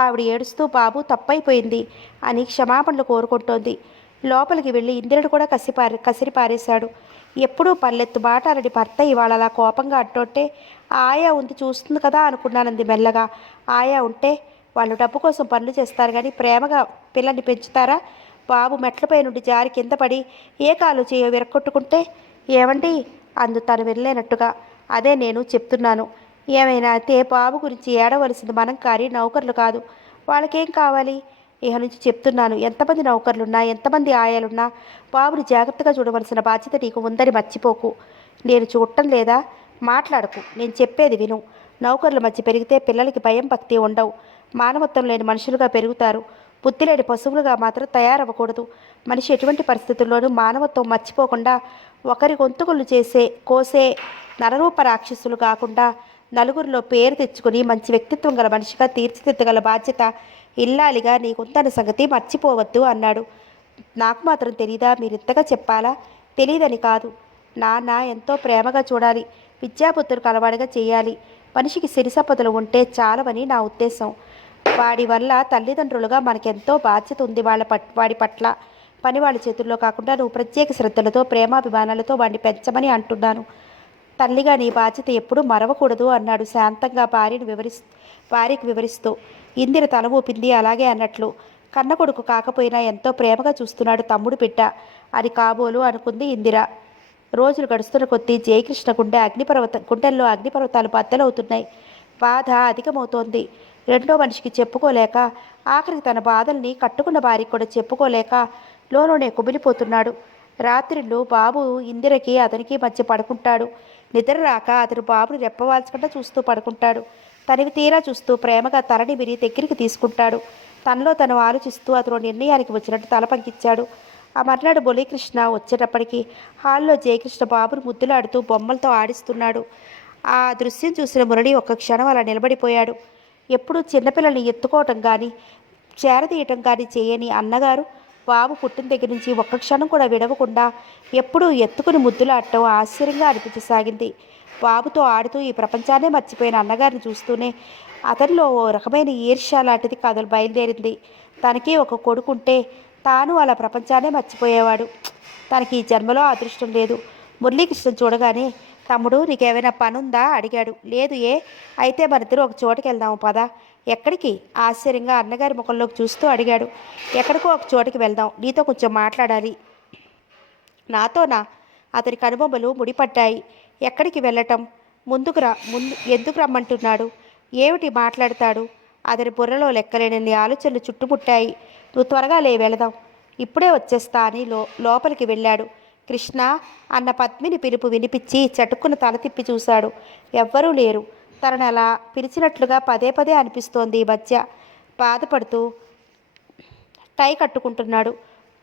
ఆవిడ ఏడుస్తూ బాబు తప్పైపోయింది అని క్షమాపణలు కోరుకుంటోంది. లోపలికి వెళ్ళి ఇందిరను కూడా కసిరి పారేశాడు. ఎప్పుడూ పల్లెత్తు మాటాలని భర్త ఇవాళ అలా కోపంగా అంటుంటే ఆయా ఉంది చూస్తుంది కదా అనుకున్నానంది మెల్లగా. ఆయా ఉంటే వాళ్ళు డబ్బు కోసం పనులు చేస్తారు కానీ ప్రేమగా పిల్లల్ని పెంచుతారా? బాబు మెట్లపై నుండి జారి కింద పడి ఏ కాలు చేయో విరక్కొట్టుకుంటే ఏమండి అందు తను వెళ్ళలేనట్టుగా. అదే నేను చెప్తున్నాను. ఏమైనా అయితే బాబు గురించి ఏడవలసింది మనం కానీ నౌకర్లు కాదు. వాళ్ళకేం కావాలి? ఇహ నుంచి చెప్తున్నాను, ఎంతమంది నౌకర్లున్నా ఎంతమంది ఆయాలున్నా బాబుని జాగ్రత్తగా చూడవలసిన బాధ్యత నీకు ఉందని మర్చిపోకు. నేను చూడటం లేదా? మాట్లాడకు, నేను చెప్పేది విను. నౌకర్ల మధ్య పెరిగితే పిల్లలకి భయం భక్తి ఉండవు. మానవత్వం లేని మనుషులుగా పెరుగుతారు. బుద్ధి లేని పశువులుగా మాత్రం తయారవ్వకూడదు. మనిషి ఎటువంటి పరిస్థితుల్లోనూ మానవత్వం మర్చిపోకుండా ఒకరి గొంతుకులు కోసే నరరూప రాక్షసులు కాకుండా నలుగురిలో పేరు తెచ్చుకుని మంచి వ్యక్తిత్వం గల మనిషిగా తీర్చిదిద్దగల బాధ్యత ఇల్లాలిగా నీకుందన్న సంగతి మర్చిపోవద్దు అన్నాడు. నాకు మాత్రం తెలీదా? మీరింతగా చెప్పాలా? తెలియదని కాదు. నాన్న ఎంతో ప్రేమగా చూడాలి, విద్యాబుద్ధులు కలవాడిగా చేయాలి. మనిషికి సిరి సంపదలు ఉంటే చాలవని నా ఉద్దేశం. వాడి వల్ల తల్లిదండ్రులుగా మనకెంతో బాధ్యత ఉంది వాడి పట్ల. పని వాళ్ళ చేతుల్లో కాకుండా నువ్వు ప్రత్యేక శ్రద్ధలతో ప్రేమాభిమానాలతో వాడిని పెంచమని అంటున్నాను. తల్లిగా నీ బాధ్యత ఎప్పుడూ మరవకూడదు అన్నాడు శాంతంగా భార్యకి వివరిస్తూ. ఇందిర తల ఊపింది అలాగే అన్నట్లు. కన్న కొడుకు కాకపోయినా ఎంతో ప్రేమగా చూస్తున్నాడు తమ్ముడు బిడ్డ అని కాబోలు అనుకుంది ఇందిర. రోజులు గడుస్తున్న కొద్దీ జయకృష్ణ గుండెల్లో అగ్నిపర్వతాలు బద్దలవుతున్నాయి. బాధ అధికమవుతోంది. రెండో మనిషికి చెప్పుకోలేక, ఆఖరికి తన బాధల్ని కట్టుకున్న భార్యకి కూడా చెప్పుకోలేక లోలోనే కుమిలిపోతున్నాడు. రాత్రిళ్ళు బాబు ఇందిరకి అతనికి మధ్య పడుకుంటాడు. నిద్ర రాక అతను బాబుని రెప్పవాల్చకుండా చూస్తూ పడుకుంటాడు. తనివి తీరా చూస్తూ ప్రేమగా తలని విరి దగ్గరికి తీసుకుంటాడు. తనలో తను ఆలోచిస్తూ అతను నిర్ణయానికి వచ్చినట్టు తల పంకించాడు. ఆ మర్నాడు బొలీకృష్ణ వచ్చేటప్పటికి హాల్లో జయకృష్ణ బాబును ముద్దులాడుతూ బొమ్మలతో ఆడిస్తున్నాడు. ఆ దృశ్యం చూసిన మురళి ఒక్క క్షణం అలా నిలబడిపోయాడు. ఎప్పుడూ చిన్నపిల్లల్ని ఎత్తుకోవటం కానీ చేరదీయటం కానీ చేయని అన్నగారు బాబు పుట్టిన దగ్గర నుంచి ఒక్క క్షణం కూడా విడవకుండా ఎప్పుడూ ఎత్తుకుని ముద్దులాడటం ఆశ్చర్యంగా అనిపించసాగింది. బాబుతో ఆడుతూ ఈ ప్రపంచాన్నే మర్చిపోయిన అన్నగారిని చూస్తూనే అతనిలో ఓ రకమైన ఈర్ష్య లాంటిది కథలు బయలుదేరింది. తనకి ఒక కొడుకుంటే తాను అలా ప్రపంచాన్నే మర్చిపోయేవాడు. తనకి ఈ జన్మలో అదృష్టం లేదు. మురళీకృష్ణ చూడగానే తమ్ముడు నీకేమైనా పనుందా అడిగాడు. లేదు. ఏ అయితే మరిద్దరూ ఒక చోటుకి వెళ్దాము పదా. ఎక్కడికి? ఆశ్చర్యంగా అన్నగారి ముఖంలోకి చూస్తూ అడిగాడు. ఎక్కడికో ఒక చోటుకి వెళ్దాం, నీతో కొంచెం మాట్లాడాలి. నాతోనా? అతని కనుబొమ్మలు ముడిపడ్డాయి. ఎక్కడికి వెళ్ళటం? ముందు ఎందుకు రమ్మంటున్నాడు? ఏమిటి మాట్లాడతాడు? అతని బుర్రలో లెక్కలేనన్ని ఆలోచనలు చుట్టుముట్టాయి. నువ్వు త్వరగా వెళదాం, ఇప్పుడే వచ్చేస్తా అని లోపలికి వెళ్ళాడు. కృష్ణ అన్న పద్మిని పిలుపు వినిపించి చటుక్కున తల తిప్పి చూశాడు. ఎవ్వరూ లేరు. తనని అలా పిలిచినట్లుగా పదే పదే అనిపిస్తోంది. ఈ మధ్య బాధపడుతూ టై కట్టుకుంటున్నాడు.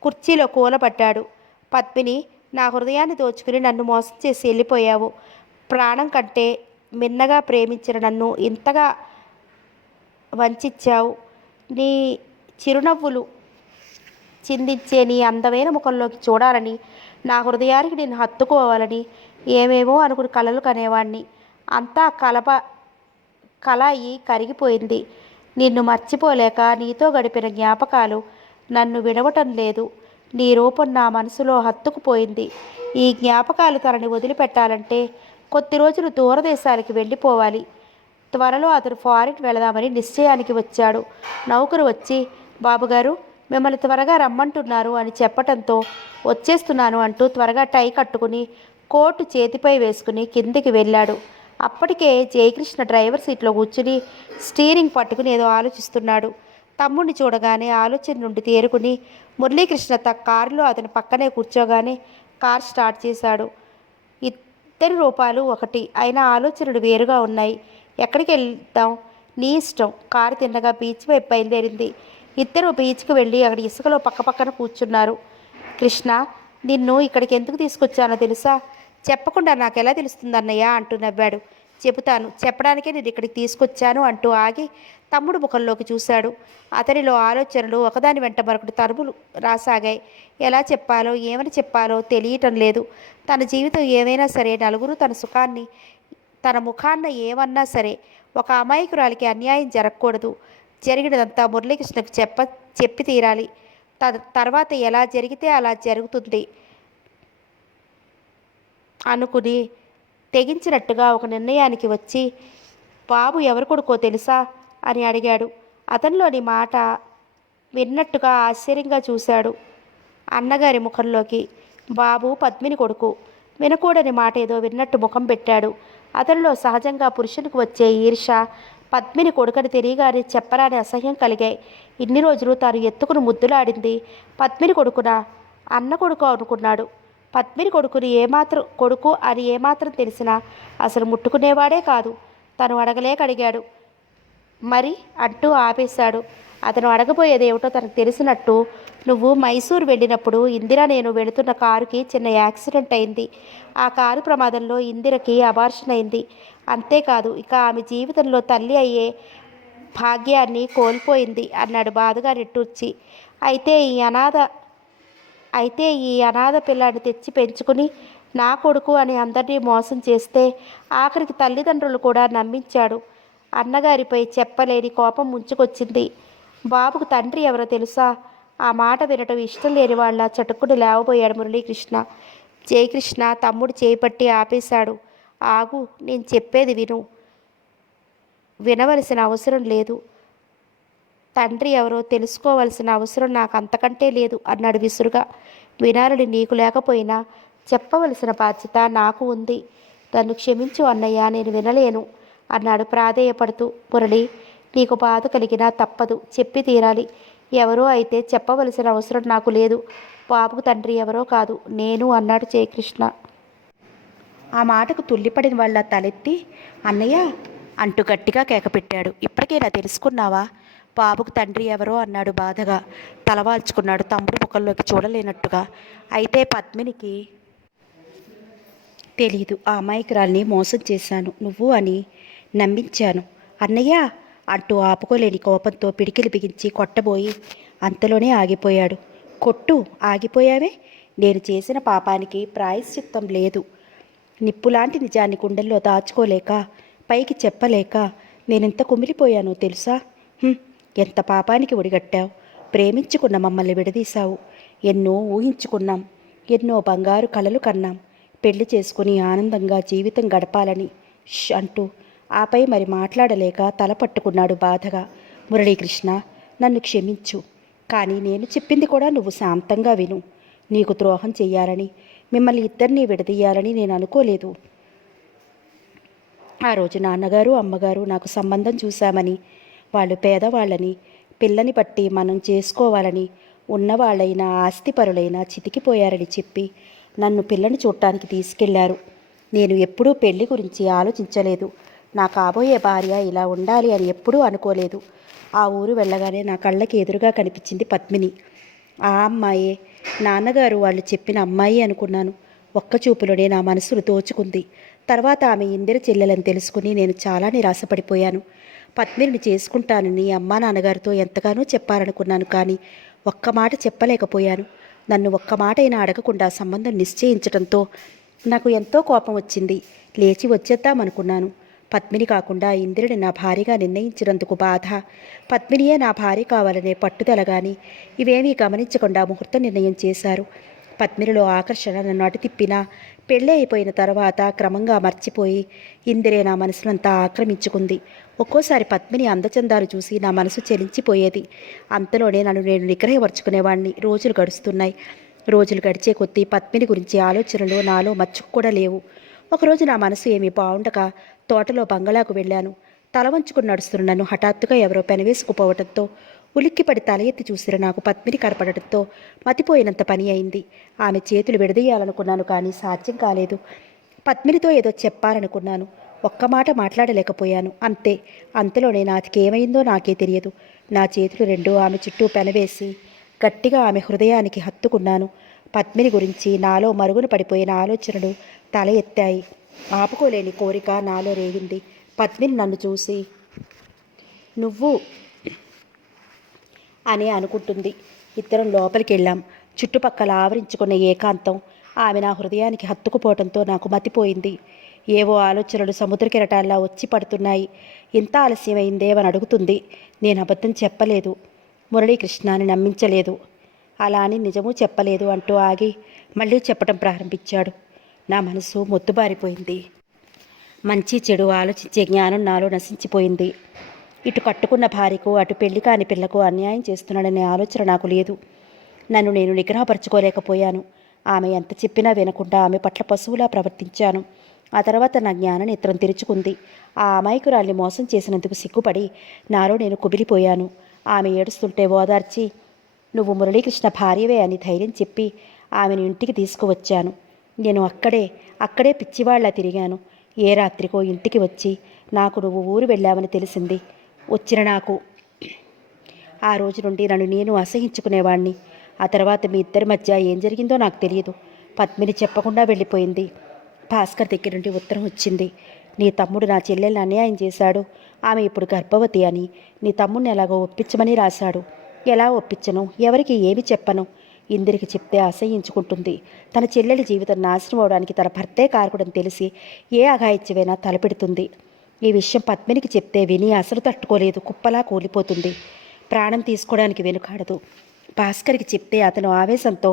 కుర్చీలో కూలబడ్డాడు. పద్మిని, నా హృదయాన్ని దోచుకుని నన్ను మోసం చేసి వెళ్ళిపోయావు. ప్రాణం కంటే మిన్నగా ప్రేమించిన నన్ను ఇంతగా వంచావు. నీ చిరునవ్వులు చిందించే నీ అందమైన ముఖంలోకి చూడాలని, నా హృదయానికి నేను హత్తుకోవాలని ఏమేమో అనుకుని కలలు కనేవాణ్ణి. అంతా కళాయి కరిగిపోయింది. నిన్ను మర్చిపోలేక నీతో గడిపిన జ్ఞాపకాలు నన్ను విడవటం లేదు. నీ రూపం నా మనసులో హత్తుకుపోయింది. ఈ జ్ఞాపకాలు తనని వదిలిపెట్టాలంటే కొద్ది రోజులు దూరదేశాలకి వెళ్ళిపోవాలి. త్వరలో అతను ఫారిన్ వెళదామని నిశ్చయానికి వచ్చాడు. నౌకరు వచ్చి, బాబుగారు మిమ్మల్ని త్వరగా రమ్మంటున్నారు అని చెప్పటంతో వచ్చేస్తున్నాను అంటూ త్వరగా టై కట్టుకుని కోటు చేతిపై వేసుకుని కిందికి వెళ్ళాడు. అప్పటికే జయకృష్ణ డ్రైవర్ సీట్లో కూర్చుని స్టీరింగ్ పట్టుకుని ఏదో ఆలోచిస్తున్నాడు. తమ్ముడిని చూడగానే ఆలోచన నుండి తేరుకుని మురళీకృష్ణ కారులో అతని పక్కనే కూర్చోగానే కార్ స్టార్ట్ చేశాడు. ఇద్దరి రూపాలు ఒకటి అయినా ఆలోచనలు వేరుగా ఉన్నాయి. ఎక్కడికి వెళ్దాం? నీ ఇష్టం. కారు తిన్నగా బీచ్ వైపు బయలుదేరింది. ఇద్దరు బీచ్కి వెళ్ళి అక్కడ ఇసుకలో పక్కపక్కన కూర్చున్నారు. కృష్ణ, నిన్ను ఇక్కడికి ఎందుకు తీసుకొచ్చానో తెలుసా? చెప్పకుండా నాకెలా తెలుస్తుంది అన్నయ్య అంటూ నవ్వాడు. చెబుతాను, చెప్పడానికే నేను ఇక్కడికి తీసుకొచ్చాను అంటూ ఆగి తమ్ముడు ముఖంలోకి చూశాడు. అతనిలో ఆలోచనలు ఒకదాని వెంట మరొకటి తరుములు రాసాగాయి. ఎలా చెప్పాలో ఏమని చెప్పాలో తెలియటం లేదు. తన జీవితం ఏమైనా సరే, నలుగురు తన సుఖాన్ని తన ముఖాన్న ఏమన్నా సరే, ఒక అమాయకురాలికి అన్యాయం జరగకూడదు. జరిగినదంతా మురళీకృష్ణకు చెప్పి తీరాలి. తర్వాత ఎలా జరిగితే అలా జరుగుతుంది అనుకుని తెగించినట్టుగా ఒక నిర్ణయానికి వచ్చి, బాబు ఎవరి కొడుకో తెలుసా అని అడిగాడు. అతనిలోని మాట విన్నట్టుగా ఆశ్చర్యంగా చూశాడు అన్నగారి ముఖంలోకి. బాబు పద్మిని కొడుకు. వినకూడని మాట ఏదో విన్నట్టు ముఖం పెట్టాడు. అతనిలో సహజంగా పురుషునికి వచ్చే ఈర్ష, పద్మిని కొడుకని తెలియగానే చెప్పరాని అసహ్యం కలిగాయి. ఇన్ని రోజులు తాను ఎత్తుకుని ముద్దులాడింది పద్మిని కొడుకున, అన్న కొడుకు అనుకున్నాడు. పద్మిని కొడుకు అని ఏమాత్రం తెలిసినా అసలు ముట్టుకునేవాడే కాదు. తను అడగలేక అడిగాడు. మరి అంటూ ఆపేశాడు. అతను అడగబోయేది ఏమిటో తనకు తెలిసినట్టు, నువ్వు మైసూరు వెళ్ళినప్పుడు ఇందిర నేను వెళుతున్న కారుకి చిన్న యాక్సిడెంట్ అయింది. ఆ కారు ప్రమాదంలో ఇందిరకి అబార్షన్ అయింది. అంతేకాదు, ఇక ఆమె జీవితంలో తల్లి అయ్యే భాగ్యాన్ని కోల్పోయింది అన్నాడు బాధగా నిట్టూర్చి. అయితే ఈ అనాథ పిల్లాన్ని తెచ్చి పెంచుకుని నా కొడుకు అని అందరినీ మోసం చేస్తే ఆఖరికి తల్లిదండ్రులు కూడా నమ్మించాడు. అన్నగారిపై చెప్పలేని కోపం ముంచుకొచ్చింది. బాబుకు తండ్రి ఎవరో తెలుసా? ఆ మాట వినటం ఇష్టం లేని వాళ్ళ చటుక్కుని లేవబోయాడు మురళీకృష్ణ. జయకృష్ణ తమ్ముడు చేపట్టి ఆపేశాడు. ఆగు, నేను చెప్పేది విను. వినవలసిన అవసరం లేదు. తండ్రి ఎవరో తెలుసుకోవలసిన అవసరం నాకు అంతకంటే లేదు అన్నాడు విసురుగా. వినాలని నీకు లేకపోయినా చెప్పవలసిన బాధ్యత నాకు ఉంది. నన్ను క్షమించు అన్నయ్య, నేను వినలేను అన్నాడు ప్రాధేయపడుతూ. మురళి, నీకు బాధ కలిగినా తప్పదు, చెప్పి తీరాలి. ఎవరో అయితే చెప్పవలసిన అవసరం నాకు లేదు. బాబుకు తండ్రి ఎవరో కాదు, నేను అన్నాడు జయకృష్ణ. ఆ మాటకు తుల్లిపడిన వాళ్ళ తలెత్తి అన్నయ్య అంటూ గట్టిగా కేకపెట్టాడు. ఇప్పటికైనా తెలుసుకున్నావా? బాబుకు తండ్రి ఎవరో అన్నాడు బాధగా. తలవాల్చుకున్నాడు తమ్ముడు ముఖంలోకి చూడలేనట్టుగా. అయితే పద్మినికి తెలీదు. ఆ అమాయకురాల్ని మోసం చేశాను నువ్వు అని నమ్మించాను అన్నయ్య అంటూ ఆపుకోలేని కోపంతో పిడికిలి బిగించి కొట్టబోయి అంతలోనే ఆగిపోయాడు. కొట్టు, ఆగిపోయావే? నేను చేసిన పాపానికి ప్రాయశ్చిత్తం లేదు. నిప్పులాంటి నిజాన్ని గుండెల్లో దాచుకోలేక, పైకి చెప్పలేక నేనెంత కుమిలిపోయానో తెలుసా? ఎంత పాపానికి ఒడిగట్టావు. ప్రేమించుకున్న మమ్మల్ని విడదీశావు. ఎన్నో ఊహించుకున్నాం, ఎన్నో బంగారు కలలు కన్నాం. పెళ్లి చేసుకుని ఆనందంగా జీవితం గడపాలని అంటూ ఆపై మరి మాట్లాడలేక తల పట్టుకున్నాడు బాధగా. మురళీకృష్ణ, నన్ను క్షమించు. కానీ నేను చెప్పింది కూడా నువ్వు శాంతంగా విను. నీకు ద్రోహం చెయ్యాలని, మిమ్మల్ని ఇద్దరినీ విడదీయాలని నేను అనుకోలేదు. ఆ రోజు నాన్నగారు అమ్మగారు నాకు సంబంధం చూశామని, వాళ్ళు పేదవాళ్ళని, పిల్లని బట్టి మనం చేసుకోవాలని, ఉన్నవాళ్ళైనా ఆస్తిపరులైనా చితికిపోయారని చెప్పి నన్ను పిల్లని చూడటానికి తీసుకెళ్లారు. నేను ఎప్పుడూ పెళ్లి గురించి ఆలోచించలేదు. నా కాబోయే భార్య ఇలా ఉండాలి అని ఎప్పుడూ అనుకోలేదు. ఆ ఊరు వెళ్ళగానే నా కళ్ళకి ఎదురుగా కనిపించింది పద్మిని. ఆ అమ్మాయే నాన్నగారు వాళ్ళు చెప్పిన అమ్మాయి అనుకున్నాను. ఒక్క చూపులోనే నా మనసును దోచుకుంది. తర్వాత ఆమె ఇందిర చెల్లెలని తెలుసుకుని నేను చాలా నిరాశపడిపోయాను. పద్మిని చేసుకుంటానని అమ్మా నాన్నగారితో ఎంతగానో చెప్పాలనుకున్నాను, కానీ ఒక్క మాట చెప్పలేకపోయాను. నన్ను ఒక్క మాట అయినా అడగకుండా సంబంధం నిశ్చయించడంతో నాకు ఎంతో కోపం వచ్చింది. లేచి వచ్చేద్దామనుకున్నాను. పద్మిని కాకుండా ఇందిరని నా భార్యగా నిర్ణయించినందుకు బాధ. పద్మినియే నా భార్య కావాలనే పట్టుదల కానీ ఇవేమీ గమనించకుండా ముహూర్త నిర్ణయం చేశారు. పద్మినిలో ఆకర్షణ నన్ను అటు తిప్పినా పెళ్ళి అయిపోయిన తర్వాత క్రమంగా మర్చిపోయి ఇందిరే నా మనసునంతా ఆక్రమించుకుంది. ఒక్కోసారి పద్మిని అందచందాలు చూసి నా మనసు చెలించిపోయేది. అంతలోనే నన్ను నేను నిగ్రహపరుచుకునేవాడిని. రోజులు గడుస్తున్నాయి. రోజులు గడిచే కొద్దీ పద్మిని గురించి ఆలోచనలు నాలో మచ్చుకు కూడా లేవు. ఒకరోజు నా మనసు ఏమీ బాగుండక తోటలో బంగళాకు వెళ్ళాను. తల వంచుకుని నడుస్తున్న నన్ను హఠాత్తుగా ఎవరో పెనవేసుకుపోవడంతో ఉలిక్కిపడి తల ఎత్తి చూసిన నాకు పద్మిని కనపడటంతో మతిపోయినంత పని అయింది. ఆమె చేతులు విడదీయాలనుకున్నాను, కానీ సాధ్యం కాలేదు. పద్మినితో ఏదో చెప్పాలనుకున్నాను. ఒక్క మాట మాట్లాడలేకపోయాను. అంతే. అంతలోనే నాకేమైందో నాకే తెలియదు. నా చేతులు రెండూ ఆమె చుట్టూ పెనవేసి గట్టిగా ఆమె హృదయానికి హత్తుకున్నాను. పద్మిని గురించి నాలో మరుగున పడిపోయిన ఆలోచనలు తల ఎత్తాయి. ఆపుకోలేని కోరిక నాలో రేగింది. పద్మిని నన్ను చూసి నువ్వు అని అనుకుంటుంది. ఇద్దరం లోపలికి వెళ్ళాం. చుట్టుపక్కల ఆవరించుకున్న ఏకాంతం ఆమె నా హృదయానికి హత్తుకుపోవడంతో నాకు మతిపోయింది. ఏవో ఆలోచనలు సముద్ర కెరటాల్లా వచ్చి పడుతున్నాయి. ఇంత ఆలస్యమైందేమని అడుగుతుంది. నేను అబద్ధం చెప్పలేదు, మురళీకృష్ణని నమ్మించలేదు, అలా అని నిజమూ చెప్పలేదు అంటూ ఆగి మళ్ళీ చెప్పటం ప్రారంభించాడు. నా మనసు మొత్తుబారిపోయింది. మంచి చెడు ఆలోచించే జ్ఞానం నాలో నశించిపోయింది. ఇటు కట్టుకున్న భార్యకు అటు పెళ్లి కాని పిల్లకు అన్యాయం చేస్తున్నాడనే ఆలోచన నాకు లేదు. నన్ను నేను నిగ్రహపరచుకోలేకపోయాను. ఆమె ఎంత చెప్పినా వినకుండా ఆమె పట్ల పశువులా ప్రవర్తించాను. ఆ తర్వాత నా జ్ఞాన నేత్రం తెరుచుకుంది. ఆ అమాయకురాల్ని మోసం చేసినందుకు సిగ్గుపడి నాలో నేను కుమిలిపోయాను. ఆమె ఏడుస్తుంటే ఓదార్చి నువ్వు మురళీకృష్ణ భార్యవే అని ధైర్యం చెప్పి ఆమెను ఇంటికి తీసుకువచ్చాను. నేను అక్కడే పిచ్చివాళ్లా తిరిగాను. ఏ రాత్రికో ఇంటికి వచ్చి నాకు నువ్వు ఊరు వెళ్ళావని తెలిసింది. వచ్చిన నాకు ఆ రోజు నుండి నన్ను నేను అసహించుకునేవాణ్ణి. ఆ తర్వాత మీ ఇద్దరి మధ్య ఏం జరిగిందో నాకు తెలియదు. పద్మిని చెప్పకుండా వెళ్ళిపోయింది. భాస్కర్ దగ్గర నుండి ఉత్తరం వచ్చింది. నీ తమ్ముడు నా చెల్లెల్ని అన్యాయం చేశాడు, ఆమె ఇప్పుడు గర్భవతి అని నీ తమ్ముడిని ఎలాగో ఒప్పించమని రాశాడు. ఎలా ఒప్పించను, ఎవరికి ఏమి చెప్పను. ఇందిరికి చెప్తే అసహ్యించుకుంటుంది. తన చెల్లెలి జీవితం నాశనం అవడానికి తన భర్తే కారకుడని తెలిసి ఏ అఘాయిత్యమైనా తలపెడుతుంది. ఈ విషయం పద్మినికి చెప్తే విని అసలు తట్టుకోలేదు, కుప్పలా కూలిపోతుంది. ప్రాణం తీసుకోవడానికి వెనుకాడదు. భాస్కర్కి చెప్తే అతను ఆవేశంతో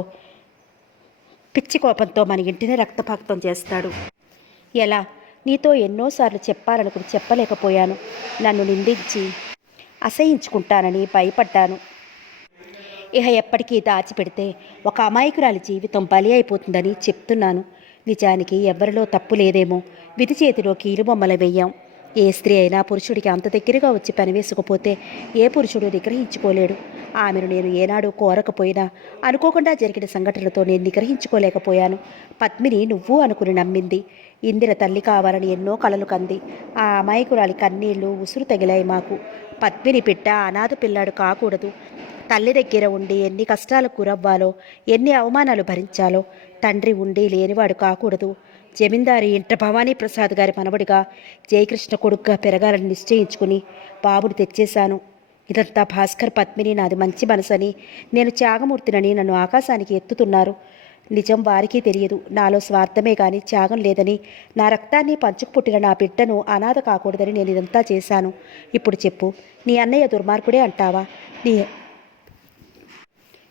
పిచ్చి కోపంతో మన ఇంటినే రక్తపాతం చేస్తాడు. ఎలా? నీతో ఎన్నోసార్లు చెప్పాలనుకుని చెప్పలేకపోయాను. నన్ను నిందించి అసహించుకుంటానని భయపడ్డాను. ఇహ ఎప్పటికీ దాచిపెడితే ఒక అమాయకురాలి జీవితం బలి అయిపోతుందని చెప్తున్నాను. నిజానికి ఎవరిలో తప్పు లేదేమో, విధి చేతిలో కీలుబొమ్మల వెయ్యాం. ఏ స్త్రీ అయినా పురుషుడికి అంత దగ్గరగా వచ్చి పనివేసుకపోతే ఏ పురుషుడు నిగ్రహించుకోలేడు. ఆమెను నేను ఏనాడు కోరకపోయినా అనుకోకుండా జరిగిన సంఘటనలతో నేను నిగ్రహించుకోలేకపోయాను. పద్మిని నువ్వు అనుకుని నమ్మింది. ఇందిర తల్లి కావాలని ఎన్నో కలలు కంది. ఆ అమాయకురాలి కన్నీళ్లు ఉసురు తగిలాయి మాకు. పద్మిని బిడ్డ అనాథ పిల్లాడు కాకూడదు. తల్లి దగ్గర ఉండి ఎన్ని కష్టాలకు గురవ్వాలో, ఎన్ని అవమానాలు భరించాలో, తండ్రి ఉండి లేనివాడు కాకూడదు. జమీందారి ఇంట భవానీ ప్రసాద్ గారి మనవడిగా జయకృష్ణ కొడుకుగా పెరగాలని నిశ్చయించుకుని బాబుని తెచ్చేశాను. ఇదంతా భాస్కర్, పద్మిని నాది మంచి మనసని, నేను త్యాగమూర్తినని నన్ను ఆకాశానికి ఎత్తుతున్నారు. నిజం వారికి తెలియదు. నాలో స్వార్థమే కానీ త్యాగం లేదని, నా రక్తాన్ని పంచుకు పుట్టిన నా బిడ్డను అనాథ కాకూడదని నేను ఇదంతా చేశాను. ఇప్పుడు చెప్పు, నీ అన్నయ్య దుర్మార్గుడే అంటావా?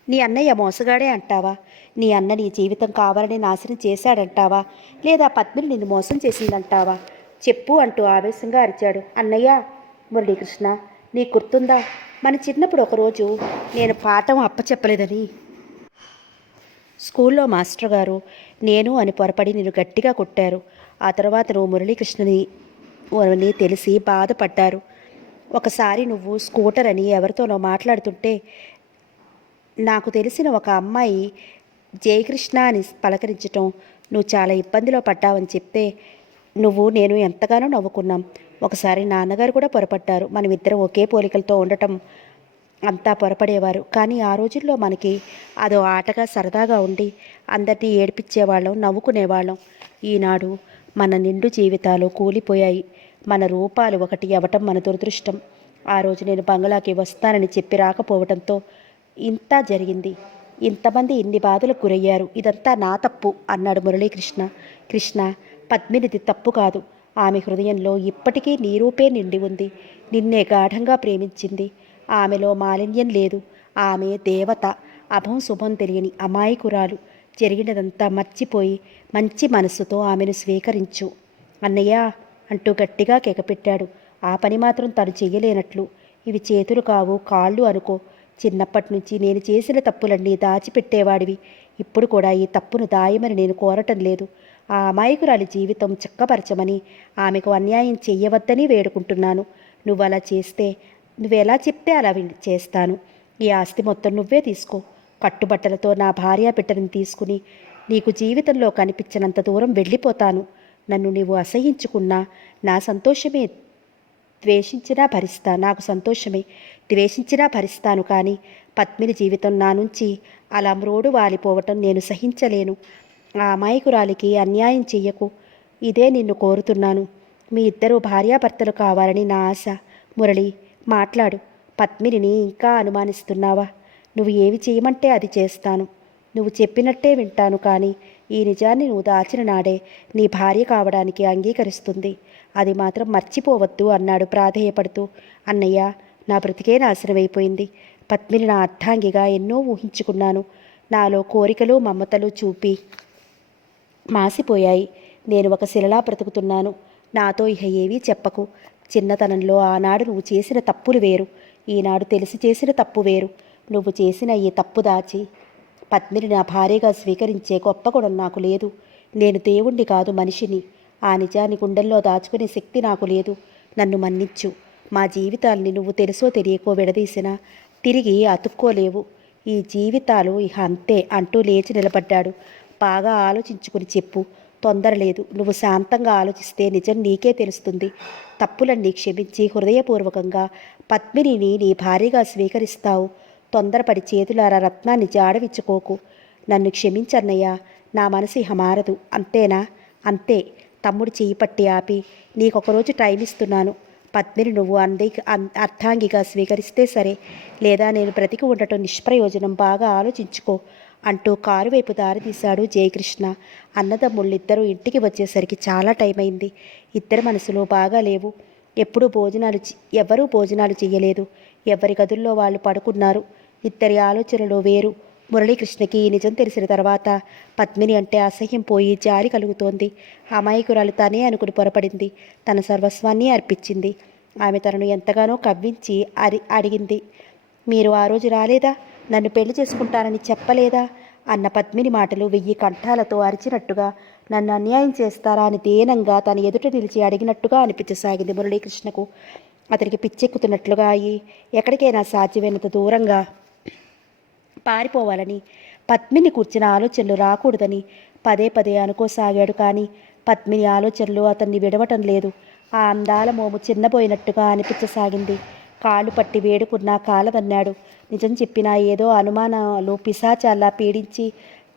నీ అన్నయ్య మోసగాడే అంటావా? నీ అన్న నీ జీవితం కావాలని నాశనం చేశాడంటావా? లేదా పద్మిని నిన్ను మోసం చేసిందంటావా? చెప్పు అంటూ ఆవేశంగా అరిచాడు. అన్నయ్య, మురళీకృష్ణ, నీ గుర్తుందా? మన చిన్నప్పుడు ఒకరోజు నేను పాఠం అప్పచెప్పలేదని స్కూల్లో మాస్టర్ గారు నేను అని పొరపడి నిన్ను గట్టిగా కొట్టారు. ఆ తర్వాత నువ్వు మురళీకృష్ణని అని తెలిసి బాధపడ్డారు. ఒకసారి నువ్వు స్కూటర్ అని ఎవరితోనో మాట్లాడుతుంటే నాకు తెలిసిన ఒక అమ్మాయి జయకృష్ణ అని పలకరించటం నువ్వు చాలా ఇబ్బందిలో పడ్డావని చెప్తే నేను ఎంతగానో నవ్వుకున్నాం. ఒకసారి నాన్నగారు కూడా పొరపడ్డారు. మనమిద్దరం ఒకే పోలికలతో ఉండటం అంతా పొరపడేవారు. కానీ ఆ రోజుల్లో మనకి అదో ఆటగా సరదాగా ఉండి అందరినీ ఏడిపించేవాళ్ళం, నవ్వుకునేవాళ్ళం. ఈనాడు మన నిండు జీవితాలు కూలిపోయాయి. మన రూపాలు ఒకటి అవ్వటం మన దురదృష్టం. ఆ రోజు నేను బంగ్లాకి వస్తానని చెప్పి రాకపోవడంతో ఇంత జరిగింది. ఇంతమంది ఇన్ని బాధలకు గురయ్యారు. ఇదంతా నా తప్పు అన్నాడు మురళీకృష్ణ. కృష్ణ, పద్మినిది తప్పు కాదు. ఆమె హృదయంలో ఇప్పటికీ నీ రూపే నిండి ఉంది. నిన్నే గాఢంగా ప్రేమించింది. ఆమెలో మాలిన్యం లేదు. ఆమె దేవత. అభం శుభం తెలియని అమాయకురాలు. జరిగినదంతా మర్చిపోయి మంచి మనస్సుతో ఆమెను స్వీకరించు. అన్నయ్య అంటూ గట్టిగా కేకపెట్టాడు. ఆ పని మాత్రం తను చెయ్యలేనట్లు. ఇవి చేతులు కావు, కాళ్ళు అనుకో. చిన్నప్పటి నుంచి నేను చేసిన తప్పులన్నీ దాచిపెట్టేవాడివి. ఇప్పుడు కూడా ఈ తప్పును దాయమని నేను కోరటం లేదు. ఆ అమాయకురాలి జీవితం చక్కపరచమని, ఆమెకు అన్యాయం చెయ్యవద్దని వేడుకుంటున్నాను. నువ్వెలా చెప్తే అలా చేస్తాను. ఈ ఆస్తి మొత్తం నువ్వే తీసుకో. కట్టుబట్టలతో నా భార్య బిడ్డని తీసుకుని నీకు జీవితంలో కనిపించినంత దూరం వెళ్ళిపోతాను. నన్ను నీవు అసహించుకున్నా నా సంతోషమే, నాకు సంతోషమే. ద్వేషించినా భరిస్తాను. కానీ పద్మిని జీవితం నా నుంచి అలా మ్రోడు వాలిపోవటం నేను సహించలేను. ఆ అమాయకురాలికి అన్యాయం చెయ్యకు. ఇదే నిన్ను కోరుతున్నాను. మీ ఇద్దరు భార్యాభర్తలు కావాలని నా ఆశ. మురళి, మాట్లాడు. పద్మినిని ఇంకా అనుమానిస్తున్నావా? నువ్వు ఏమి చేయమంటే అది చేస్తాను. నువ్వు చెప్పినట్టే వింటాను. కానీ ఈ నిజాన్ని నువ్వు దాచిన నాడే నీ భార్య కావడానికి అంగీకరిస్తుంది. అది మాత్రం మర్చిపోవద్దు అన్నాడు ప్రాధేయపడుతూ. అన్నయ్య, నా బ్రతికే నాశనమైపోయింది. పద్మిని నా అర్థాంగిగా ఎన్నో ఊహించుకున్నాను. నాలో కోరికలు మమతలు చూపి మాసిపోయాయి. నేను ఒక శిలలా బ్రతుకుతున్నాను. నాతో ఇహ ఏవీ చెప్పకు. చిన్నతనంలో ఆనాడు నువ్వు చేసిన తప్పులు వేరు, ఈనాడు తెలిసి చేసిన తప్పు వేరు. నువ్వు చేసిన ఈ తప్పు దాచి పద్మిని నా భార్యగా స్వీకరించే గొప్ప గుణం నాకు లేదు. నేను దేవుణ్ణి కాదు, మనిషిని. ఆ నిజాన్ని గుండెల్లో దాచుకునే శక్తి నాకు లేదు. నన్ను మన్నించు. మా జీవితాల్ని నువ్వు తెలుసో తెలియకో విడదీసినా తిరిగి అతుక్కోలేవు. ఈ జీవితాలు ఇహ అంతే అంటూ లేచి నిలబడ్డాడు. బాగా ఆలోచించుకుని చెప్పు. తొందర లేదు. నువ్వు శాంతంగా ఆలోచిస్తే నిజం నీకే తెలుస్తుంది. తప్పులన్నీ క్షమించి హృదయపూర్వకంగా పద్మినిని నీ భార్యగా స్వీకరిస్తావు. తొందరపడి చేతులారా రత్నాన్ని జాడవిచ్చుకోకు. నన్ను క్షమించన్నయ్యా. నా మనసు ఇహ మారదు. అంతేనా? అంతే. తమ్ముడు చెయ్యి పట్టి ఆపి, నీకొకరోజు టైం ఇస్తున్నాను. పద్మిని నువ్వు అర్థాంగిగా స్వీకరిస్తే సరే, లేదా నేను బ్రతికి ఉండటం నిష్ప్రయోజనం. బాగా ఆలోచించుకో అంటూ కారు వైపు దారితీశాడు జయకృష్ణ. అన్నదమ్ముళ్ళిద్దరూ ఇంటికి వచ్చేసరికి చాలా టైం అయింది. ఇద్దరి మనసులో బాగా లేవు. ఎవరూ భోజనాలు చెయ్యలేదు. ఎవరి గదుల్లో వాళ్ళు పడుకున్నారు. ఇద్దరి ఆలోచనలు వేరు. మురళీకృష్ణకి ఈ నిజం తెలిసిన తర్వాత పద్మిని అంటే అసహ్యం పోయి జాలి కలుగుతోంది. అమాయకురాలు తనే అనుకుని పొరపడింది. తన సర్వస్వాన్ని అర్పించింది. ఆమె తనను ఎంతగానో కవ్వించి అడిగింది, మీరు ఆ రోజు రాలేదా? నన్ను పెళ్లి చేసుకుంటానని చెప్పలేదా? అన్న పద్మిని మాటలు 1000 కంఠాలతో అరిచినట్టుగా, నన్ను అన్యాయం చేస్తారా అని దీనంగా తన ఎదుట నిలిచి అడిగినట్టుగా అనిపించసాగింది మురళీకృష్ణకు. అతనికి పిచ్చెక్కుతున్నట్లుగా అయ్యి ఎక్కడికైనా సాధ్యమైనంత దూరంగా పారిపోవాలని, పద్మిని కూర్చిన ఆలోచనలు రాకూడదని పదే పదే అనుకోసాగాడు. కానీ పద్మిని ఆలోచనలు అతన్ని విడవటం లేదు. ఆ అందాల మోము చిన్నపోయినట్టుగా అనిపించసాగింది. కాళ్ళు పట్టి వేడుకున్నా కాలదన్నాడు. నిజం చెప్పినా ఏదో అనుమానాలు పిశాచాల్లా పీడించి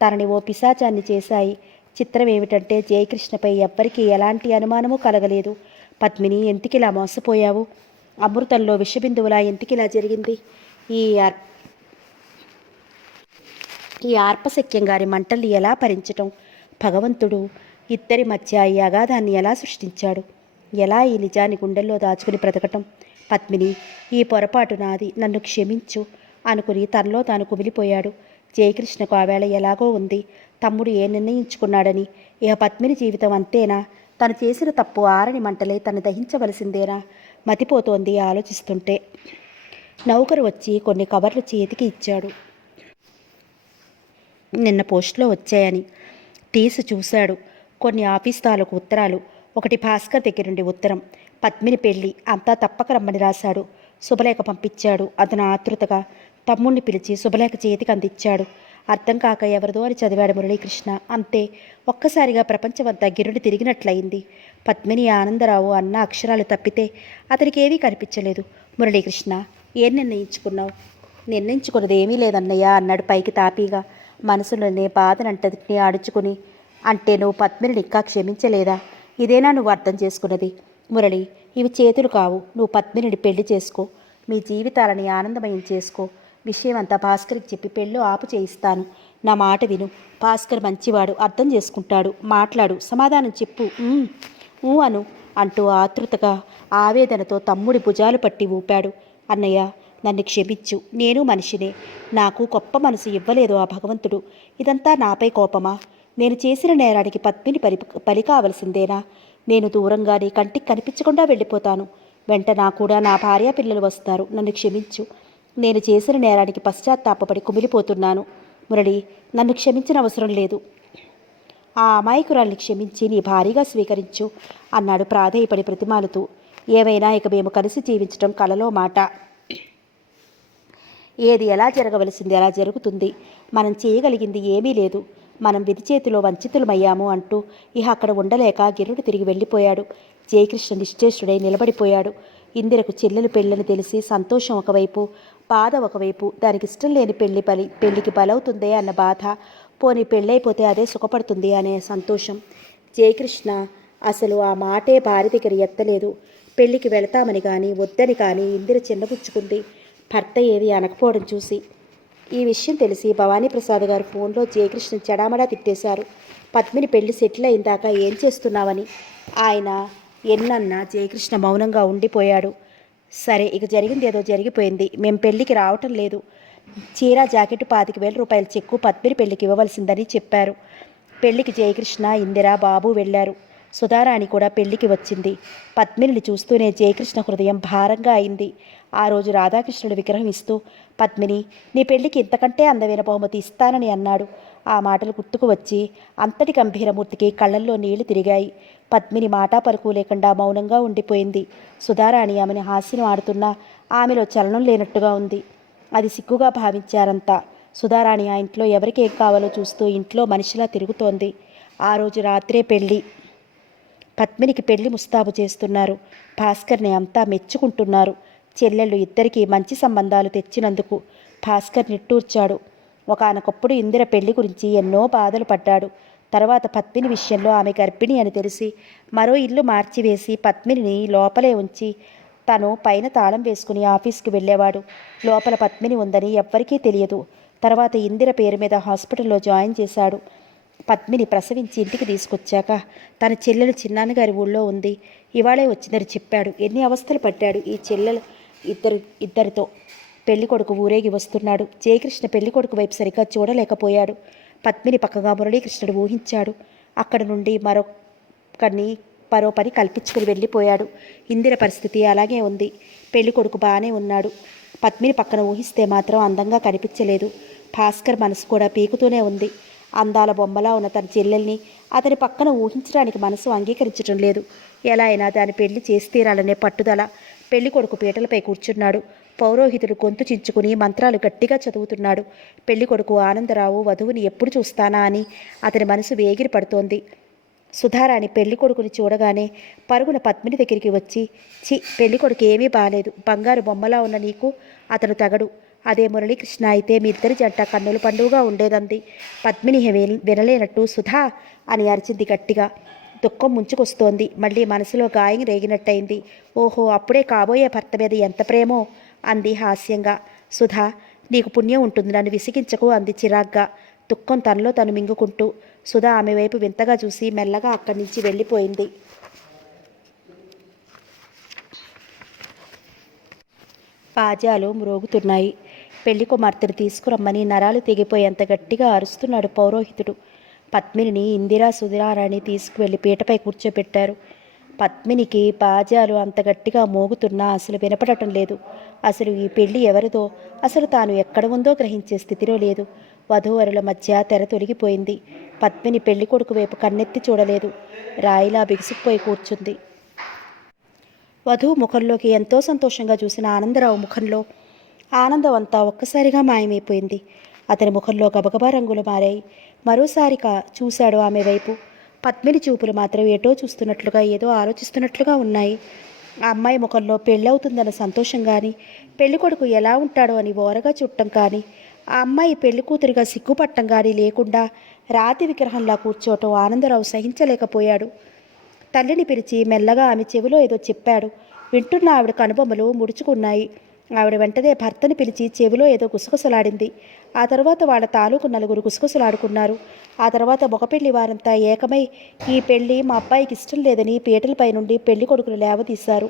తనని ఓ పిశాచాన్ని చేశాయి. చిత్రం ఏమిటంటే జయకృష్ణపై ఎవ్వరికీ ఎలాంటి అనుమానమూ కలగలేదు. పద్మిని, ఎందుకిలా మోసపోయావు? అమృతంలో విషబిందువులా ఎందుకిలా జరిగింది? ఈ ఆర్పశక్యం గారి మంటల్ని ఎలా భరించటం? భగవంతుడు ఇద్దరి మధ్య ఈ అగాధాన్ని ఎలా సృష్టించాడు? ఎలా ఈ నిజాన్ని గుండెల్లో దాచుకుని బ్రతకటం? పద్మిని, ఈ పొరపాటు నాది, నన్ను క్షమించు అనుకుని తనలో తాను కుమిలిపోయాడు. జయకృష్ణకు ఆవేళ ఎలాగో ఉంది. తమ్ముడు ఏ నిర్ణయించుకున్నాడని. ఇహ పద్మిని జీవితం అంతేనా? తను చేసిన తప్పు ఆరని మంటలే తను దహించవలసిందేనా? మతిపోతోంది ఆలోచిస్తుంటే. నౌకరు వచ్చి కొన్ని కవర్లు చేతికి ఇచ్చాడు. నిన్న పోస్టులో వచ్చాయని తీసి చూశాడు. కొన్ని ఆఫీస్ తాలూకు ఉత్తరాలు, ఒకటి భాస్కర్ దగ్గర నుండి ఉత్తరం. పద్మిని పెళ్ళి, అంతా తప్పక రమ్మని రాశాడు. శుభలేఖ పంపించాడు. అతను ఆతృతగా తమ్ముణ్ణి పిలిచి శుభలేఖ చేతికి అందించాడు. అర్థం కాక ఎవరిదో అని చదివాడు మురళీకృష్ణ. అంతే. ఒక్కసారిగా ప్రపంచమంతా గిరుడు తిరిగినట్లయింది. పద్మిని ఆనందరావు అన్న అక్షరాలు తప్పితే అతనికి ఏవీ కనిపించలేదు. మురళీకృష్ణ, ఏం నిర్ణయించుకున్నావు? నిర్ణయించుకున్నది ఏమీ లేదన్నయ్య అన్నాడు పైకి తాపీగా. మనసులోనే బాధనంతటినీ అడుచుకుని. అంటే నువ్వు పద్మిని ఇంకా క్షమించలేదా? ఇదేనా నువ్వు అర్థం చేసుకున్నది? మురళి, ఇవి చేతులు కావు. నువ్వు పద్మినిని పెళ్లి చేసుకో. మీ జీవితాలని ఆనందమయం చేసుకో. విషయం అంతా భాస్కర్కి చెప్పి పెళ్ళి ఆపు చేయిస్తాను. నా మాట విను. భాస్కర్ మంచివాడు, అర్థం చేసుకుంటాడు. మాట్లాడు, సమాధానం చెప్పు. అను అంటూ ఆతృతగా ఆవేదనతో తమ్ముడి భుజాలు పట్టి ఊపాడు. అన్నయ్య, నన్ను క్షమించు. నేను మనిషినే. నాకు గొప్ప మనసు ఇవ్వలేదు ఆ భగవంతుడు. ఇదంతా నాపై కోపమా? నేను చేసిన నేరానికి పద్మిని బలి కావలసిందేనా? నేను దూరంగా నీ కంటికి కనిపించకుండా వెళ్ళిపోతాను. వెంట కూడా నా భార్య పిల్లలు వస్తారు. నన్ను క్షమించు. నేను చేసిన నేరానికి పశ్చాత్తాపపడి కుమిలిపోతున్నాను. మురళి, నన్ను క్షమించిన అవసరం లేదు. ఆ అమాయకురాల్ని క్షమించి నీ భారీగా స్వీకరించు అన్నాడు ప్రాధేయపడి ప్రతిమాలుతూ. ఏవైనా ఇక మేము కలిసి జీవించటం కలలో మాట. ఏది ఎలా జరగవలసింది అలా జరుగుతుంది. మనం చేయగలిగింది ఏమీ లేదు. మనం విధి చేతిలో వంచితులమయ్యాము అంటూ ఇహ అక్కడ ఉండలేక గిరుడు తిరిగి వెళ్ళిపోయాడు. జయకృష్ణ నిశ్చేష్టుడై నిలబడిపోయాడు. ఇందిరకు చెల్లెలు పెళ్ళని తెలిసి సంతోషం ఒకవైపు, బాధ ఒకవైపు. దానికి ఇష్టం లేని పెళ్లికి బలవుతుందే అన్న బాధ, పోనీ పెళ్ళైపోతే అదే సుఖపడుతుంది అనే సంతోషం. జయకృష్ణ అసలు ఆ మాటే భార్య దగ్గర ఎత్తలేదు. పెళ్లికి వెళతామని కానీ వద్దని కానీ ఇందిర చిన్నపుచ్చుకుంది భర్త ఏది అనకపోవడం చూసి. ఈ విషయం తెలిసి భవానీప్రసాద్ గారు ఫోన్లో జయకృష్ణ చెడామడా తిట్టేశారు. పద్మిని పెళ్లి సెటిల్ అయిందాక ఏం చేస్తున్నావని. ఆయన ఎన్నన్నా జయకృష్ణ మౌనంగా ఉండిపోయాడు. సరే, ఇక జరిగింది ఏదో జరిగిపోయింది. మేం పెళ్లికి రావటం లేదు. చీర జాకెట్ 25,000 రూపాయల చెక్కు పద్మిని పెళ్లికి ఇవ్వవలసిందని చెప్పారు. పెళ్లికి జయకృష్ణ, ఇందిర, బాబు వెళ్లారు. సుధారాణి కూడా పెళ్లికి వచ్చింది. పద్మినిని చూస్తూనే జయకృష్ణ హృదయం భారంగా అయింది. ఆ రోజు రాధాకృష్ణుడు విగ్రహం ఇస్తూ, పద్మిని, నీ పెళ్లికి ఇంతకంటే అందమైన బహుమతి ఇస్తానని అన్నాడు. ఆ మాటలు గుర్తుకు వచ్చి అంతటి గంభీరమూర్తికి కళ్ళల్లో నీళ్లు తిరిగాయి. పద్మిని మాటా పలుకు లేకుండా మౌనంగా ఉండిపోయింది. సుధారాణి ఆమెను హాస్యం ఆడుతున్నా ఆమెలో చలనం లేనట్టుగా ఉంది. అది సిగ్గుగా భావించారంతా. సుధారాణి ఆ ఇంట్లో ఎవరికి ఏం కావాలో చూస్తూ ఇంట్లో మనిషిలా తిరుగుతోంది. ఆ రోజు రాత్రే పెళ్లి. పద్మినికి పెళ్లి ముస్తాబు చేస్తున్నారు. భాస్కర్ని అంతా మెచ్చుకుంటున్నారు. చెల్లెళ్ళు ఇద్దరికీ మంచి సంబంధాలు తెచ్చినందుకు. భాస్కర్ నిట్టూర్చాడు. ఒకానొకప్పుడు ఇందిర పెళ్లి గురించి ఎన్నో బాధలు పడ్డాడు. తర్వాత పద్మిని విషయంలో ఆమె గర్భిణి అని తెలిసి మరో ఇల్లు మార్చివేసి పద్మినిని లోపలే ఉంచి తను పైన తాళం వేసుకుని ఆఫీస్కి వెళ్ళేవాడు. లోపల పద్మిని ఉందని ఎవ్వరికీ తెలియదు. తర్వాత ఇందిర పేరు మీద హాస్పిటల్లో జాయిన్ చేశాడు. పద్మిని ప్రసవించి ఇంటికి తీసుకొచ్చాక తన చెల్లెలు చిన్నాన్నగారి ఊళ్ళో ఉంది, ఇవాళే వచ్చిందని చెప్పాడు. ఎన్ని అవస్థలు పడ్డాడు ఈ చెల్లెలు ఇద్దరితో. పెళ్లికొడుకు ఊరేగి వస్తున్నాడు. జయకృష్ణ పెళ్లికొడుకు వైపు సరిగ్గా చూడలేకపోయాడు. పద్మిని పక్కగా మురళీకృష్ణుడు ఊహించాడు. అక్కడ నుండి మరో పని కల్పించుకుని వెళ్ళిపోయాడు. ఇందిర పరిస్థితి అలాగే ఉంది. పెళ్లికొడుకు బాగానే ఉన్నాడు. పద్మిని పక్కన ఊహిస్తే మాత్రం అందంగా కనిపించలేదు. భాస్కర్ మనసు కూడా పీకుతూనే ఉంది. అందాల బొమ్మలా ఉన్న తన చెల్లెల్ని అతని పక్కన ఊహించడానికి మనసు అంగీకరించడం లేదు. ఎలా అయినా దాని పెళ్లి చేసి తీరాలనే పట్టుదల. పెళ్లికొడుకు పీటలపై కూర్చున్నాడు. పౌరోహితుడు గొంతు చించుకుని మంత్రాలు గట్టిగా చదువుతున్నాడు. పెళ్లికొడుకు ఆనందరావు వధువుని ఎప్పుడు చూస్తానా అని అతని మనసు వేగిరి పడుతోంది. సుధారాణి పెళ్లికొడుకుని చూడగానే పరుగున పద్మిని దగ్గరికి వచ్చి, పెళ్లికొడుకు ఏమీ బాలేదు. బంగారు బొమ్మలా ఉన్న నీకు అతను తగడు. అదే మురళీకృష్ణ అయితే మీ ఇద్దరి జంట కన్నుల పండుగగా ఉండేదంది. పద్మిని వినలేనట్టు సుధా అని అరిచింది గట్టిగా. దుఃఖం ముంచుకొస్తోంది. మళ్ళీ మనసులో గాయం రేగినట్టయింది. ఓహో, అప్పుడే కాబోయే భర్త మీద ఎంత ప్రేమో అంది హాస్యంగా. సుధా, నీకు పుణ్యం ఉంటుంది, నన్ను విసిగించకు అంది చిరాగ్గా, దుఃఖం తనలో తను మింగుకుంటూ. సుధా ఆమె వైపు వింతగా చూసి మెల్లగా అక్కడి నుంచి వెళ్ళిపోయింది. బాజాలు మ్రోగుతున్నాయి. పెళ్లి కుమార్తెను తీసుకురమ్మని నరాలు తెగిపోయేంత గట్టిగా అరుస్తున్నాడు పౌరోహితుడు. పద్మినిని ఇందిరా సుధారాణి తీసుకువెళ్ళి పీటపై కూర్చోబెట్టారు. పద్మినికి బాజాలు అంత గట్టిగా మోగుతున్నా అసలు వినపడటం లేదు. అసలు ఈ పెళ్లి ఎవరిదో, అసలు తాను ఎక్కడ ఉందో గ్రహించే స్థితిలో లేదు. వధూవరుల మధ్య తెర తొలగిపోయింది. పద్మిని పెళ్లి కొడుకు వైపు కన్నెత్తి చూడలేదు. రాయిలా బిగుసుకుపోయి కూర్చుంది. వధువు ముఖంలోకి ఎంతో సంతోషంగా చూసిన ఆనందరావు ముఖంలో ఆనందం అంతా ఒక్కసారిగా మాయమైపోయింది. అతని ముఖంలో గబగబా రంగులు మారాయి. మరోసారిగా చూశాడు ఆమె వైపు. పద్మిని చూపులు మాత్రం ఏటో చూస్తున్నట్లుగా, ఏదో ఆలోచిస్తున్నట్లుగా ఉన్నాయి. ఆ అమ్మాయి ముఖంలో పెళ్ళవుతుందన్న సంతోషం కానీ, పెళ్ళికొడుకు ఎలా ఉంటాడో అని ఓరగా చుట్టం కానీ, ఆ అమ్మాయి పెళ్లి కూతురిగా సిగ్గుపట్టం కానీ లేకుండా రాతి విగ్రహంలా కూర్చోవటం ఆనందరావు సహించలేకపోయాడు. తల్లిని పిలిచి మెల్లగా ఆమె చెవిలో ఏదో చెప్పాడు. వింటున్న ఆవిడ కనుబొమ్మలు ముడుచుకున్నాయి. ఆవిడ వెంటనే భర్తను పిలిచి చెవిలో ఏదో గుసగుసలాడింది. ఆ తర్వాత వాళ్ళ తాలూకు నలుగురు గుసగుసలాడుకున్నారు. ఆ తర్వాత మగపెళ్లి వారంతా ఏకమై ఈ పెళ్లి మా అబ్బాయికి ఇష్టం లేదని పీటలపై నుండి పెళ్లి కొడుకును లేవదీశారు.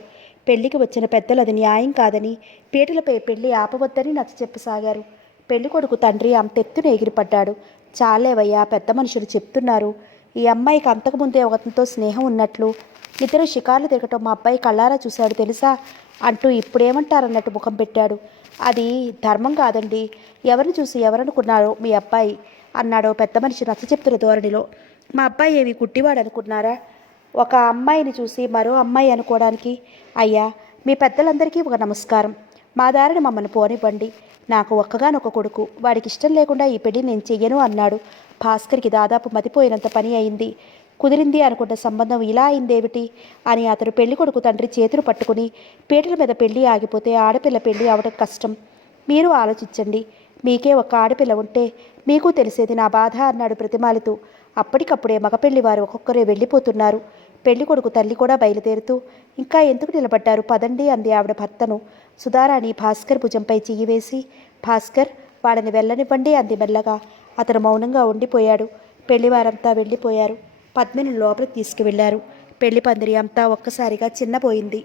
పెళ్లికి వచ్చిన పెద్దలు అది న్యాయం కాదని, పీటలపై పెళ్లి ఆపవద్దని నచ్చచెప్పసాగారు. పెళ్లి కొడుకు తండ్రి అంతెత్తున ఎగిరిపడ్డాడు. చాలేవయ్యా, పెద్ద మనుషులు చెప్తున్నారు. ఈ అమ్మాయికి అంతకుముందే ఒకరితో స్నేహం ఉన్నట్లు, ఇద్దరు షికార్లు తిరగటం మా అబ్బాయి కళ్ళారా చూశాడు తెలుసా అంటూ ఇప్పుడేమంటారన్నట్టు ముఖం పెట్టాడు. అది ధర్మం కాదండి. ఎవరిని చూసి ఎవరనుకున్నారో మీ అబ్బాయి అన్నాడో పెద్ద మనిషి నచ్చ చెప్తున్న ధోరణిలో. మా అబ్బాయి ఏమి గుడ్డివాడు అనుకున్నారా? ఒక అమ్మాయిని చూసి మరో అమ్మాయి అనుకోవడానికి? అయ్యా, మీ పెద్దలందరికీ ఒక నమస్కారం. మా దారిని మమ్మల్ని పోనివ్వండి. నాకు ఒక్కగానొక్క కొడుకు. వాడికి ఇష్టం లేకుండా ఈ పెళ్లి నేను చెయ్యను అన్నాడు. భాస్కర్కి దాదాపు మతిపోయినంత పని అయింది. కుదిరింది అనుకున్న సంబంధం ఇలా అయిందేమిటి అని అతను పెళ్లి కొడుకు తండ్రి చేతులు పట్టుకుని, పీటల మీద పెళ్లి ఆగిపోతే ఆడపిల్ల పెళ్లి అవడం కష్టం. మీరు ఆలోచించండి. మీకే ఒక ఆడపిల్ల ఉంటే మీకు తెలిసేది నా బాధ అన్నాడు ప్రతిమాలుతూ. అప్పటికప్పుడే మగపెళ్లి వారు ఒక్కొక్కరే వెళ్ళిపోతున్నారు. పెళ్లి కొడుకు తల్లి కూడా బయలుదేరుతూ, ఇంకా ఎందుకు నిలబడ్డారు, పదండి అంది ఆవిడ భర్తను. సుధారాణి భాస్కర్ భుజంపై చెయ్యి వేసి, భాస్కర్, వాడిని వెళ్ళనివ్వండి అంది మెల్లగా. అతను మౌనంగా ఉండిపోయాడు. పెళ్లివారంతా వెళ్ళిపోయారు. పద్మిని లోపలికి తీసుకువెళ్లారు. పెళ్లి పందిరి అంతా ఒక్కసారిగా చిన్నపోయింది.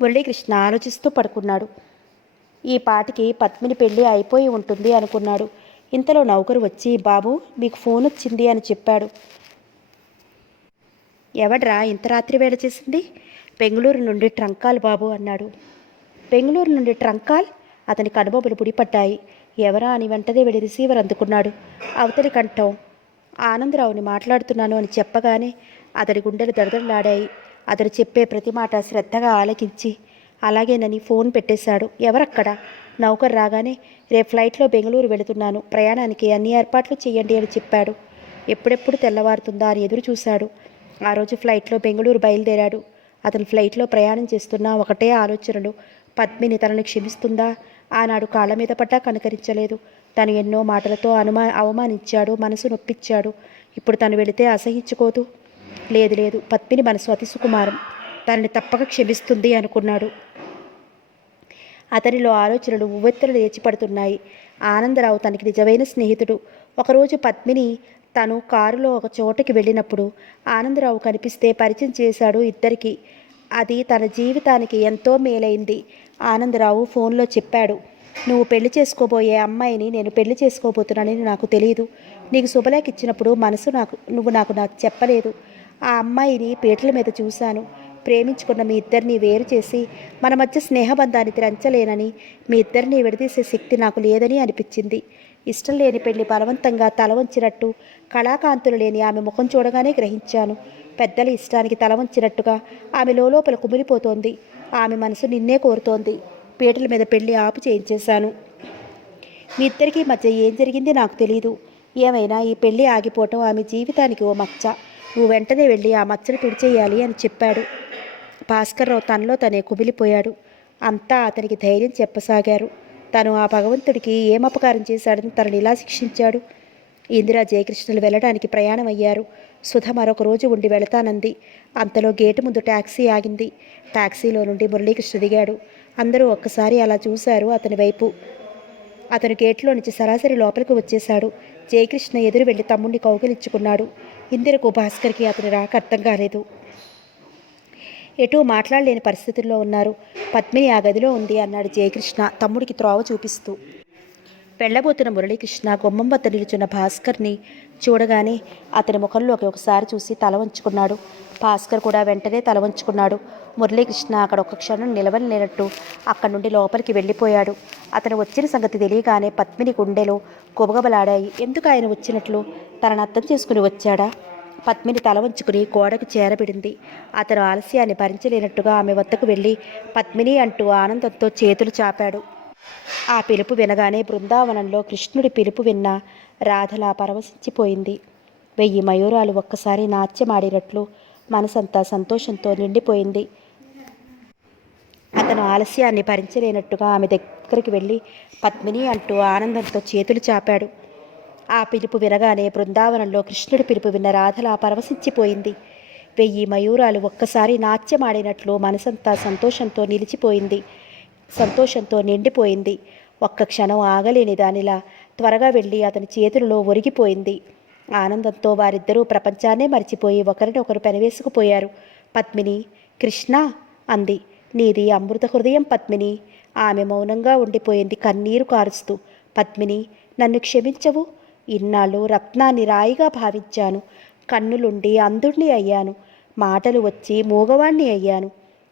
మురళీకృష్ణ ఆలోచిస్తూ పడుకున్నాడు. ఈ పాటికి పద్మిని పెళ్లి అయిపోయి ఉంటుంది అనుకున్నాడు. ఇంతలో నౌకరు వచ్చి, బాబు మీకు ఫోన్ వచ్చింది అని చెప్పాడు. ఎవడ్రా ఇంత రాత్రి వేళ చేసింది? బెంగళూరు నుండి ట్రంకాల్ బాబు అన్నాడు. బెంగళూరు నుండి ట్రంకాల్? అతని కనుబొమ్మలు పుడిపడ్డాయి. ఎవరా అని వెంటనే వెళ్ళి రిసీవర్ అందుకున్నాడు. అవతలి కంఠం ఆనందరావుని మాట్లాడుతున్నాను అని చెప్పగానే అతడి గుండెలు దడదడలాడాయి. అతడు చెప్పే ప్రతి మాట శ్రద్ధగా ఆలకించి అలాగేనని ఫోన్ పెట్టేశాడు. ఎవరక్కడ? నౌకర్ రాగానే రేపు ఫ్లైట్లో బెంగళూరు వెళుతున్నాను, ప్రయాణానికి అన్ని ఏర్పాట్లు చేయండి అని చెప్పాడు. ఎప్పుడెప్పుడు తెల్లవారుతుందా అని ఎదురు చూశాడు. ఆ రోజు ఫ్లైట్లో బెంగళూరు బయలుదేరాడు. అతను ఫ్లైట్లో ప్రయాణం చేస్తున్నా ఒకటే ఆలోచనలు. పద్మిని తనను క్షమిస్తుందా? ఆనాడు కాళ్ళ మీద పడ్డా కనుకరించలేదు. తను ఎన్నో మాటలతో అవమానించాడు, మనసు నొప్పించాడు. ఇప్పుడు తను వెళితే అసహించుకోదు. లేదు లేదు, పద్మిని మనసు అతి సుకుమారం, తనని తప్పక క్షమిస్తుంది అనుకున్నాడు. అతనిలో ఆలోచనలు ఉవ్వెత్తులు లేచిపడుతున్నాయి. ఆనందరావు తనకి నిజమైన స్నేహితుడు. ఒకరోజు పద్మిని తను కారులో ఒక చోటకి వెళ్ళినప్పుడు ఆనందరావు కనిపిస్తే పరిచయం చేశాడు ఇద్దరికి. అది తన జీవితానికి ఎంతో మేలైంది. ఆనందరావు ఫోన్లో చెప్పాడు, నువ్వు పెళ్లి చేసుకోబోయే అమ్మాయిని నేను పెళ్లి చేసుకోబోతున్నానని నాకు తెలియదు. నీకు శుభలేఖ ఇచ్చినప్పుడు నువ్వు నాకు చెప్పలేదు. ఆ అమ్మాయిని పీటల మీద చూశాను. ప్రేమించుకున్న మీ ఇద్దరిని వేరు చేసి మన మధ్య స్నేహబంధాన్ని తెంచలేనని, మీ ఇద్దరిని విడదీసే శక్తి నాకు లేదని అనిపించింది. ఇష్టం లేని పెళ్లి బలవంతంగా తల వంచినట్టు, కళాకాంతులు లేని ఆమె ముఖం చూడగానే గ్రహించాను. పెద్దల ఇష్టానికి తల వంచినట్టుగా ఆమె లోపల కుమిలిపోతోంది. ఆమె మనసు నిన్నే కోరుతోంది. పీటల మీద పెళ్లి ఆపు చేయించేశాను. మీ ఇద్దరికీ మధ్య ఏం జరిగింది నాకు తెలీదు. ఏమైనా ఈ పెళ్లి ఆగిపోవటం ఆమె జీవితానికి ఓ మచ్చ. నువ్వు వెంటనే వెళ్ళి ఆ మచ్చను తుడిచేయాలి అని చెప్పాడు. భాస్కర్రావు తనలో తనే కుమిలిపోయాడు. అంతా అతనికి ధైర్యం చెప్పసాగారు. తను ఆ భగవంతుడికి ఏం అపకారం చేశాడని తనని ఇలా శిక్షించాడు. ఇందిరా జయకృష్ణులు వెళ్ళడానికి ప్రయాణం అయ్యారు. సుధ మరొక రోజు ఉండి వెళతానంది. అంతలో గేటు ముందు ట్యాక్సీ ఆగింది. ట్యాక్సీలో నుండి మురళీకృష్ణ దిగాడు. అందరూ ఒక్కసారి అలా చూశారు అతని వైపు. అతను గేట్లో నుంచి సరాసరి లోపలికి వచ్చేశాడు. జయకృష్ణ ఎదురు వెళ్ళి తమ్ముడిని కౌగిలించుకున్నాడు. ఇందిరకు భాస్కర్కి అతని రాక అర్థం కాలేదు. ఎటూ మాట్లాడలేని పరిస్థితుల్లో ఉన్నారు. పద్మిని ఆ గదిలో ఉంది అన్నాడు జయకృష్ణ తమ్ముడికి త్రోవ చూపిస్తూ. వెళ్ళబోతున్న మురళీకృష్ణ గుమ్మం వద్ద నిలుచున్న భాస్కర్ని చూడగానే అతని ముఖంలోకి ఒకసారి చూసి తల వంచుకున్నాడు. భాస్కర్ కూడా వెంటనే తల వంచుకున్నాడు. మురళీకృష్ణ అక్కడ ఒక క్షణం నిలవలేనట్టు అక్కడి నుండి లోపలికి వెళ్ళిపోయాడు. అతను వచ్చిన సంగతి తెలియగానే పద్మిని గుండెలో గుబగబలాడాయి. ఎందుకు ఆయన వచ్చినట్లు? తనను అర్థం చేసుకుని వచ్చాడా? పద్మిని తల వంచుకుని గోడకు చేరబడింది. అతను ఆలస్యాన్ని భరించలేనట్టుగా ఆమె వద్దకు వెళ్ళి పద్మిని అంటూ ఆనందంతో చేతులు చాపాడు. ఆ పిలుపు వినగానే బృందావనంలో కృష్ణుడి పిలుపు విన్న రాధలా పరవశించిపోయింది. 1000 మయూరాలు ఒక్కసారి నాట్యమాడినట్లు మనసంతా సంతోషంతో నిండిపోయింది. అతను ఆలస్యాన్ని భరించలేనట్టుగా ఆమె దగ్గరికి వెళ్ళి పద్మిని అంటూ ఆనందంతో చేతులు చాపాడు. ఆ పిలుపు వినగానే బృందావనంలో కృష్ణుడి పిలుపు విన్న రాధలా పరవశించిపోయింది. 1000 మయూరాలు ఒక్కసారి నాట్యమాడినట్లు మనసంతా సంతోషంతో నిండిపోయింది. ఒక్క క్షణం ఆగలేని దానిలా త్వరగా వెళ్ళి అతని చేతులలో ఒరిగిపోయింది. ఆనందంతో వారిద్దరూ ప్రపంచాన్నే మర్చిపోయి ఒకరినొకరు పెనవేసుకుపోయారు. పద్మిని, కృష్ణ అంది. నీది అమృత హృదయం పద్మిని. ఆమె మౌనంగా ఉండిపోయింది కన్నీరు కారుస్తూ. పద్మిని, నన్ను క్షమించవు. ఇన్నాళ్ళు రత్నాన్ని రాయిగా భావించాను. కన్నులుండి అంధుణ్ణి అయ్యాను. మాటలు వచ్చి మూగవాణ్ణి అయ్యాను.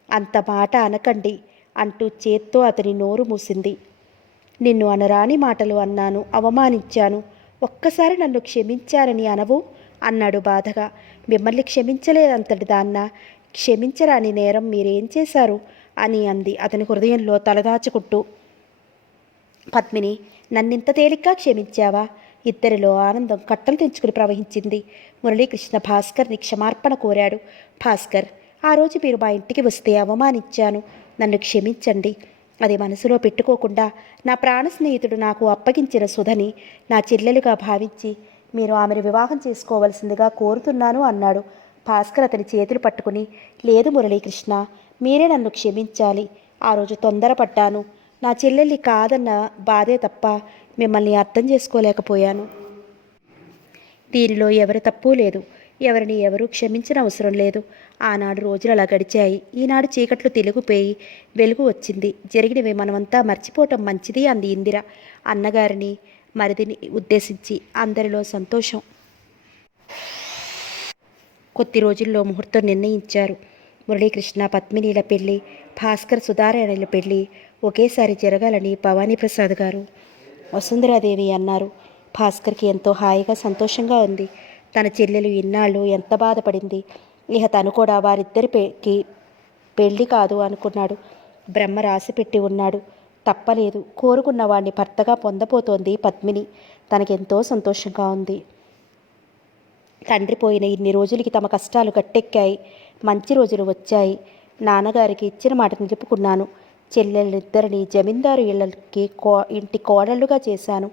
అంత మాట అనకండి అంటూ చేత్తో అతని నోరు మూసింది. నిన్ను అనరాని మాటలు అన్నాను, అవమానించాను. ఒక్కసారి నన్ను క్షమించారని అనవు అన్నాడు బాధగా. మిమ్మల్ని క్షమించలేదంతటి దాన్న, క్షమించరాని నేరం మీరేం చేశారు అని అంది అతని హృదయంలో తలదాచుకుంటూ. పద్మిని, నన్నింత తేలిగ్గా క్షమించావా? ఇద్దరిలో ఆనందం కట్టలు తెంచుకుని ప్రవహించింది. మురళీకృష్ణ భాస్కర్ని క్షమార్పణ కోరాడు. భాస్కర్, ఆ రోజు మీరు మా ఇంటికి వస్తే అవమానించాను. నన్ను క్షమించండి. అది మనసులో పెట్టుకోకుండా నా ప్రాణ స్నేహితుడు నాకు అప్పగించిన సుధని నా చెల్లెలుగా భావించి మీరు ఆమెను వివాహం చేసుకోవలసిందిగా కోరుతున్నాను అన్నాడు. భాస్కర్ అతని చేతులు పట్టుకుని, లేదు మురళీకృష్ణ, మీరే నన్ను క్షమించాలి. ఆ రోజు తొందరపడ్డాను. నా చెల్లెల్ని కాదన్న బాధే తప్ప మిమ్మల్ని అర్థం చేసుకోలేకపోయాను. దీనిలో ఎవరి తప్పు లేదు. ఎవరిని ఎవరూ క్షమించిన అవసరం లేదు. ఆనాడు రోజులు అలా గడిచాయి. ఈనాడు చీకట్లు తెలుగుపోయి వెలుగు వచ్చింది. జరిగినవి మనమంతా మర్చిపోవటం మంచిది అంది ఇందిర అన్నగారిని మరిదిని ఉద్దేశించి. అందరిలో సంతోషం. కొద్ది రోజుల్లో ముహూర్తం నిర్ణయించారు. మురళీకృష్ణ పద్మినీల పెళ్లి, భాస్కర్ సుధారాణిల పెళ్లి ఒకేసారి జరగాలని భవానీప్రసాద్ గారు వసుంధరాదేవి అన్నారు. భాస్కర్కి ఎంతో హాయిగా సంతోషంగా ఉంది. తన చెల్లెలు ఇన్నాళ్ళు ఎంత బాధపడింది. ఇహ తను కూడా వారిద్దరికి పెళ్లి కాదు అనుకున్నాడు. బ్రహ్మ రాసిపెట్టి ఉన్నాడు. తప్పలేదు. కోరుకున్న వాడిని భర్తగా పొందబోతోంది పద్మిని. తనకెంతో సంతోషంగా ఉంది. తండ్రి పోయిన ఇన్ని రోజులకి తమ కష్టాలు గట్టెక్కాయి. మంచి రోజులు వచ్చాయి. నాన్నగారికి ఇచ్చిన మాట నిలుపుకున్నాను. చెల్లెళ్ళిద్దరిని జమీందారు ఇళ్ళకి ఇంటి కోడళ్ళుగా చేశాను.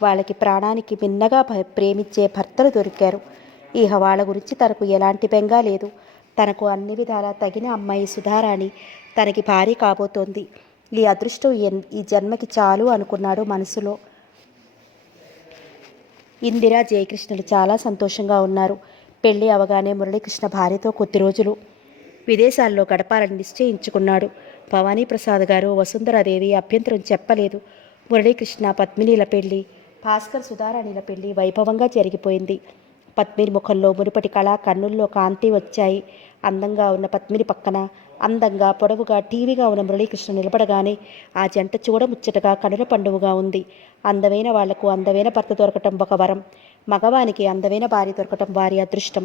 వాళ్ళకి ప్రాణానికి మిన్నగా ప్రేమించే భర్తలు దొరికారు. ఇహ వాళ్ళ గురించి తనకు ఎలాంటి బెంగా లేదు. తనకు అన్ని విధాలా తగిన అమ్మాయి సుధారాణి తనకి భార్య కాబోతోంది. ఈ అదృష్టం ఈ జన్మకి చాలు అనుకున్నాడు మనసులో. ఇందిర, జయకృష్ణలు చాలా సంతోషంగా ఉన్నారు. పెళ్లి అవగానే మురళీకృష్ణ భార్యతో కొద్ది రోజులు విదేశాల్లో గడపాలని నిశ్చయించుకున్నాడు. భవానీప్రసాద్ గారు, వసుంధరాదేవి అభ్యంతరం చెప్పలేదు. మురళీకృష్ణ పద్మినీల పెళ్లి, భాస్కర్ సుధారాణిల పెళ్లి వైభవంగా జరిగిపోయింది. పద్మిని ముఖంలో మునుపటి కళ, కన్నుల్లో కాంతి వచ్చాయి. అందంగా ఉన్న పద్మిని పక్కన అందంగా పొడవుగా టీవీగా ఉన్న మురళీకృష్ణ నిలబడగానే ఆ జంట చూడముచ్చటగా కనుల పండువుగా ఉంది. అందమైన వాళ్లకు అందమైన భర్త దొరకటం ఒక వరం. మగవానికి అందమైన భార్య దొరకటం వారి అదృష్టం.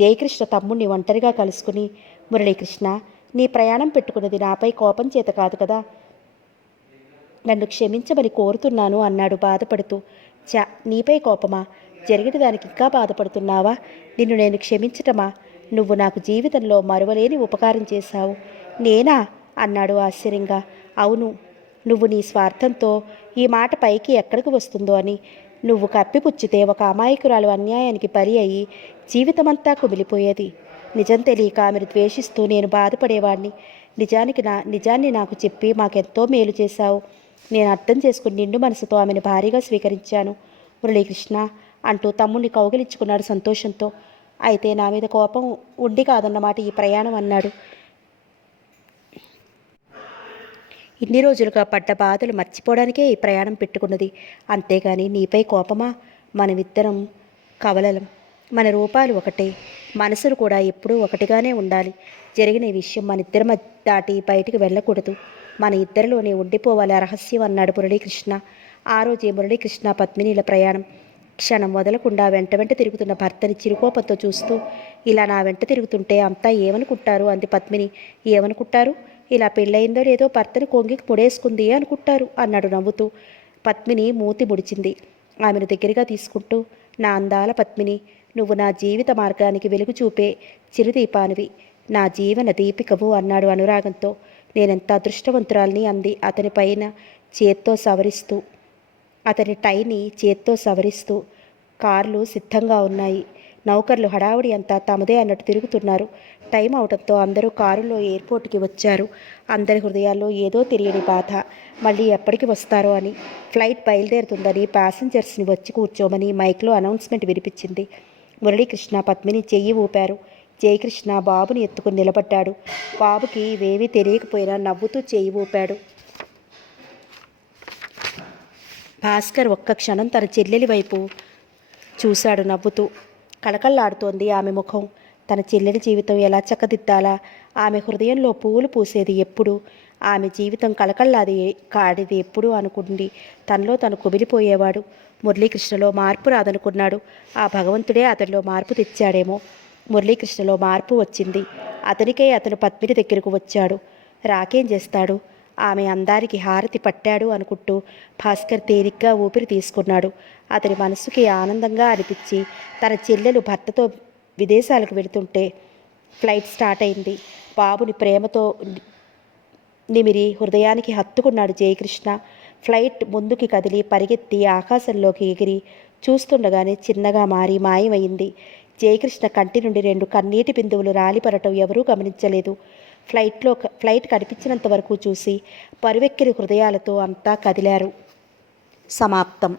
జయకృష్ణ తమ్ముణ్ణి ఒంటరిగా కలుసుకుని, మురళీకృష్ణ, నీ ప్రయాణం పెట్టుకున్నది నాపై కోపం చేత కాదు కదా, నన్ను క్షమించమని కోరుతున్నాను అన్నాడు బాధపడుతూ. నీపై కోపమా? జరిగిన దానికి ఇంకా బాధపడుతున్నావా? నిన్ను నేను క్షమించటమా? నువ్వు నాకు జీవితంలో మరువలేని ఉపకారం చేశావు. నేనా అన్నాడు ఆశ్చర్యంగా. అవును, నువ్వు నీ స్వార్థంతో ఈ మాట పైకి ఎక్కడికి వస్తుందో అని నువ్వు కప్పిపుచ్చితే ఒక అమాయకురాలు అన్యాయానికి బలి అయ్యి జీవితమంతా కుమిలిపోయేది. నిజం తెలియక ఆమెను ద్వేషిస్తూ నేను బాధపడేవాడిని. నిజాన్ని నాకు చెప్పి మాకెంతో మేలు చేశావు. నేను అర్థం చేసుకుని నిండు మనసుతో ఆమెను భారీగా స్వీకరించాను మురళీకృష్ణ అంటూ తమ్ముడిని కౌగిలించుకున్నాడు సంతోషంతో. అయితే నా మీద కోపం ఉండి కాదన్నమాట ఈ ప్రయాణం అన్నాడు. ఇన్ని రోజులుగా పడ్డ బాధలు మర్చిపోవడానికే ఈ ప్రయాణం పెట్టుకున్నది. అంతేగాని నీపై కోపమా? మనమిద్దరం కవలలం. మన రూపాలు ఒకటే, మనసులు కూడా ఎప్పుడూ ఒకటిగానే ఉండాలి. జరిగిన ఈ విషయం మన ఇద్దరి దాటి బయటికి వెళ్ళకూడదు. మన ఇద్దరిలోనే ఉండిపోవాలి ఆ రహస్యం అన్నాడు మురళీకృష్ణ. ఆ రోజే మురళీకృష్ణ పద్మినీల ప్రయాణం. క్షణం వదలకుండా వెంట వెంట తిరుగుతున్న భర్తని చిరుకోపంతో చూస్తూ, ఇలా నా వెంట తిరుగుతుంటే అంతా ఏమనుకుంటారు అంది పద్మిని. ఏమనుకుంటారు? ఇలా పెళ్ళయిందో లేదో భర్తని కొంగికి ముడేసుకుంది అనుకుంటారు అన్నాడు నవ్వుతూ. పద్మిని మూతి ముడిచింది. ఆమెను దగ్గరగా తీసుకుంటూ, నా అందాల పద్మిని, నువ్వు నా జీవిత మార్గానికి వెలుగు చూపే చిరుదీపానివి, నా జీవన దీపికవు అన్నాడు అనురాగంతో. నేనెంత అదృష్టవంతురాల్ని అంది అతని పైన చేత్తో సవరిస్తూ, అతని టైని చేత్తో సవరిస్తూ. కార్లు సిద్ధంగా ఉన్నాయి. నౌకర్లు హడావుడి అంతా తమదే అన్నట్టు తిరుగుతున్నారు. టైం అవడంతో అందరూ కారులో ఎయిర్పోర్ట్కి వచ్చారు. అందరి హృదయాల్లో ఏదో తెలియని బాధ. మళ్ళీ ఎప్పటికి వస్తారో అని. ఫ్లైట్ బయలుదేరుతుందని ప్యాసింజర్స్ని వచ్చి కూర్చోమని మైక్లో అనౌన్స్మెంట్ వినిపించింది. మురళీకృష్ణ పద్మిని చెయ్యి ఊపారు. జయకృష్ణ బాబుని ఎత్తుకుని నిలబడ్డాడు. బాబుకి ఇవేమీ తెలియకపోయినా నవ్వుతూ చెయ్యి ఊపాడు. భాస్కర్ ఒక్క క్షణం తన చెల్లెలి వైపు చూశాడు నవ్వుతూ. కళకళలాడుతోంది ఆమె ముఖం. తన చెల్లెలి జీవితం ఎలా చక్కదిద్దాలా? ఆమె హృదయంలో పువ్వులు పూసేది ఎప్పుడు? ఆమె జీవితం కళకళలాది కాడిది ఎప్పుడు అనుకుంది. తనలో తను కుమిలిపోయేవాడు. మురళీకృష్ణలో మార్పు రాదనుకున్నాడు. ఆ భగవంతుడే అతనిలో మార్పు తెచ్చాడేమో. మురళీకృష్ణలో మార్పు వచ్చింది. అతనికే అతను పద్మిని దగ్గరకు వచ్చాడు. రాకేం చేస్తాడు? ఆమె అందానికి హారతి పట్టాడు అనుకుంటూ భాస్కర్ తేలిగ్గా ఊపిరి తీసుకున్నాడు. అతని మనసుకి ఆనందంగా అనిపించి తన చెల్లెలు భర్తతో విదేశాలకు వెళుతుంటే ఫ్లైట్ స్టార్ట్ అయింది. బాబుని ప్రేమతో నిమిరి హృదయానికి హత్తుకున్నాడు జయకృష్ణ. ఫ్లైట్ ముందుకి కదిలి పరిగెత్తి ఆకాశంలోకి ఎగిరి చూస్తుండగానే చిన్నగా మారి మాయమైంది. జయకృష్ణ కంటి నుండి 2 కన్నీటి బిందువులు రాలిపడటం ఎవరూ గమనించలేదు. ఫ్లైట్ కనిపించినంత వరకు చూసి పరువెక్కిన హృదయాలతో అంతా కదిలారు. సమాప్తం.